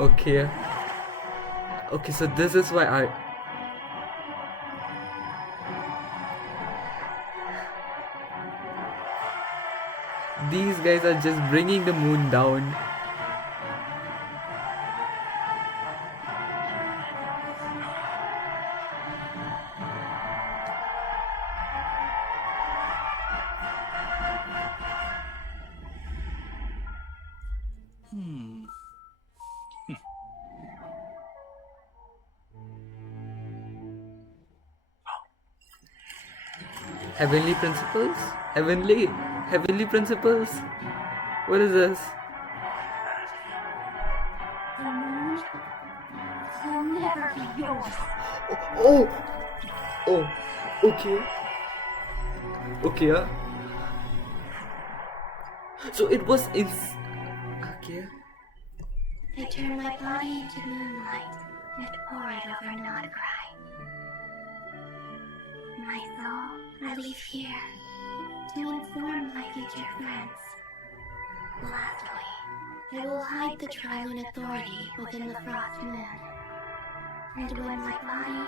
Okay. Okay, so this is why these guys are just bringing the moon down. Heavenly principles? Heavenly principles? What is this? The moon will never be yours. Oh! Okay. Okay. So it was okay. I turn my body into moonlight and pour it over not Krai. My soul, I leave here to inform my future friends. Lastly, I will hide the Trilune Authority within the Frost Moon. And when my body,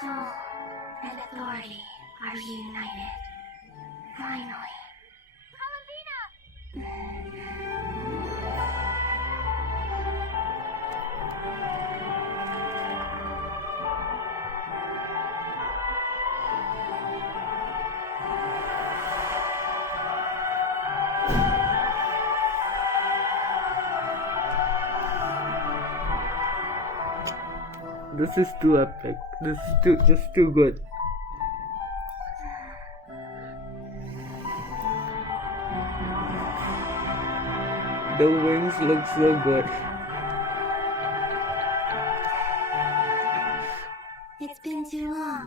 soul, and authority are reunited, finally. This is too epic. This is just too good. The wings look so good. It's been too long.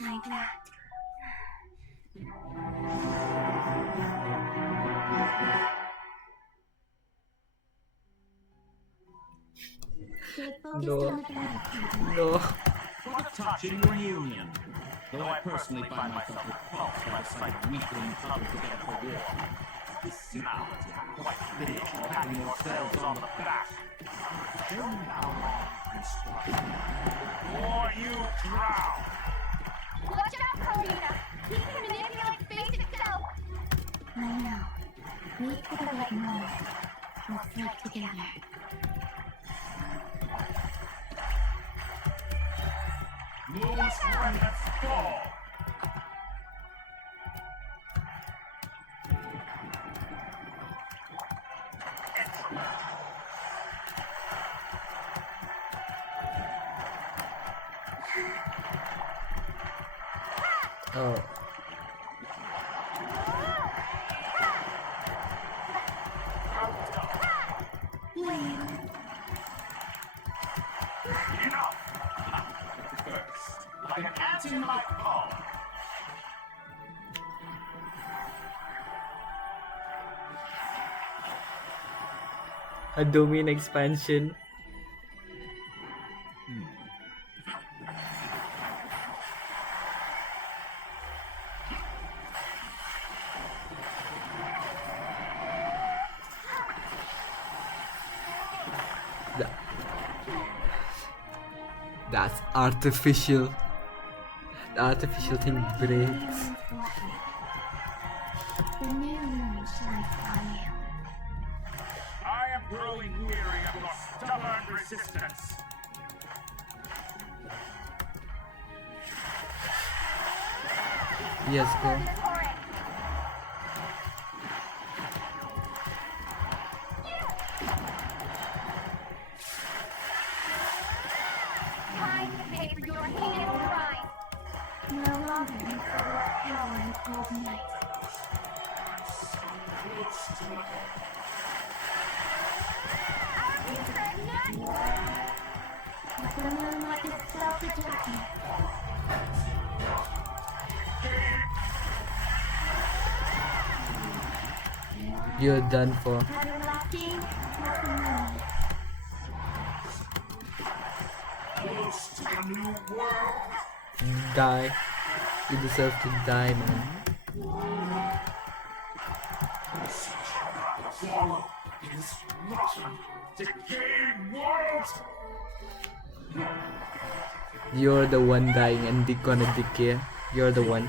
I'm back. No. What a touching reunion. Though I personally find myself repulsed by the sight of weaklings huddled together for war. Now, quite finished patting yourselves on the back. Show me how long you struggle. Or you drown. Watch out, Columbina! He can manipulate space itself! I know. Wait for the right moment. We'll fight together. Moon's remnants fall. Oh. Enough! First, like an ant in my palm. A domain expansion. That's artificial. The artificial thing breaks. The new moon shines on you. I am growing weary of your stubborn resistance. Yes, go. Time to pay for your heinous crime! No longer need for your power and cold night. But the moonlight dispels the darkness. You're done for. Everlasting like the moonlight. Die. You deserve to die, man. You're the one dying and gonna decay. You're the one.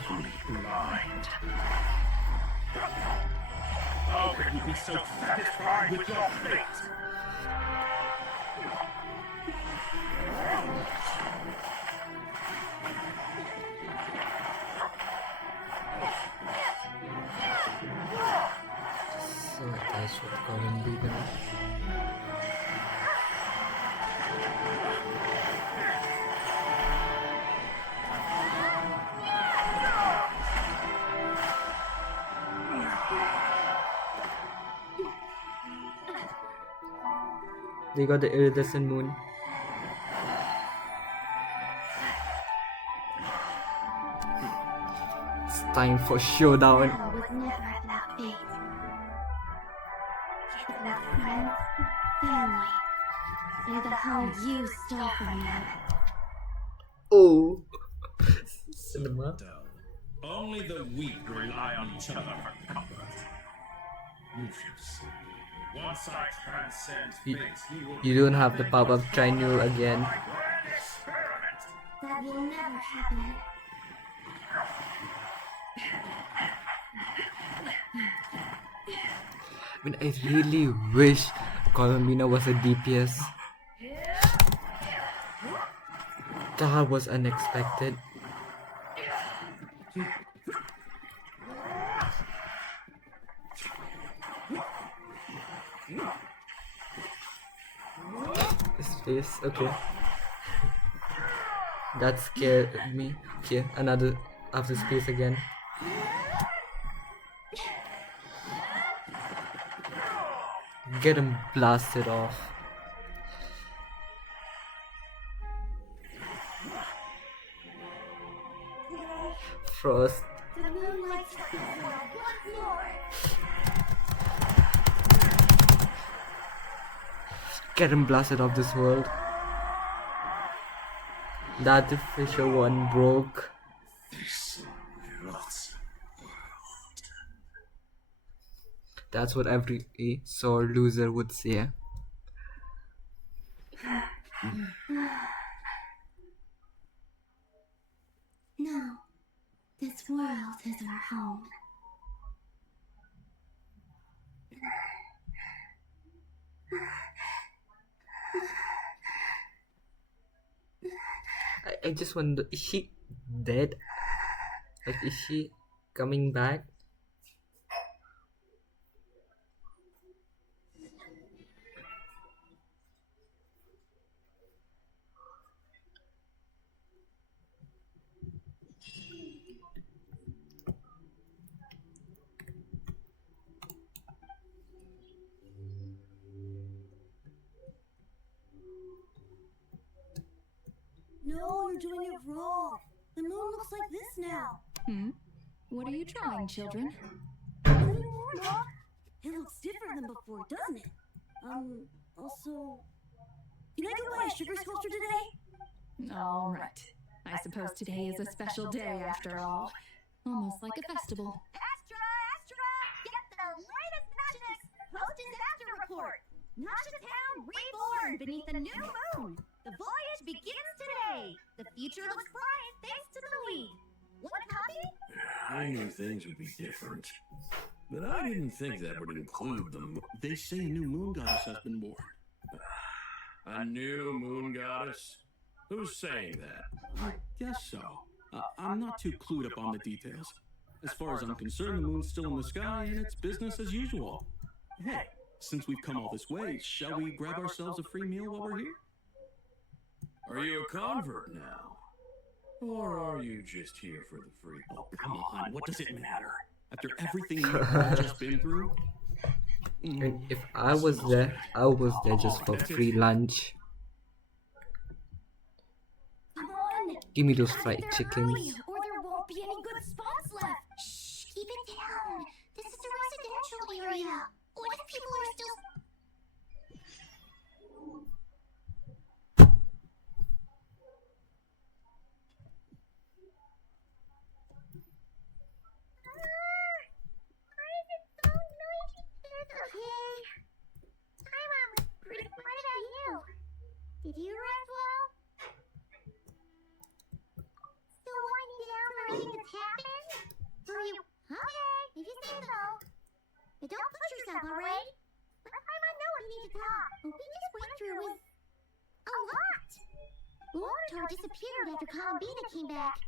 How can you be so satisfied with your fate? So attached with columbina. They got the iridescent moon. It's time for showdown. Hell was never about fate. It's about friends, family, and the home you stole from them. Oh, cinema. Only the weak rely on each other for comfort. Lucius, once I transcend fate, You don't have the power of Trinul again. That will never happen. I mean, I really wish Columbina was a DPS. That was unexpected. His face, okay. That scared me. Okay, another after space again. Get him blasted off. Frost. The moonlight struck once more. Get him blasted off this world. That official one broke. That's what every sore loser would say. No, this world is our home. I just wonder, is she dead? Like, is she coming back? No, you're doing it wrong. The moon looks like this now. What are you drawing, children? Nothing more, Mom. It looks different than before, doesn't it? Also, can I go buy a sugar sculpture today? All right. I suppose today is a special day after all. Almost like a festival. Extra, extra! Get the latest Nasha's Post-its after report. Nasha Town reborn beneath a new moon. The voyage begins today. The future looks bright thanks to the lead. One copy? I knew things would be different, but I didn't think that would include them. They say a new moon goddess has been born. A new moon goddess? Who's saying that? I guess so. I'm not too clued up on the details. As far as I'm concerned, the moon's still in the sky and it's business as usual. Hey, since we've come all this way, shall we grab ourselves a free meal while we're here? Are you a convert now? Or are you just here for the free? Oh, come on, what does it matter? After everything we've all just been through? And if I was there, I was there just for free lunch. Give me those fried chickens. Or there won't be any good spots left. Shh, keep it down. This is a residential area. What if people are still... Why is it so noisy? It's okay. Hi, Mom. What about you? Did you rest well? Still winding down for everything that's happened? Are you... Okay, if you say so. But don't push yourself, alright? Let Paimon know when you need to talk. What we just went through was... a lot. Loritar disappeared after Columbina came back.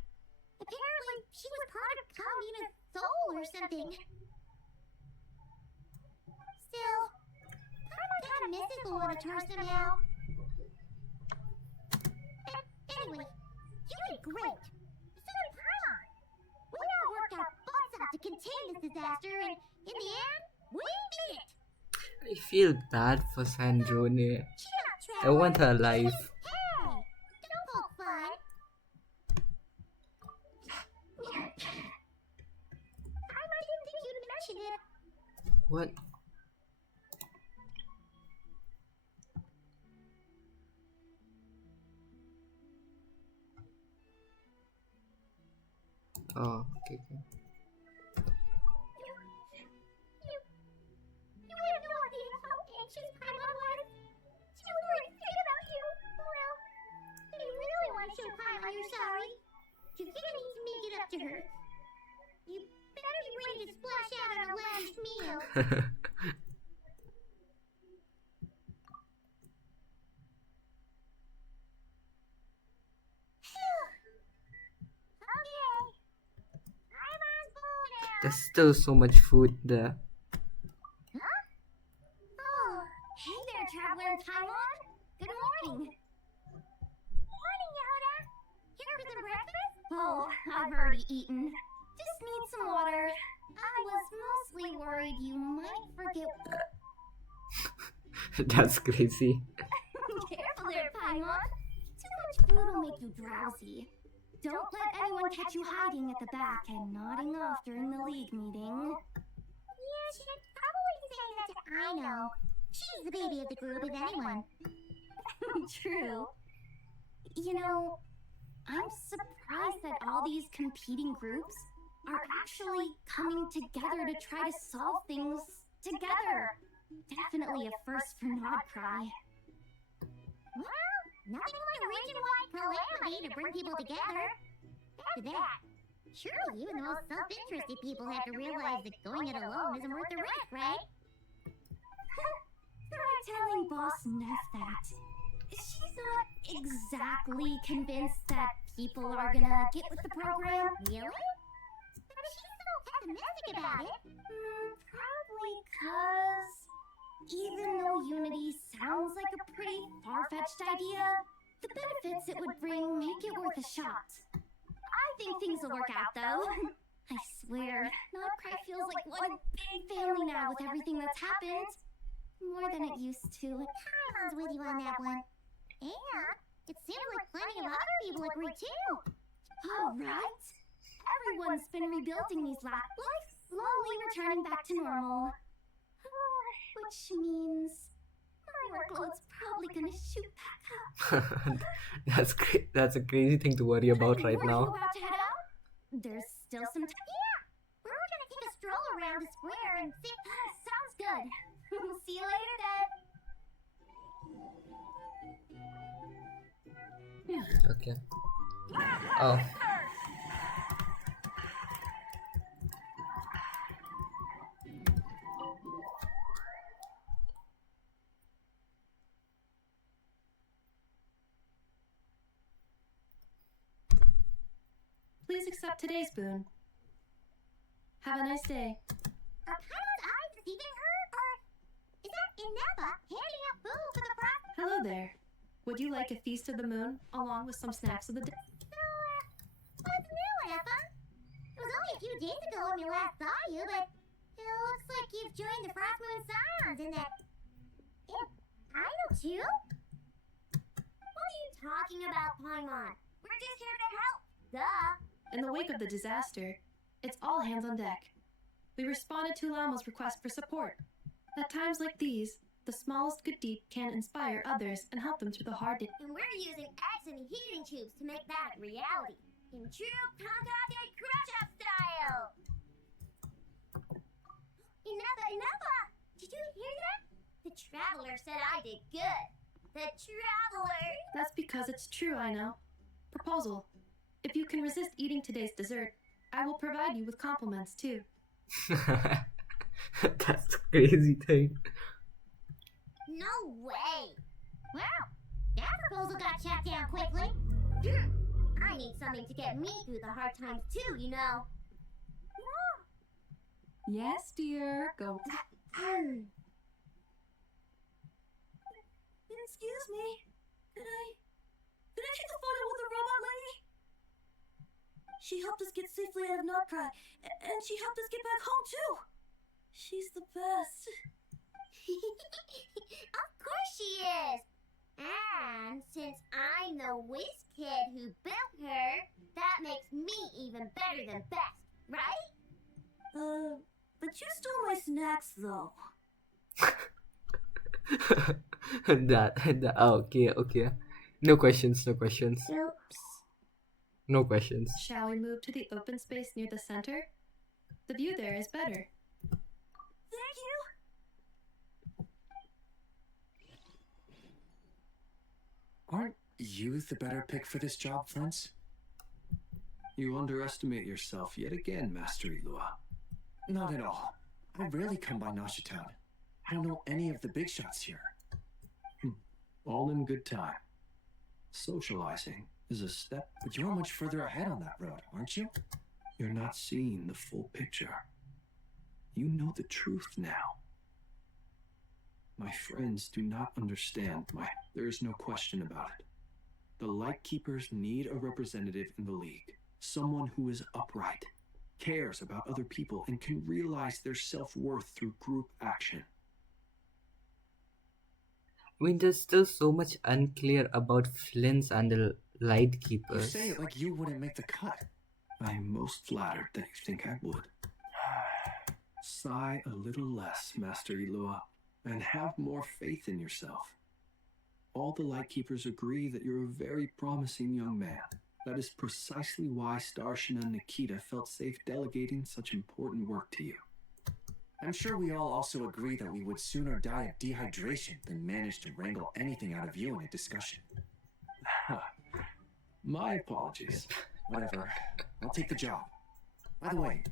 Apparently, she was part of Columbine's soul or something. Still, Paimon kinda misses Loritar somehow. Anyway, you did great. So did Paimon. We all worked our butts off to contain this disaster, and in the end, we beat it. I feel bad for Sandrone. I want her alive. Hey, don't poke fun. I didn't think you'd mention it. What? Oh, okay. You have no idea how anxious Paimon was. She was worried sick about you. Well, if you really want to show Paimon you're sorry, you're gonna need to make it up to her. You better be ready to splash out on a lavish meal. Okay. Paimon's full now. There's still so much food there. Oh, hey there, traveler in Taiwan. Good morning. Morning, Yoda. Here for some breakfast? Oh, I've already eaten. Just need some water. I was mostly worried you might forget. That's crazy. Careful there, Paimon. Too much food will make you drowsy. Don't let anyone catch you hiding at the back and nodding off during the league meeting. Yeah, she'd probably say that to Aino. She's the baby of the group, if anyone. True. You know, I'm surprised that all these competing groups are actually coming together to try to solve things together. Definitely a first for Nod Cry. Well, nothing like a region-wide calamity to bring people together. After that, surely even the most self-interested people have to realize that going it alone isn't worth the risk, right? Try telling Boss Neff that. She's not exactly convinced that people are gonna get with the program. Really? But she's so pessimistic about it. Probably 'cause even though Unity sounds like a pretty far-fetched idea, the benefits it would bring make it worth a shot. I think things will work out, though. I swear, Nodcry feels like one big family now with everything that's happened. More than it used to. Paimon's with you on that one. And it seems like plenty of other people agree too. All right. Everyone's been rebuilding these last lives, slowly returning back to normal. Which means my workload's probably gonna shoot back up. That's a crazy thing to worry about right Were now. you about to head out? There's still some time. Yeah, we're gonna take a stroll around the square and see. Sounds good. See you later then. Okay. Oh. Please accept today's boon. Have a nice day. Are Paimon's eyes deceiving her? Or is that Ineppa handing out food for the press? Hello there. Would you like a feast of the moon along with some snacks of the day? What's new, Ineppa? It was only a few days ago when we last saw you, but it looks like you've joined the Frost Moon Scions and that... I know too? What are you talking about, Paimon? We're We're just here to help. Duh. In the wake of the disaster, it's all hands on deck. We responded to Lama's request for support. At times like these, the smallest good deed can inspire others and help them through the hard days. And we're using eggs and heating tubes to make that a reality. In true Kankake Crush-Up style! Enough! Did you hear that? The Traveler said I did good. The Traveler! That's because it's true, I know. Proposal. If you can resist eating today's dessert, I will provide you with compliments too. That's a crazy thing. No way! Wow, that proposal got shut down quickly. I need something to get me through the hard times too, you know. Yes, dear. Go. Excuse me. Could I take a photo with the robot lady? She helped us get safely out of Krai, and she helped us get back home too. She's the best. Of course she is. And since I'm the whiz kid who built her, that makes me even better than best, right? But you stole my snacks though. Okay. No questions. Oops. No questions. Shall we move to the open space near the center? The view there is better. Thank you. Aren't you the better pick for this job, Flint's? You underestimate yourself yet again, Master Ilua. Not at all. I rarely come by Nashitown. I don't know any of the big shots here. All in good time. Socializing is a step. But you're much further ahead on that road, aren't you? You're not seeing the full picture. You know the truth now. My friends do not understand there is no question about it. The Lightkeepers need a representative in the League. Someone who is upright, cares about other people, and can realize their self-worth through group action. I mean, there's still so much unclear about Flint's and the You Lightkeepers. say it like you wouldn't make the cut. I'm most flattered that you think I would. Sigh a little less, Master Ilua, and have more faith in yourself. All the Lightkeepers agree that you're a very promising young man. That is precisely why Starshin and Nikita felt safe delegating such important work to you. I'm sure we all also agree that we would sooner die of dehydration than manage to wrangle anything out of you in a discussion. My apologies. Whatever. I'll take the job. By the way,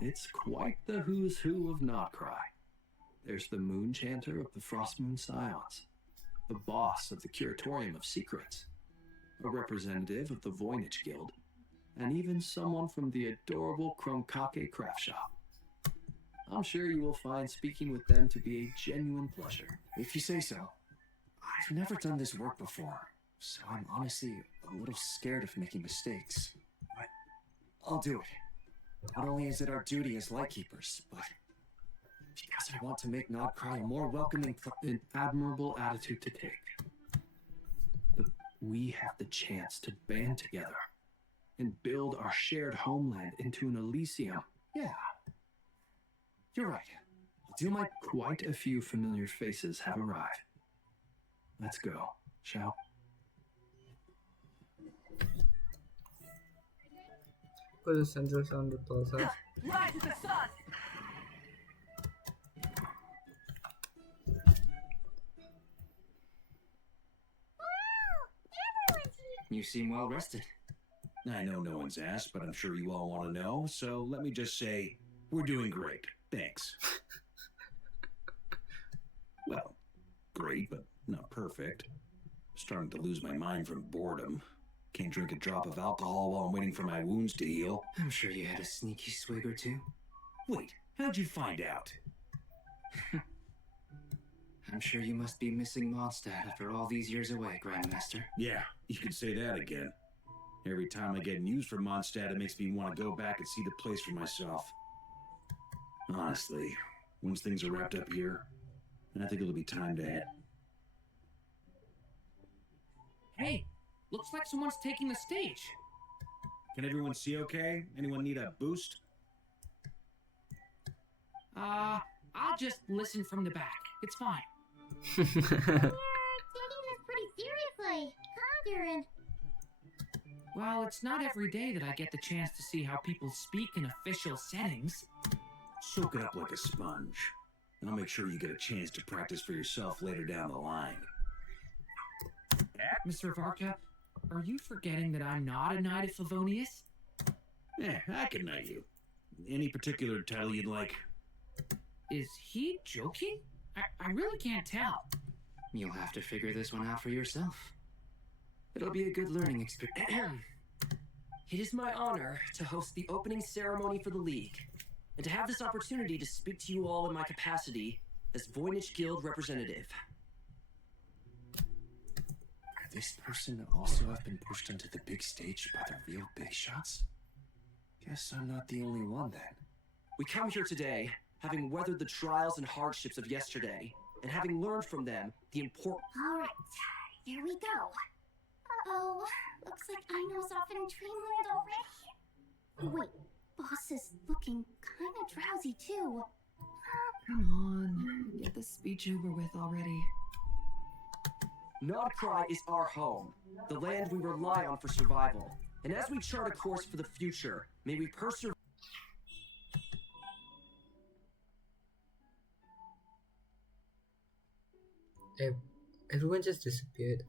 it's quite the who's who of Krai. There's the Moon Chanter of the Frostmoon Scions, the boss of the Curatorium of Secrets, a representative of the Voynich Guild, and even someone from the adorable Kromkake Craft Shop. I'm sure you will find speaking with them to be a genuine pleasure. If you say so. I've never done this work before, so I'm honestly a little scared of making mistakes. But I'll do it. Not only is it our duty as Lightkeepers, but because I want to make Krai a more welcoming An admirable attitude to take. But we have the chance to band together and build our shared homeland into an Elysium. Yeah. You're right. I'll do my... Quite a few familiar faces have arrived. Let's go, shall Put the central sound with also. Rise to the sun! You seem well rested. I know no one's asked, but I'm sure you all want to know, so let me just say, we're doing great. Thanks. Well, great, but not perfect. Starting to lose my mind from boredom. Can't drink a drop of alcohol while I'm waiting for my wounds to heal. I'm sure you had a sneaky swig or two. Wait, how'd you find out? I'm sure you must be missing Mondstadt after all these years away, Grandmaster. Yeah, you could say that again. Every time I get news from Mondstadt, it makes me want to go back and see the place for myself. Honestly, once things are wrapped up here, I think it'll be time to head. Hey, Looks like someone's taking the stage. Can everyone see okay? Anyone need a boost? I'll just listen from the back. It's fine. We're taking this pretty seriously, huh, Durin? Well, it's not every day that I get the chance to see how people speak in official settings. Soak it up like a sponge. And I'll make sure you get a chance to practice for yourself later down the line. Mr. Varka, are you forgetting that I'm not a Knight of Favonius? Yeah, I can knight you. Any particular title you'd like? Is he joking? I really can't tell. You'll have to figure this one out for yourself. It'll be a good learning experience. It is my honor to host the opening ceremony for the League, and to have this opportunity to speak to you all in my capacity as Voynich Guild representative. Could this person also have been pushed onto the big stage by the real big shots? Guess I'm not the only one then. We come here today, having weathered the trials and hardships of yesterday, and having learned from them the important... Alright, here we go. Uh-oh, looks like Aino's off in Dreamland already. Wait, boss is looking kinda drowsy too. Come on, get the speech over with already. Krai is our home, the land we rely on for survival. And as we chart a course for the future, may we persevere... Everyone just disappeared.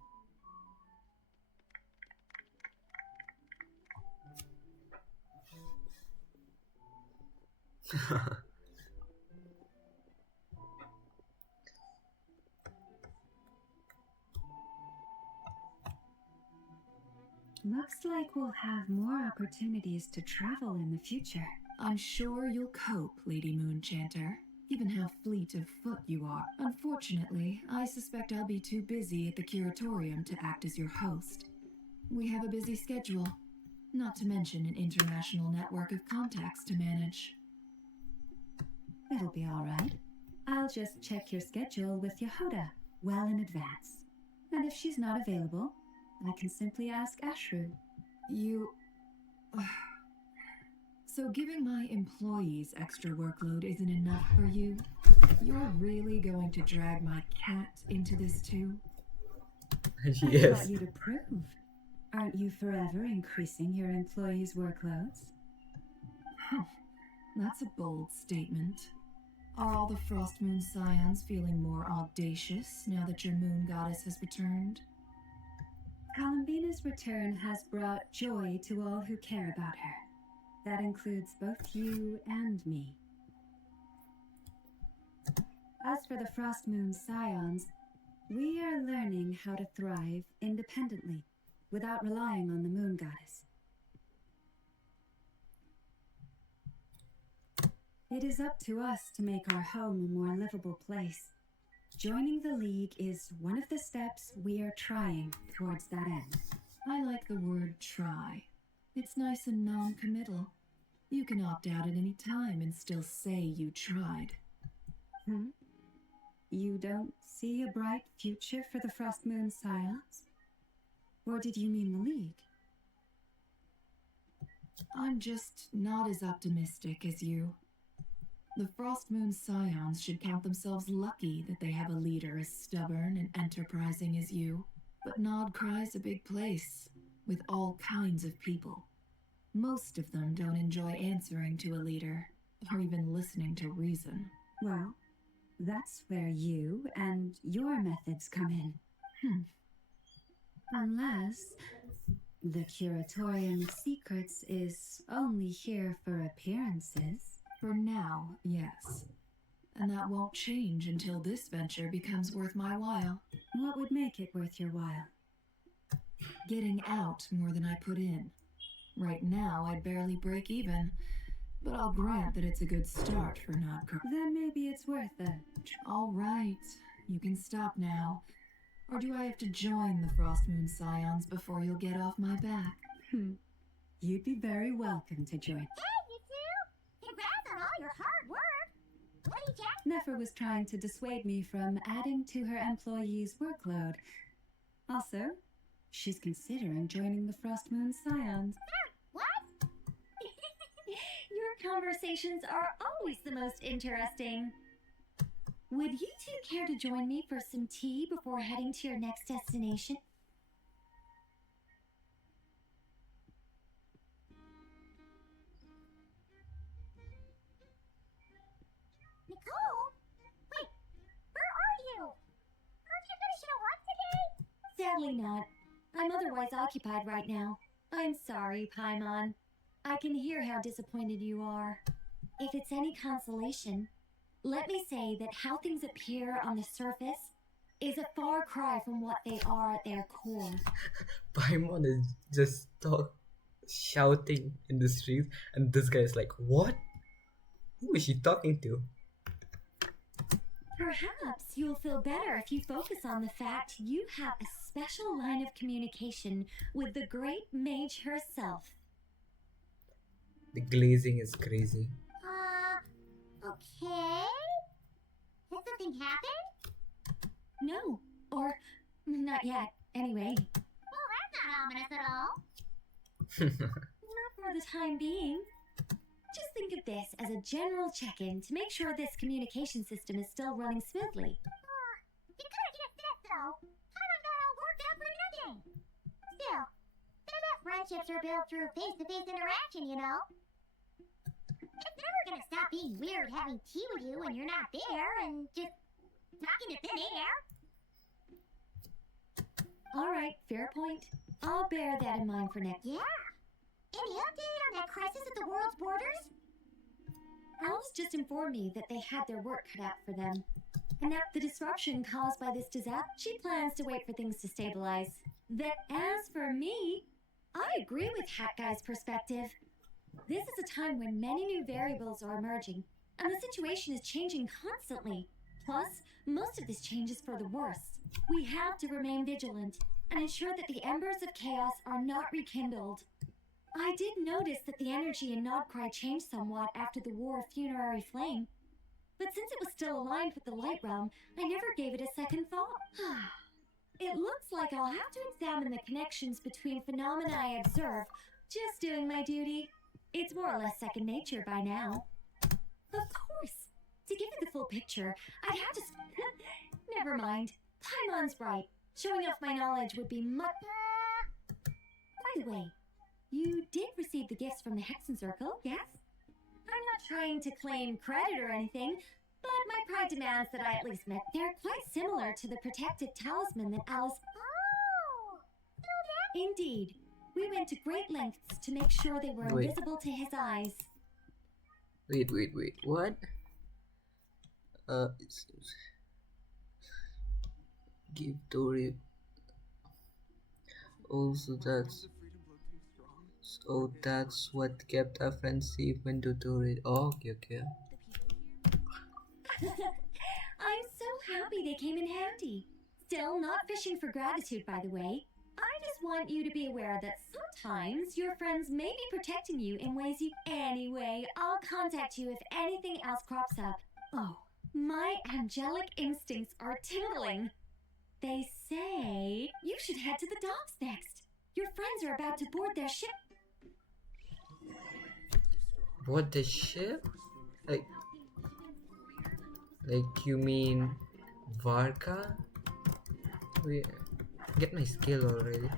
Looks like we'll have more opportunities to travel in the future. I'm sure you'll cope, Lady Moonchanter, given how fleet of foot you are. Unfortunately, I suspect I'll be too busy at the curatorium to act as your host. We have a busy schedule, not to mention an international network of contacts to manage. It'll be all right. I'll just check your schedule with Yehoda well in advance. And if she's not available, I can simply ask Ashru. You... So giving my employees extra workload isn't enough for you? You're really going to drag my cat into this too? I want you to prove. Aren't you forever increasing your employees' workloads? That's a bold statement. Are all the Frostmoon Scions feeling more audacious now that your moon goddess has returned? Columbina's return has brought joy to all who care about her. That includes both you and me. As for the Frostmoon Scions, we are learning how to thrive independently, without relying on the moon goddess. It is up to us to make our home a more livable place. Joining the League is one of the steps we are trying towards that end. I like the word try. It's nice and non-committal. You can opt out at any time and still say you tried. You don't see a bright future for the Frostmoon Scions? Or did you mean the League? I'm just not as optimistic as you. The Frostmoon Scions should count themselves lucky that they have a leader as stubborn and enterprising as you. But Krai's a big place, with all kinds of people. Most of them don't enjoy answering to a leader, or even listening to reason. Well, that's where you and your methods come in. Unless the Curatorium of Secrets is only here for appearances. For now, yes. And that won't change until this venture becomes worth my while. What would make it worth your while? Getting out more than I put in. Right now, I barely break even, but I'll grant that it's a good start for Krai. Then maybe it's worth it. All right, you can stop now. Or do I have to join the Frostmoon Scions before you'll get off my back? You'd be very welcome to join. Hey, you two! Congrats on all your hard work! What did Jack... Nefer was trying to dissuade me from adding to her employees' workload. Also, She's considering joining the Frost Moon Scions. What? Your conversations are always the most interesting. Would you two care to join me for some tea before heading to your next destination? Nicole? Wait, where are you? Aren't you gonna show up today? Sadly not. I'm otherwise occupied right now. I'm sorry, Paimon. I can hear how disappointed you are. If it's any consolation, let me say that how things appear on the surface is a far cry from what they are at their core. Paimon is just shouting in the streets, and this guy is like, what? Who is she talking to? Perhaps you'll feel better if you focus on the fact you have a special line of communication with the great mage herself. The glazing is crazy. Okay? Has something happened? No, or not yet, anyway. Well, that's not ominous at all. Not for the time being. Just think of this as a general check-in to make sure this communication system is still running smoothly. You could've just said so. I don't got all worked out for nothing. Still, the best friendships are built through face-to-face interaction, you know. It's never gonna stop being weird having tea with you when you're not there and just talking to thin air. Alright, fair point. I'll bear that in mind for next. Yeah. Any update on that crisis at the world's borders? Alice just informed me that they had their work cut out for them, and that the disruption caused by this disaster, she plans to wait for things to stabilize. That as for me, I agree with Hat Guy's perspective. This is a time when many new variables are emerging, and the situation is changing constantly. Plus, most of this change is for the worse. We have to remain vigilant and ensure that the embers of chaos are not rekindled. I did notice that the energy in Krai changed somewhat after the War of Funerary Flame, but since it was still aligned with the Light Realm, I never gave it a second thought. It looks like I'll have to examine the connections between phenomena I observe. Just doing my duty. It's more or less second nature by now. Of course. To give you the full picture, I'd have to... Never mind. Paimon's right. Showing off my knowledge would be much... By the way, you did receive the gifts from the Hexen Circle, yes? I'm not trying to claim credit or anything, but my pride demands that I at least met. They're quite similar to the protective talisman that Alice... Oh! So that... Indeed. We went to great lengths to make sure they were invisible to his eyes. Wait, what? Give Tori. Also, that's what kept our friends safe when Tori. Oh, okay. I'm so happy they came in handy. Still not fishing for gratitude, by the way. I just want you to be aware that sometimes your friends may be protecting you in ways you... Anyway, I'll contact you if anything else crops up. Oh, my angelic instincts are tingling. They say you should head to the docks next. Your friends are about to board their ship. Board the ship? Like you mean Varka? Wait. Get my skill already.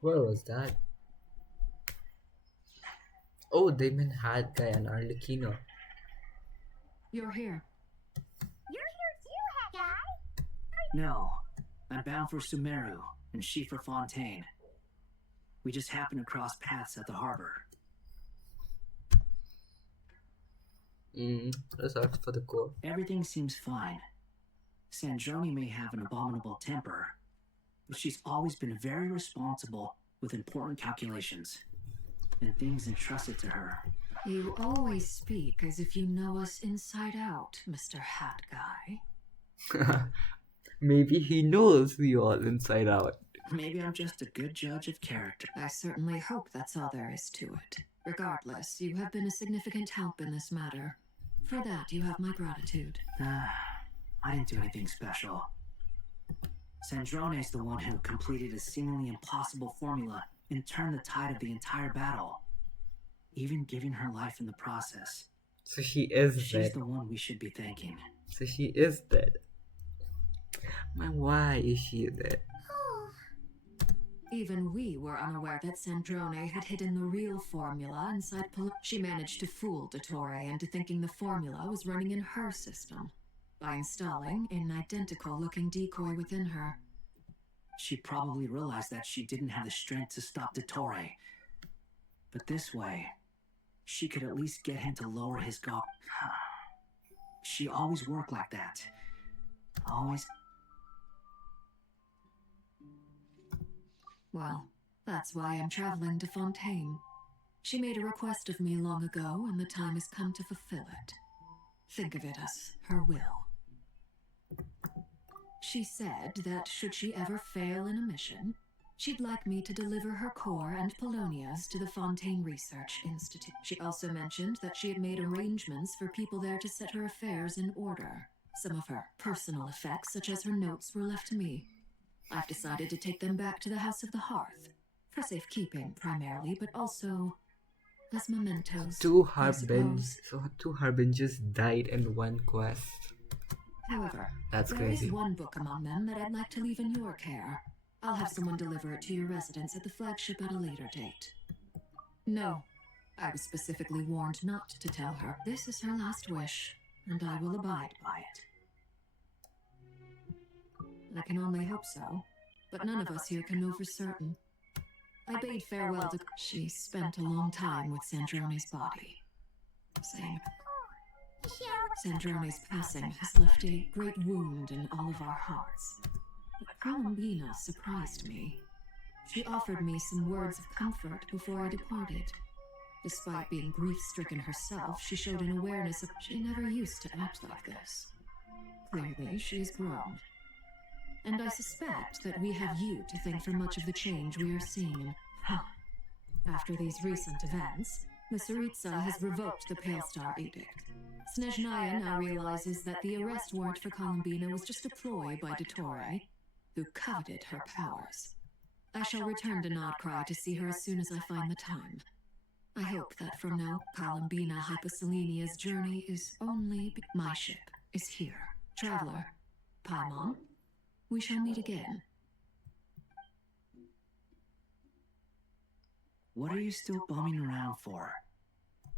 Where was that? Oh, they meant Hat Guy and Arlecchino. You're here. You're here too, Hat Guy! No, I'm bound for Sumeru and she for Fontaine. We just happened to cross paths at the harbor. Let's ask for the core. Everything seems fine. Sandrone may have an abominable temper, but she's always been very responsible with important calculations. and things entrusted to her. You always speak as if you know us inside out, Mr. Hat Guy. Maybe he knows you all inside out. Maybe I'm just a good judge of character. I certainly hope that's all there is to it. Regardless, you have been a significant help in this matter. For that, you have my gratitude. I didn't do anything special. Sandrone's the one who completed a seemingly impossible formula and turned the tide of the entire battle, even giving her life in the process. So she is She's dead. the one we should be thanking. So she is dead. Man, why is she dead? Even we were unaware that Sandrone had hidden the real formula inside She managed to fool Dottore into thinking the formula was running in her system by installing an identical-looking decoy within her. She probably realized that she didn't have the strength to stop Dottore. But this way, she could at least get him to lower his guard. She always worked like that. Always. Well, that's why I'm traveling to Fontaine. She made a request of me long ago, and the time has come to fulfill it. Think of it as her will. She said that should she ever fail in a mission, she'd like me to deliver her core and Polonia's to the Fontaine Research Institute. She also mentioned that she had made arrangements for people there to set her affairs in order. Some of her personal effects, such as her notes, were left to me. I've decided to take them back to the House of the Hearth, for safekeeping primarily, but also as mementos. Two harbingers died in one quest. However, That's there crazy. is one book among them that I'd like to leave in your care. I'll have someone deliver it to your residence at the flagship at a later date. No, I was specifically warned not to tell her. This is her last wish, and I will abide by it. I can only hope so, but none of us here can know for certain. I bade farewell to... She spent a long time with Sandrone's body. Same. Sandrone's passing has left a great wound in all of our hearts. But Columbina surprised me. She offered me some words of comfort before I departed. Despite being grief-stricken herself, she showed an awareness of... She never used to act like this. Clearly, she has grown. And I suspect that we have you to thank for much of the change we are seeing. After these recent events, the Tsaritsa has revoked the Pale Star Edict. Snezhnaya now realizes that the arrest warrant for Columbina was just a ploy by Dottore, who coveted her powers. I shall return to Krai to see her as soon as I find the time. I hope that from now, Columbina Hyposelenia's journey is only... My ship is here. Traveler, Paimon, we shall meet again. What are you still bumming around for?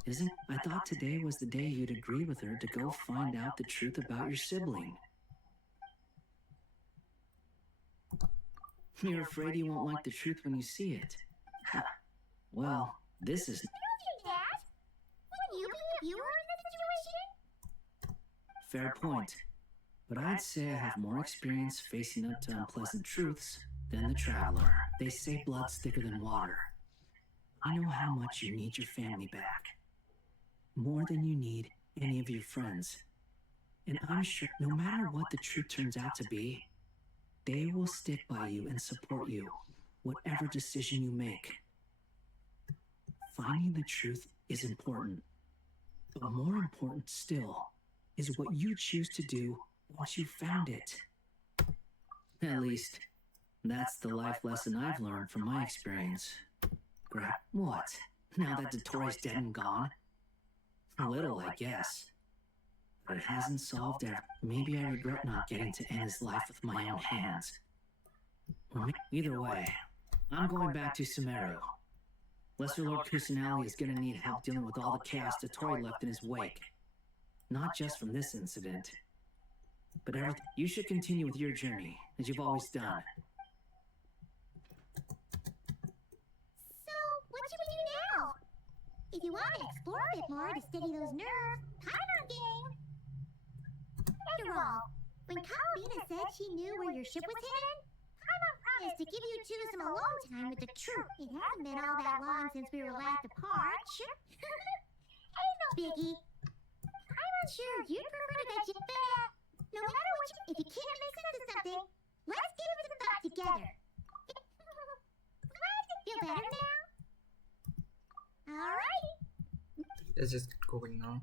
I thought today was the day you'd agree with her to go find out the truth about your sibling. You're afraid you won't like the truth when you see it. Well, this is... Dad? Wouldn't you be the viewer in this situation? Fair point. But I'd say I have more experience facing up to unpleasant truths than the traveler. They say blood's thicker than water. I know how much you need your family back. More than you need any of your friends. And I'm sure no matter what the truth turns out to be, they will stick by you and support you, whatever decision you make. Finding the truth is important. But more important still is what you choose to do once you've found it. At least, that's the life lesson I've learned from my experience. What? Now that Dottore's dead and gone? A little, I guess. But it hasn't solved everything. Maybe I regret not getting to end his life with my own hands. Either way, I'm going back to Sumeru. Lesser Lord Kusanali is gonna need help dealing with all the chaos Dottore left in his wake. Not just from this incident, but everything. You should continue with your journey, as you've always done. So, what should we do now? If you want to explore a bit more to steady those nerves, Paimon gang! After all, when Columbina said she knew where your ship was hidden, Paimon promised to give you two some alone time with the troop. It hasn't been all that long since we were last apart. Sure. Ain't no biggie. Paimon's sure you'd prefer to get you back. No matter what, if you can't make sense of something, let's give it some thought together. Glad you feel better now. Alrighty. Let's just get going now.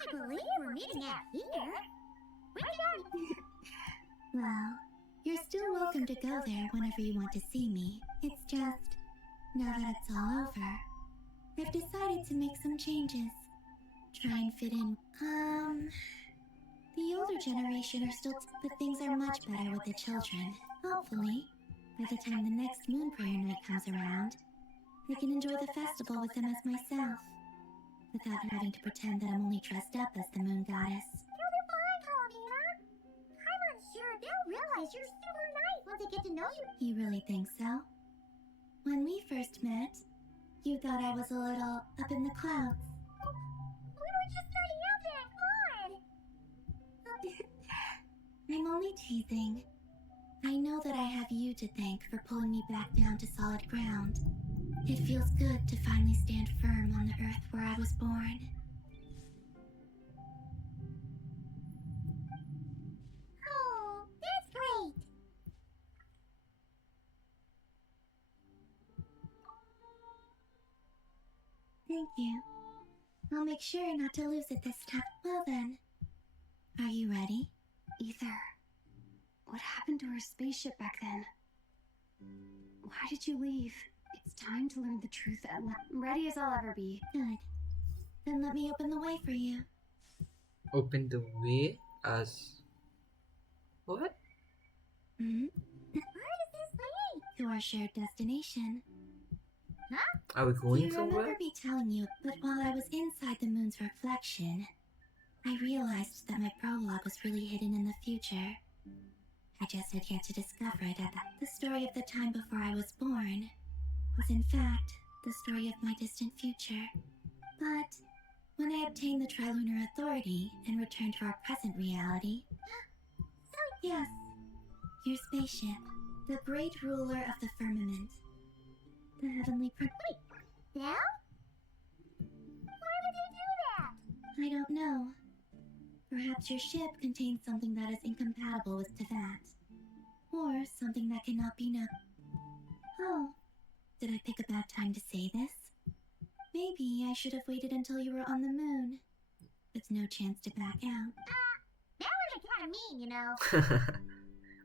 I believe we're meeting out here. Well, you're still welcome to go there whenever you want to see me. It's just, now that it's all over, I've decided to make some changes. Try and fit in. The older generation are still, but things are much better with the children. Hopefully, by the time the next moon prayer night comes around, I can enjoy the festival with them as myself, without having to pretend that I'm only dressed up as the moon goddess. You'll be fine, Columbina. I'm sure they'll realize you're super nice once they get to know you. You really think so? When we first met, you thought I was a little up in the clouds. We were just starting out there, come on. I'm only teasing. I know that I have you to thank for pulling me back down to solid ground. It feels good to finally stand firm on the earth where I was born. Oh, that's great. Thank you. I'll make sure not to lose it this time. Well then, are you ready? Ether, what happened to our spaceship back then? Why did you leave? It's time to learn the truth and ready as I'll ever be. Good. Then let me open the way for you. Open the way as... What? Hmm? Where does this lead? To our shared destination. Huh? Are we going You somewhere? remember me telling you, but while I was inside the moon's reflection, I realized that my prologue was really hidden in the future. I just had yet to discover it at the story of the time before I was born was in fact the story of my distant future. But when I obtained the Trilunar Authority and returned to our present reality... Yes, your spaceship, the great ruler of the firmament, the heavenly Wait, now? Why would they do that? I don't know. Perhaps your ship contains something that is incompatible with Tevat. Or something that cannot be known. Oh, did I pick a bad time to say this? Maybe I should have waited until you were on the moon, with no chance to back out. That would be kind of mean, you know.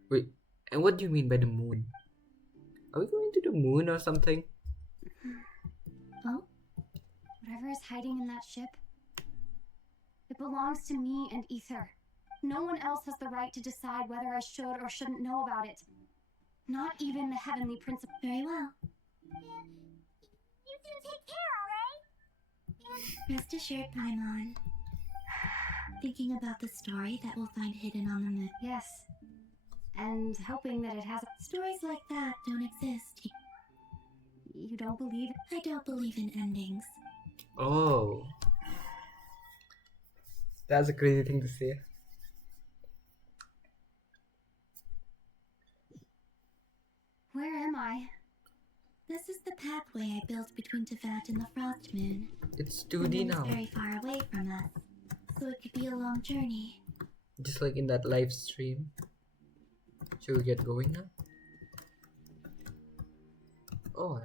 Wait, and what do you mean by the moon? Are we going to the moon or something? Oh? Whatever is hiding in that ship, it belongs to me and Ether. No one else has the right to decide whether I should or shouldn't know about it. Not even the Heavenly Principal. Very well. You do take care, alright? Rest assured, Paimon. Thinking about the story that we'll find hidden on the moon. Yes. And hoping that it has Stories like that don't exist. You don't believe it? I don't believe in endings. Oh. That's a crazy thing to say. Where am I? This is the pathway I built between Tevat and the Frost Moon. It's The 2D moon now. is very far away from us, so it could be a long journey. Just like in that live stream. Should we get going now? Oh.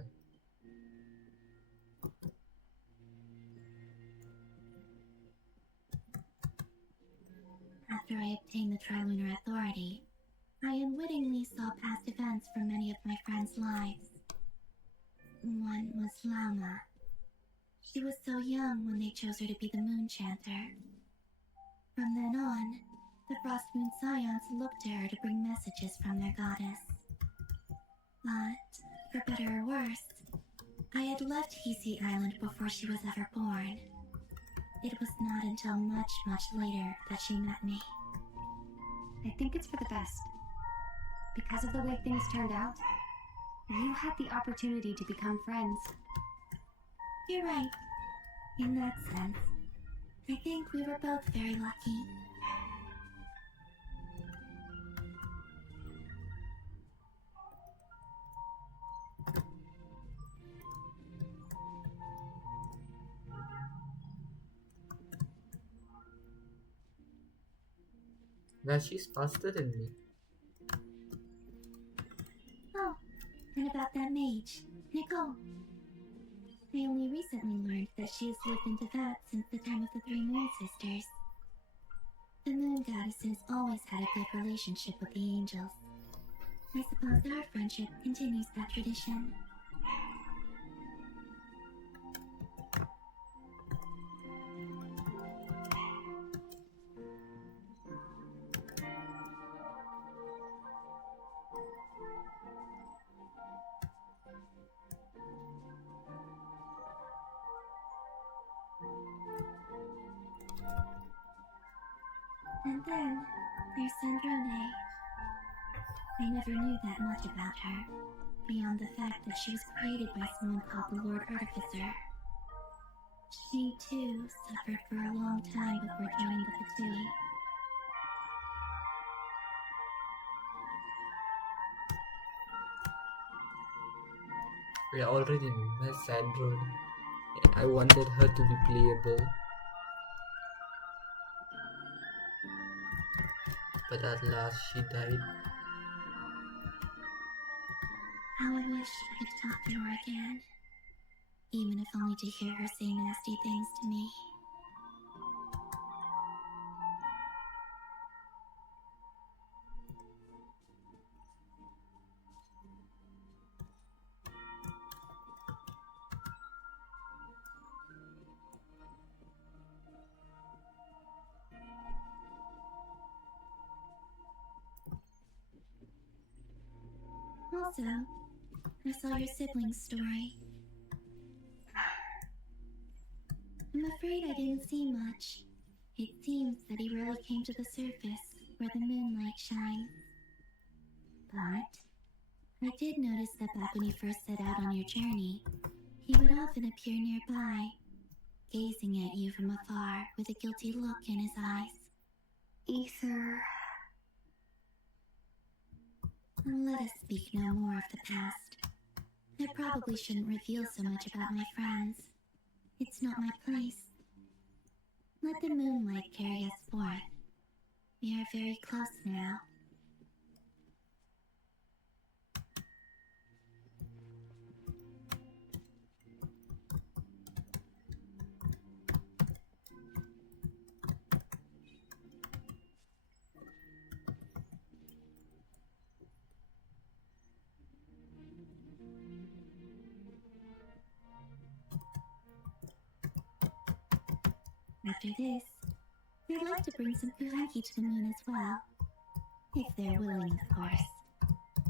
After I obtained the Trilunar Authority, I unwittingly saw past events from many of my friends' lives. One was Lama. She was so young when they chose her to be the Moon Chanter. From then on, the Frost Moon Scions looked to her to bring messages from their goddess. But, for better or worse, I had left Hisi Island before she was ever born. It was not until much, much later that she met me. I think it's for the best. Because of the way things turned out, you had the opportunity to become friends. You're right. In that sense, I think we were both very lucky. Now she's faster than me. Oh, and about that mage, Nicole. I only recently learned that she has lived in Teyvat since the time of the Three Moon Sisters. The Moon Goddesses always had a good relationship with the angels. I suppose our friendship continues that tradition. And then there's Sandrone. I never knew that much about her, beyond the fact that she was created by someone called the Lord Artificer. She, too, suffered for a long time before joining the Fatui. We already met Sandrone. I wanted her to be playable. But at last she died. How I wish I could talk to her again. Even if only to hear her say nasty things to me. Also, I saw your sibling's story. I'm afraid I didn't see much. It seems that he rarely came to the surface where the moonlight shines. But I did notice that back when you first set out on your journey, he would often appear nearby, gazing at you from afar with a guilty look in his eyes. Ether. Let us speak no more of the past. I probably shouldn't reveal so much about my friends. It's not my place. Let the moonlight carry us forth. We are very close now. After this, I'd like to bring some Kuhaki to the moon as well. If they're willing, of course.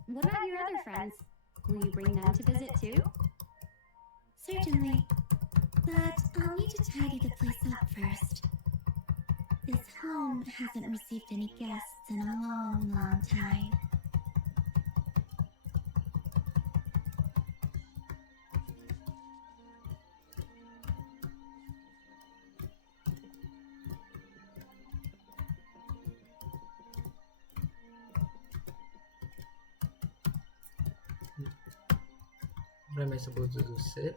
What about your other friends? Will you bring them to visit too? Certainly. But I'll need to tidy the place up first. This home hasn't received any guests in a long, long time. What am I supposed to do? Sit?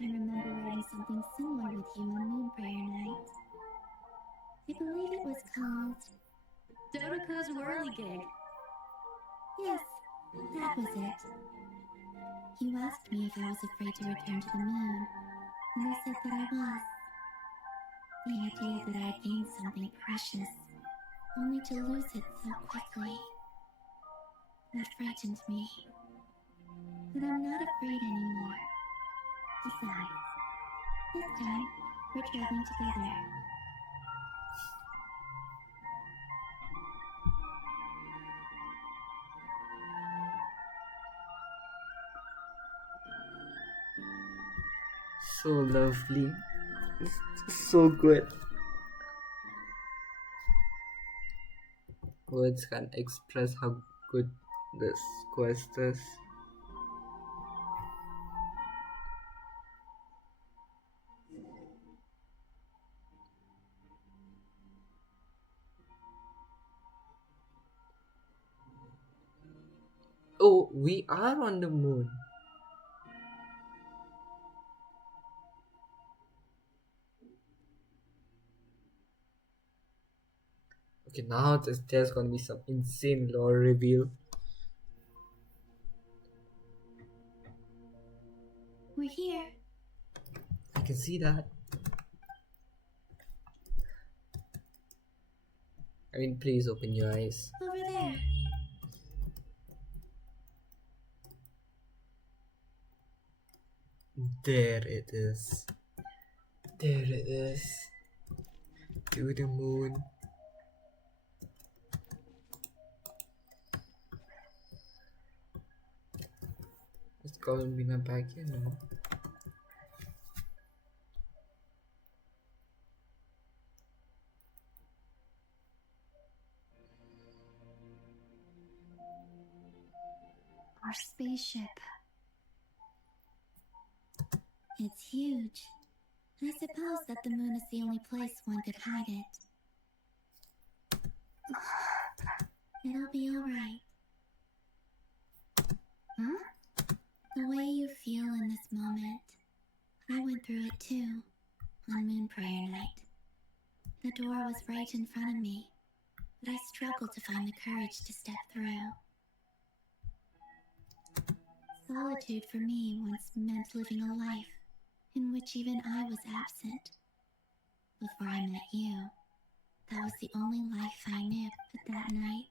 I remember writing something similar with you on Moon Prayer Night. I believe it was called Dodoko's Whirligig. Yes, that was it. You asked me if I was afraid to return to the moon, and I said that I was. The idea that I had gained something precious, only to lose it so quickly. That frightened me. But I'm not afraid anymore. Besides, this time, We're traveling together. So lovely. It's so good. Words can't express how good this quest is. Oh, we are on the moon. Okay, now there's gonna be some insane lore reveal. We're here. I can see that. I mean, please open your eyes. Over there. There it is. There it is. To the moon. It's columbina back here now. Our spaceship. It's huge. I suppose that the moon is the only place one could hide it. It'll be alright. Huh? The way you feel in this moment, I went through it too, on Moon Prayer Night. The door was right in front of me, but I struggled to find the courage to step through. Solitude for me once meant living a life in which even I was absent. Before I met you, that was the only life I knew. But that night,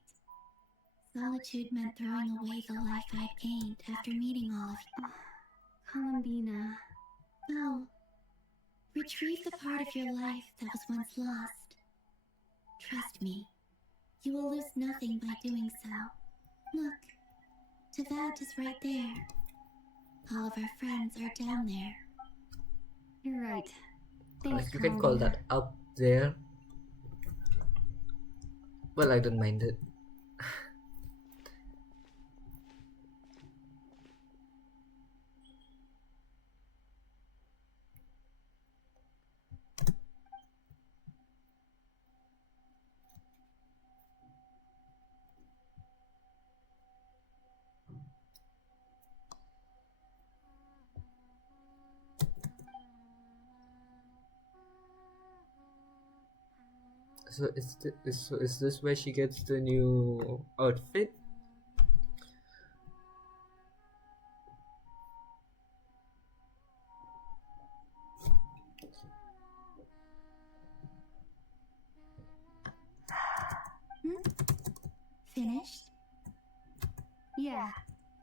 solitude meant throwing away the life I'd gained after meeting all of you. Columbina. No. Retrieve the part of your life that was once lost. Trust me, you will lose nothing by doing so. Look, Tevat is right there. All of our friends are down there. You're right. Thanks, Like, you can call that up there. Well, I don't mind it. So is this where she gets the new outfit? Finished? Yeah.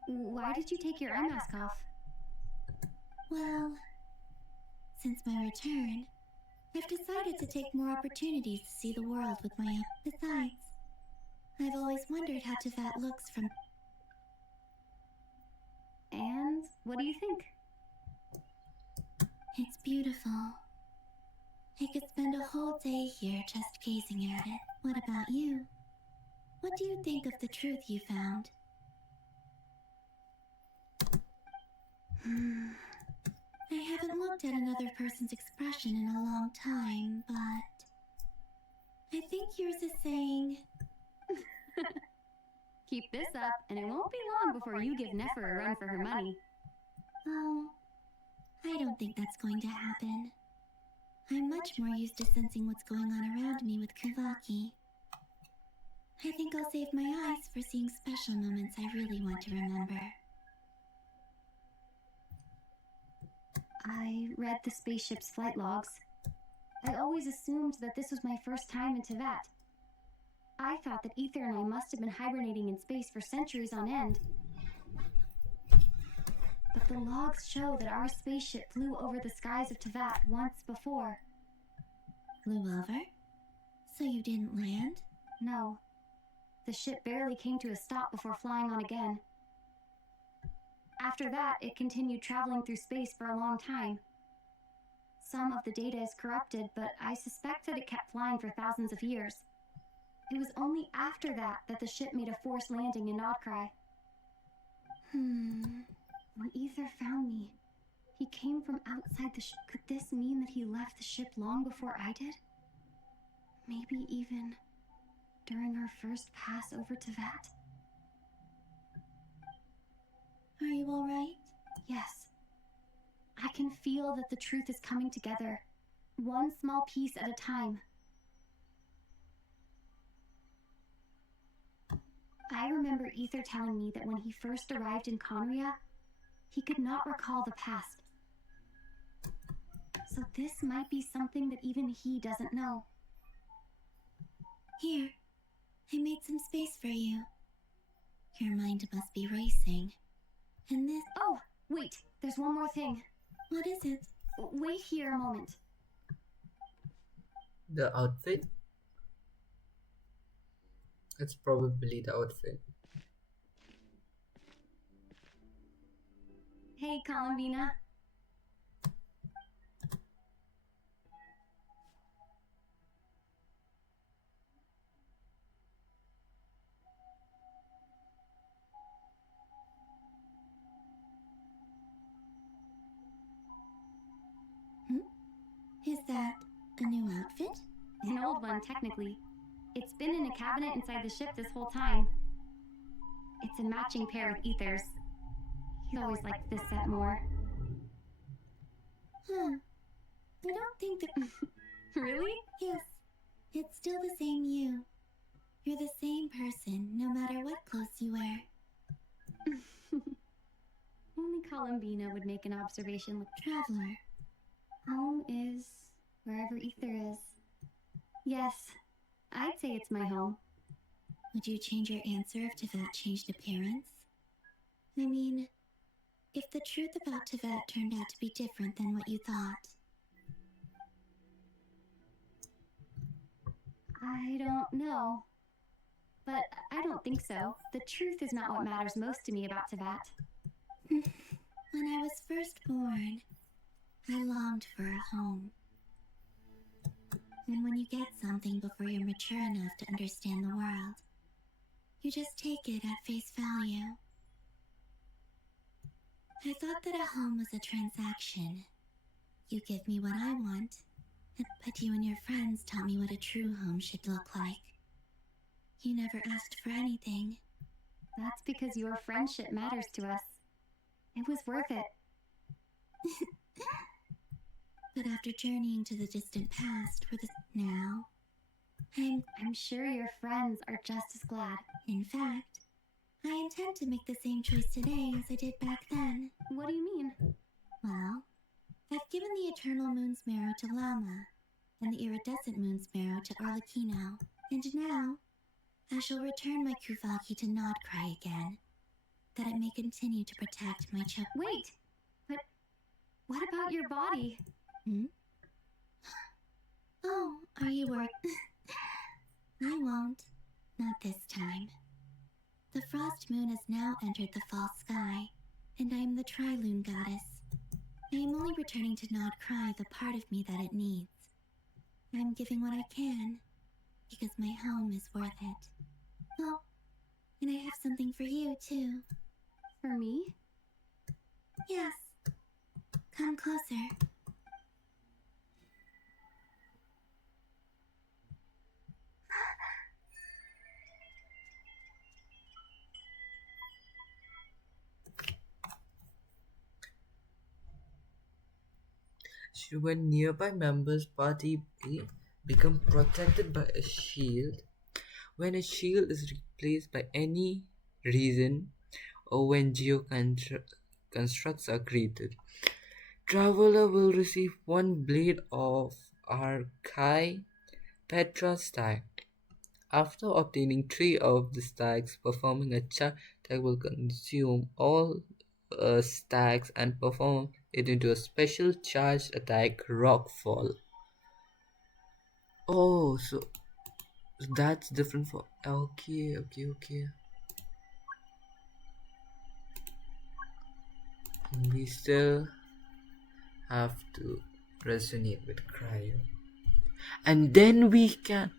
Why did you take your eye mask off? Well, since my return, I've decided to take more opportunities to see the world with my own. Besides, I've always wondered how Tevat looks from... And what do you think? It's beautiful. I could spend a whole day here just gazing at it. What about you? What do you think of the truth you found? I haven't looked at another person's expression in a long time, but I think yours is saying... Keep this up, and it won't be long before you give Nefer a run for her money. Oh, I don't think that's going to happen. I'm much more used to sensing what's going on around me with Kuvaki. I think I'll save my eyes for seeing special moments I really want to remember. I read the spaceship's flight logs. I always assumed that this was my first time in Tevat. I thought that Ether and I must have been hibernating in space for centuries on end. But the logs show that our spaceship flew over the skies of Tevat once before. flew over? So you didn't land? No. The ship barely came to a stop before flying on again. After that, it continued traveling through space for a long time. Some of the data is corrupted, but I suspect that it kept flying for thousands of years. It was only after that that the ship made a forced landing in Krai. When Ether found me, he came from outside the ship. Could this mean that he left the ship long before I did? Maybe even during our first pass over to Vat? Are you alright? Yes. I can feel that the truth is coming together, one small piece at a time. I remember Ether telling me that when he first arrived in Conria, he could not recall the past. So this might be something that even he doesn't know. Here, I made some space for you. Your mind must be racing. And this... Oh, wait, there's one more thing. What is it? Wait here a moment. The outfit? It's probably the outfit. Hey, Columbina. Is that a new outfit? An old one, technically. It's been in a cabinet inside the ship this whole time. It's a matching pair with Ether's. He's always liked this set more. I don't think that... Really? Yes. It's still the same you. You're the same person, no matter what clothes you wear. Only Columbina would make an observation like Traveler. Home is wherever Ether is. Yes, I'd say it's my home. Would you change your answer if Tevat changed appearance? I mean, if the truth about Tevat turned out to be different than what you thought. I don't know. But I don't think so. The truth is not what matters most to me about Tevat. When I was first born, I longed for a home. And when you get something before you're mature enough to understand the world, you just take it at face value. I thought that a home was a transaction. You give me what I want, but you and your friends taught me what a true home should look like. You never asked for anything. That's because your friendship matters to us. It was worth it. But after journeying to the distant past, where now, I'm sure your friends are just as glad. In fact, I intend to make the same choice today as I did back then. What do you mean? Well, I've given the Eternal Moon's Marrow to Lama, and the Iridescent Moon's Marrow to Arlecchino, and now I shall return my Kuvaki to Krai again, that it may continue to protect my Wait! But what about your body? Oh, are you worried? I won't. Not this time. The Frost Moon has now entered the Fall Sky, and I am the Tri-Lune Goddess. I am only returning to Krai the part of me that it needs. I am giving what I can, because my home is worth it. Oh, and I have something for you, too. For me? Yes. Come closer. When nearby members party A become protected by a shield, when a shield is replaced by any reason, or when constructs are created, traveler will receive one blade of Archai Petra stag. After obtaining 3 of the stags, performing a check will consume all stacks and perform it into a special charged attack Rockfall. Oh, so that's different for. Okay, okay, okay. We still have to resonate with Krai. And then we can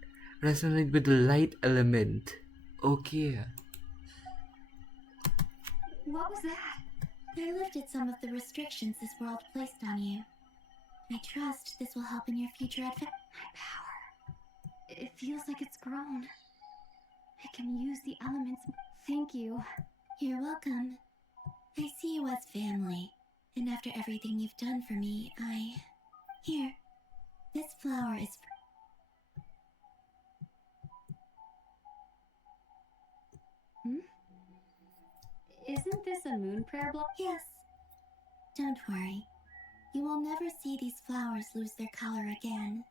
resonate with the light element. Okay. What was that? I lifted some of the restrictions this world placed on you. I trust this will help in your future adventure. My power. It feels like it's grown. I can use the elements. Thank you. You're welcome. I see you as family, and after everything you've done for me, Here. This flower is Isn't this a moon prayer block? Yes. Don't worry. You will never see these flowers lose their color again.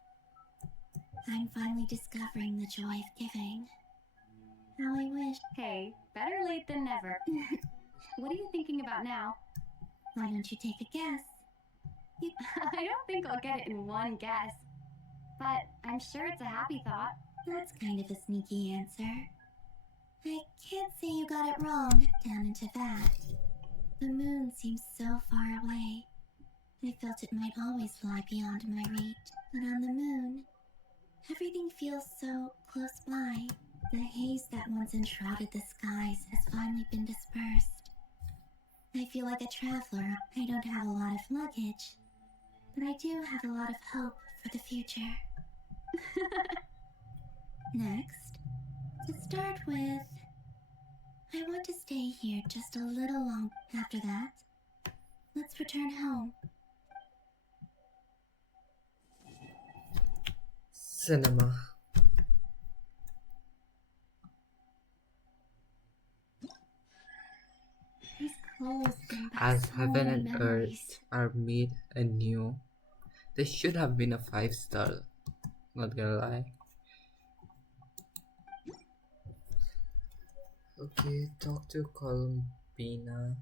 I'm finally discovering the joy of giving. How I wish. Hey, better late than never. What are you thinking about now? Why don't you take a guess? I don't think I'll get it in one guess. But I'm sure it's a happy thought. That's kind of a sneaky answer. I can't say you got it wrong down into that. The moon seems so far away. I felt it might always lie beyond my reach. But on the moon, everything feels so close by. The haze that once enshrouded the skies has finally been dispersed. I feel like a traveler. I don't have a lot of luggage, but I do have a lot of hope for the future. Next, to start with, I want to stay here just a little long. After that, let's return home. Cinema. These clothes bring back As so heaven many and memories. earth are made anew, this should have been a 5-star. Not gonna lie. Okay, talk to Columbina.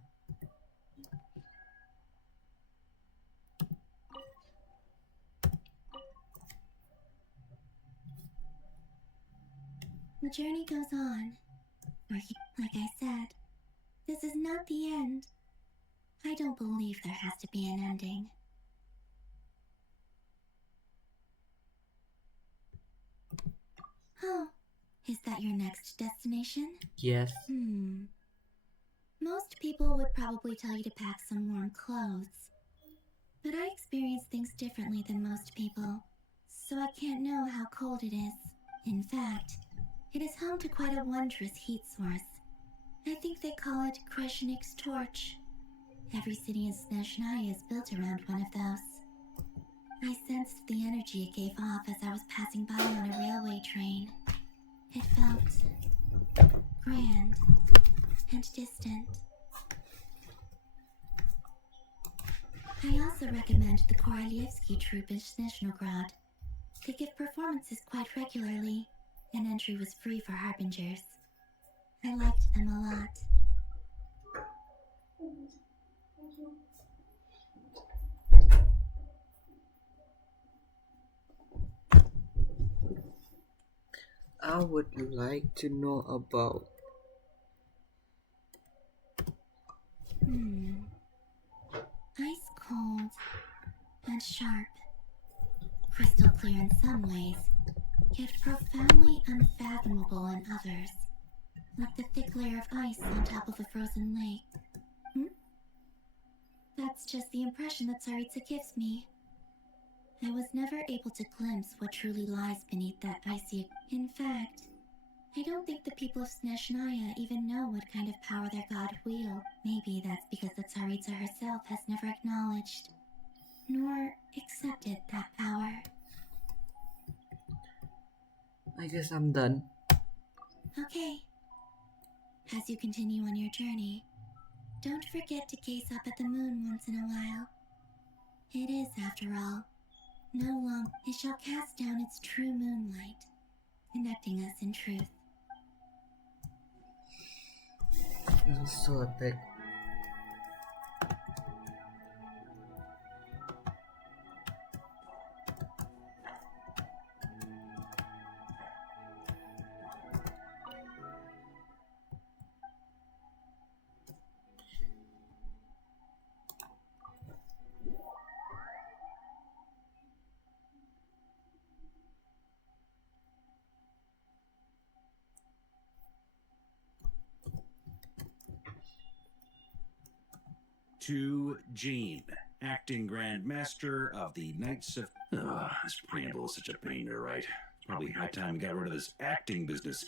The journey goes on. Like I said, this is not the end. I don't believe there has to be an ending. Oh, is that your next destination? Yes. Most people would probably tell you to pack some warm clothes. But I experience things differently than most people, so I can't know how cold it is. In fact, it is home to quite a wondrous heat source. I think they call it Kreshenik's torch. Every city in Snezhnaya is built around one of those. I sensed the energy it gave off as I was passing by on a railway train. It felt grand and distant. I also recommend the Korolievsky troupe in Snezhnograd. They give performances quite regularly, and entry was free for harbingers. I liked them a lot. How would you like to know about? Ice cold and sharp. Crystal clear in some ways, yet profoundly unfathomable in others. Like the thick layer of ice on top of a frozen lake. That's just the impression that Tsaritsa gives me. I was never able to glimpse what truly lies beneath that icy. In fact, I don't think the people of Snezhnaya even know what kind of power their god wields. Maybe that's because the Tsaritsa herself has never acknowledged, nor accepted that power. I guess I'm done. Okay. As you continue on your journey, don't forget to gaze up at the moon once in a while. It is, after all, no long. It shall cast down its true moonlight, connecting us in truth. This was so epic. to Jean, acting Grand Master of the Knights of... this preamble is such a pain to write. Probably high time we got rid of this acting business.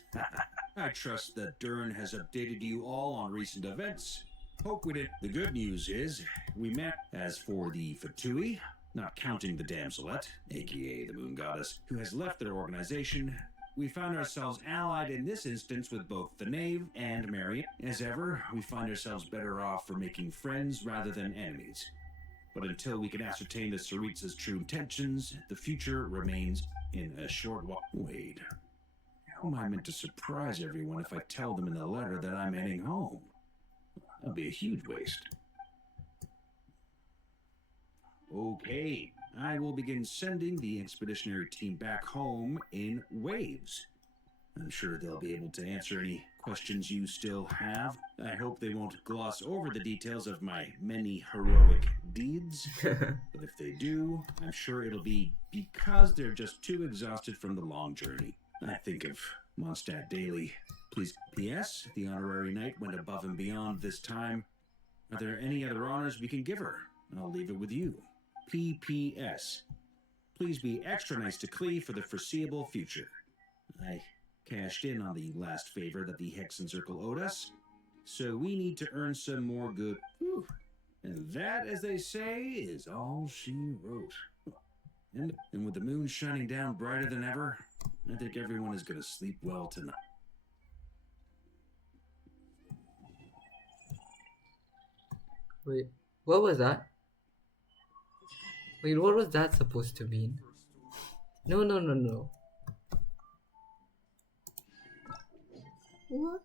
I trust that Dern has updated you all on recent events. Hope we did. The good news is, we met. As for the Fatui, not counting the Damselet, aka the Moon Goddess, who has left their organization, we found ourselves allied in this instance with both the Knave and Marion. As ever, we find ourselves better off for making friends rather than enemies. But until we can ascertain the Tsaritsa's true intentions, the future remains in a short while. Wait, how am I meant to surprise everyone if I tell them in the letter that I'm heading home? That'll be a huge waste. Okay, I will begin sending the expeditionary team back home in waves. I'm sure they'll be able to answer any questions you still have. I hope they won't gloss over the details of my many heroic deeds. But if they do, I'm sure it'll be because they're just too exhausted from the long journey. I think of Mondstadt daily. Please, P.S. The honorary knight went above and beyond this time. Are there any other honors we can give her? I'll leave it with you. P.P.S. Please be extra nice to Klee for the foreseeable future. I cashed in on the last favor that the Hexen Circle owed us, so we need to earn some more good. Whew. And that, as they say, is all she wrote. And with the moon shining down brighter than ever, I think everyone is going to sleep well tonight. Wait, what was that? Wait, what was that supposed to mean? No. What?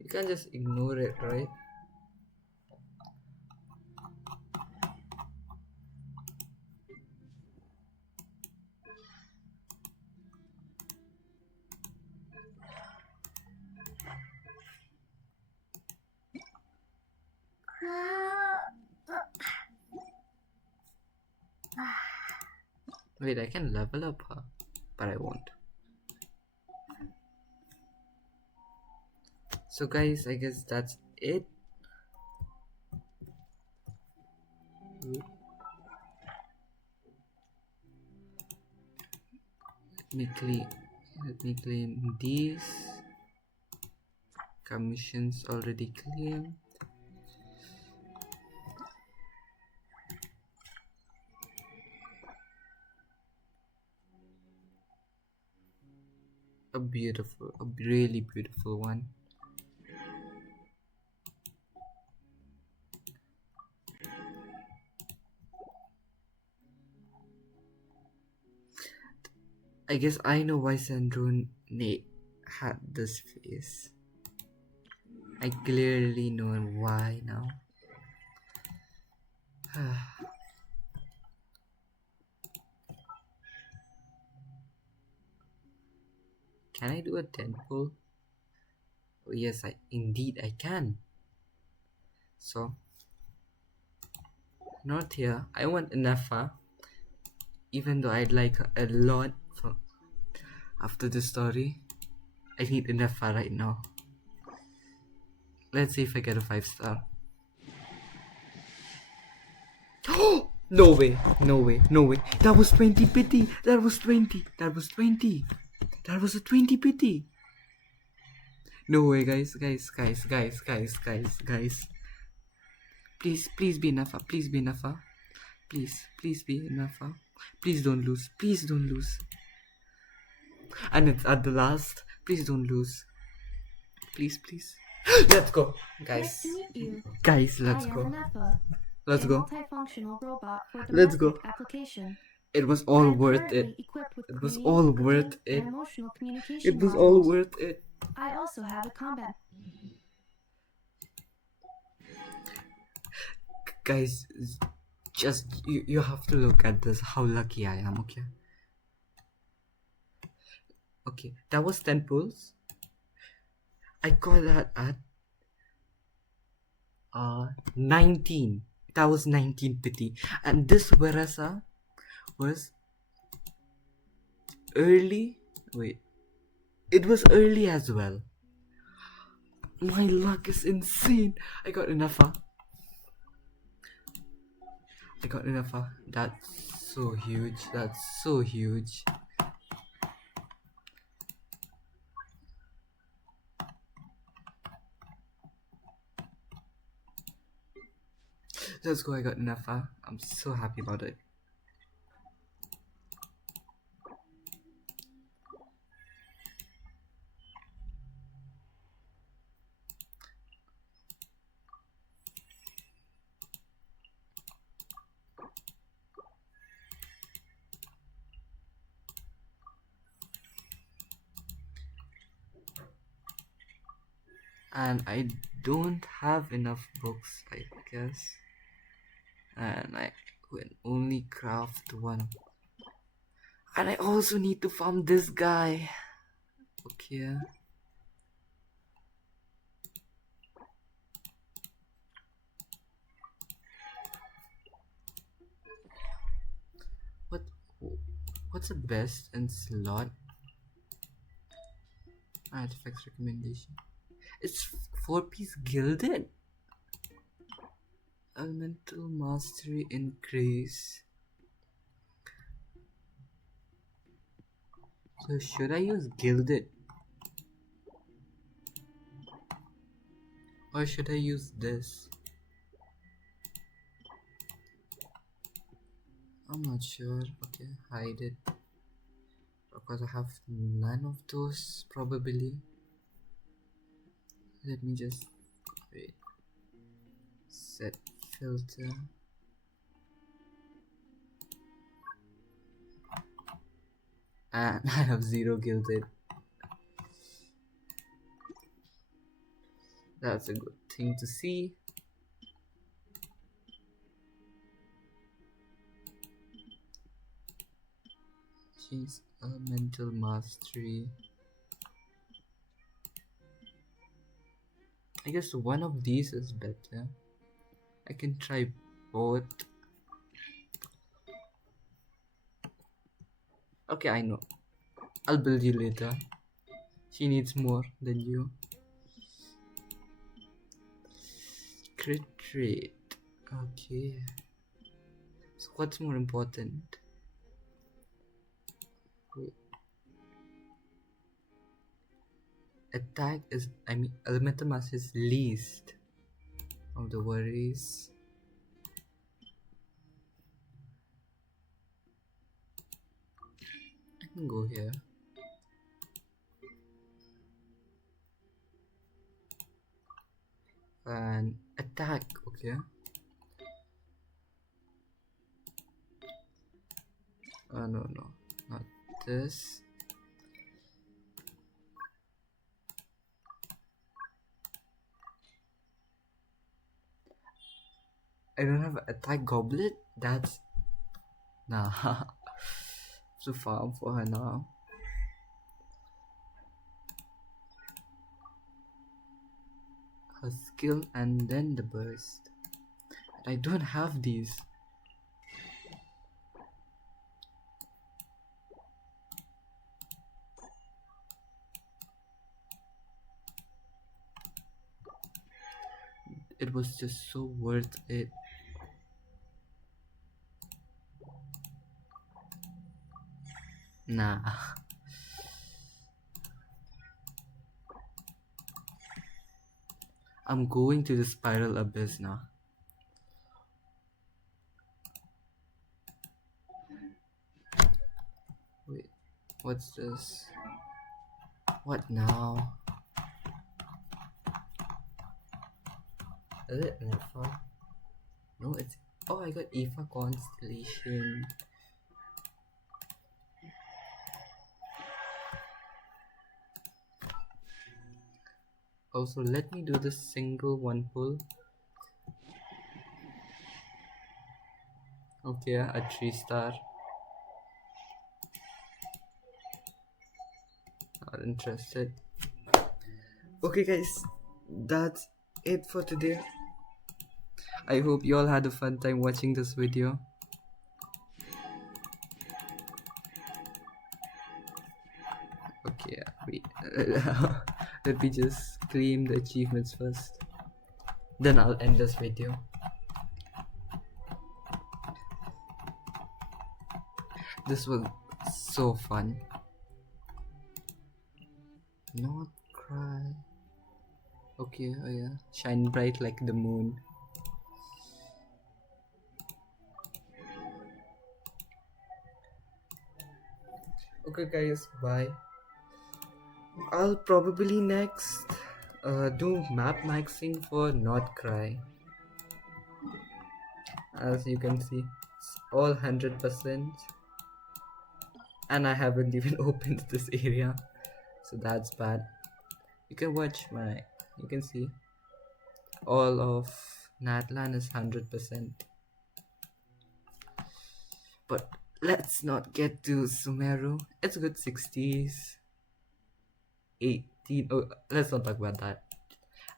You can't just ignore it, right? Wait, I can level up her, but I won't. So guys, I guess that's it. Let me claim these. Commissions already claimed. A really beautiful one. I guess I know why Sandrone had this face. I clearly know why now. Can I do a 10 pull? Oh, yes, indeed I can. So, not here. I want Nefa, even though I'd like her a lot for after the story. I need Nefa right now. Let's see if I get a 5-star. No way. That was 20 pity. That was 20. That was a 20 pity. No way, guys. Please be enough. Please be enough. Please be enough. Please don't lose. And it's at the last. Please don't lose. Please. Let's go, guys. Nice to meet you. Guys, let's I am go. Anefa, Let's a go. multifunctional robot for Let's go. domestic application. It was all I'm worth it. currently equipped with It was cleaning, all cooking, worth it. and emotional communication It was all modules. worth it. I also have a combat. Guys, just you have to look at this, how lucky I am. Okay, that was 10 pulls. I got that at 19. That was 19 pity. And this Verasa was early Wait. It was early as well. My luck is insane. I got enough, huh? I got enough, huh? That's so huge. That's so huge. Let's go, I got enough, huh? I'm so happy about it. And I don't have enough books, I guess. And I can only craft one. And I also need to farm this guy. Okay. What's the best in slot? Artifacts recommendation. It's 4-piece gilded. Elemental mastery increase. So should I use gilded? Or should I use this? I'm not sure. Okay, hide it. Because I have none of those probably. Let me just wait. Set filter. And I have 0 gilded. That's a good thing to see. She's elemental mastery. I guess one of these is better. I can try both. Okay, I know. I'll build you later. She needs more than you. Crit rate. Okay. So what's more important? Wait. Attack is, elemental mass is least of the worries. I can go here. And attack, okay. No, not this. I don't have attack goblet. That's nah. To farm for her now. Her skill and then the burst. I don't have these. It was just so worth it. Nah. I'm going to the spiral abyss now. Wait, what's this? What now? Is it Nepha? No, it's... Oh, I got Aoife Constellation. Also, let me do the single one pull. Okay, a 3-star. Not interested. Okay guys, that's it for today. I hope you all had a fun time watching this video. Let me just claim the achievements first. Then I'll end this video. This was so fun. Not cry. Okay, oh yeah. Shine bright like the moon. Okay guys, bye. I'll probably next do map maxing for Not Cry. As you can see, it's all 100%. And I haven't even opened this area. So that's bad. You can watch you can see all of Natlan is 100%. But let's not get to Sumeru. It's a good 60s. 18. Oh, let's not talk about that.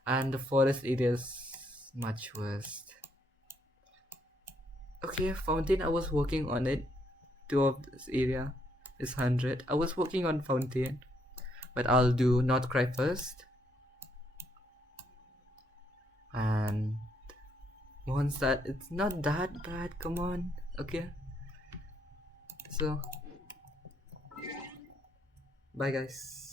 And the forest area is much worse. Okay, Fountain, I was working on it. 2 of this area is 100. I was working on Fountain. But I'll do Not Cry first. And once that, it's not that bad, come on. Okay. So, bye guys.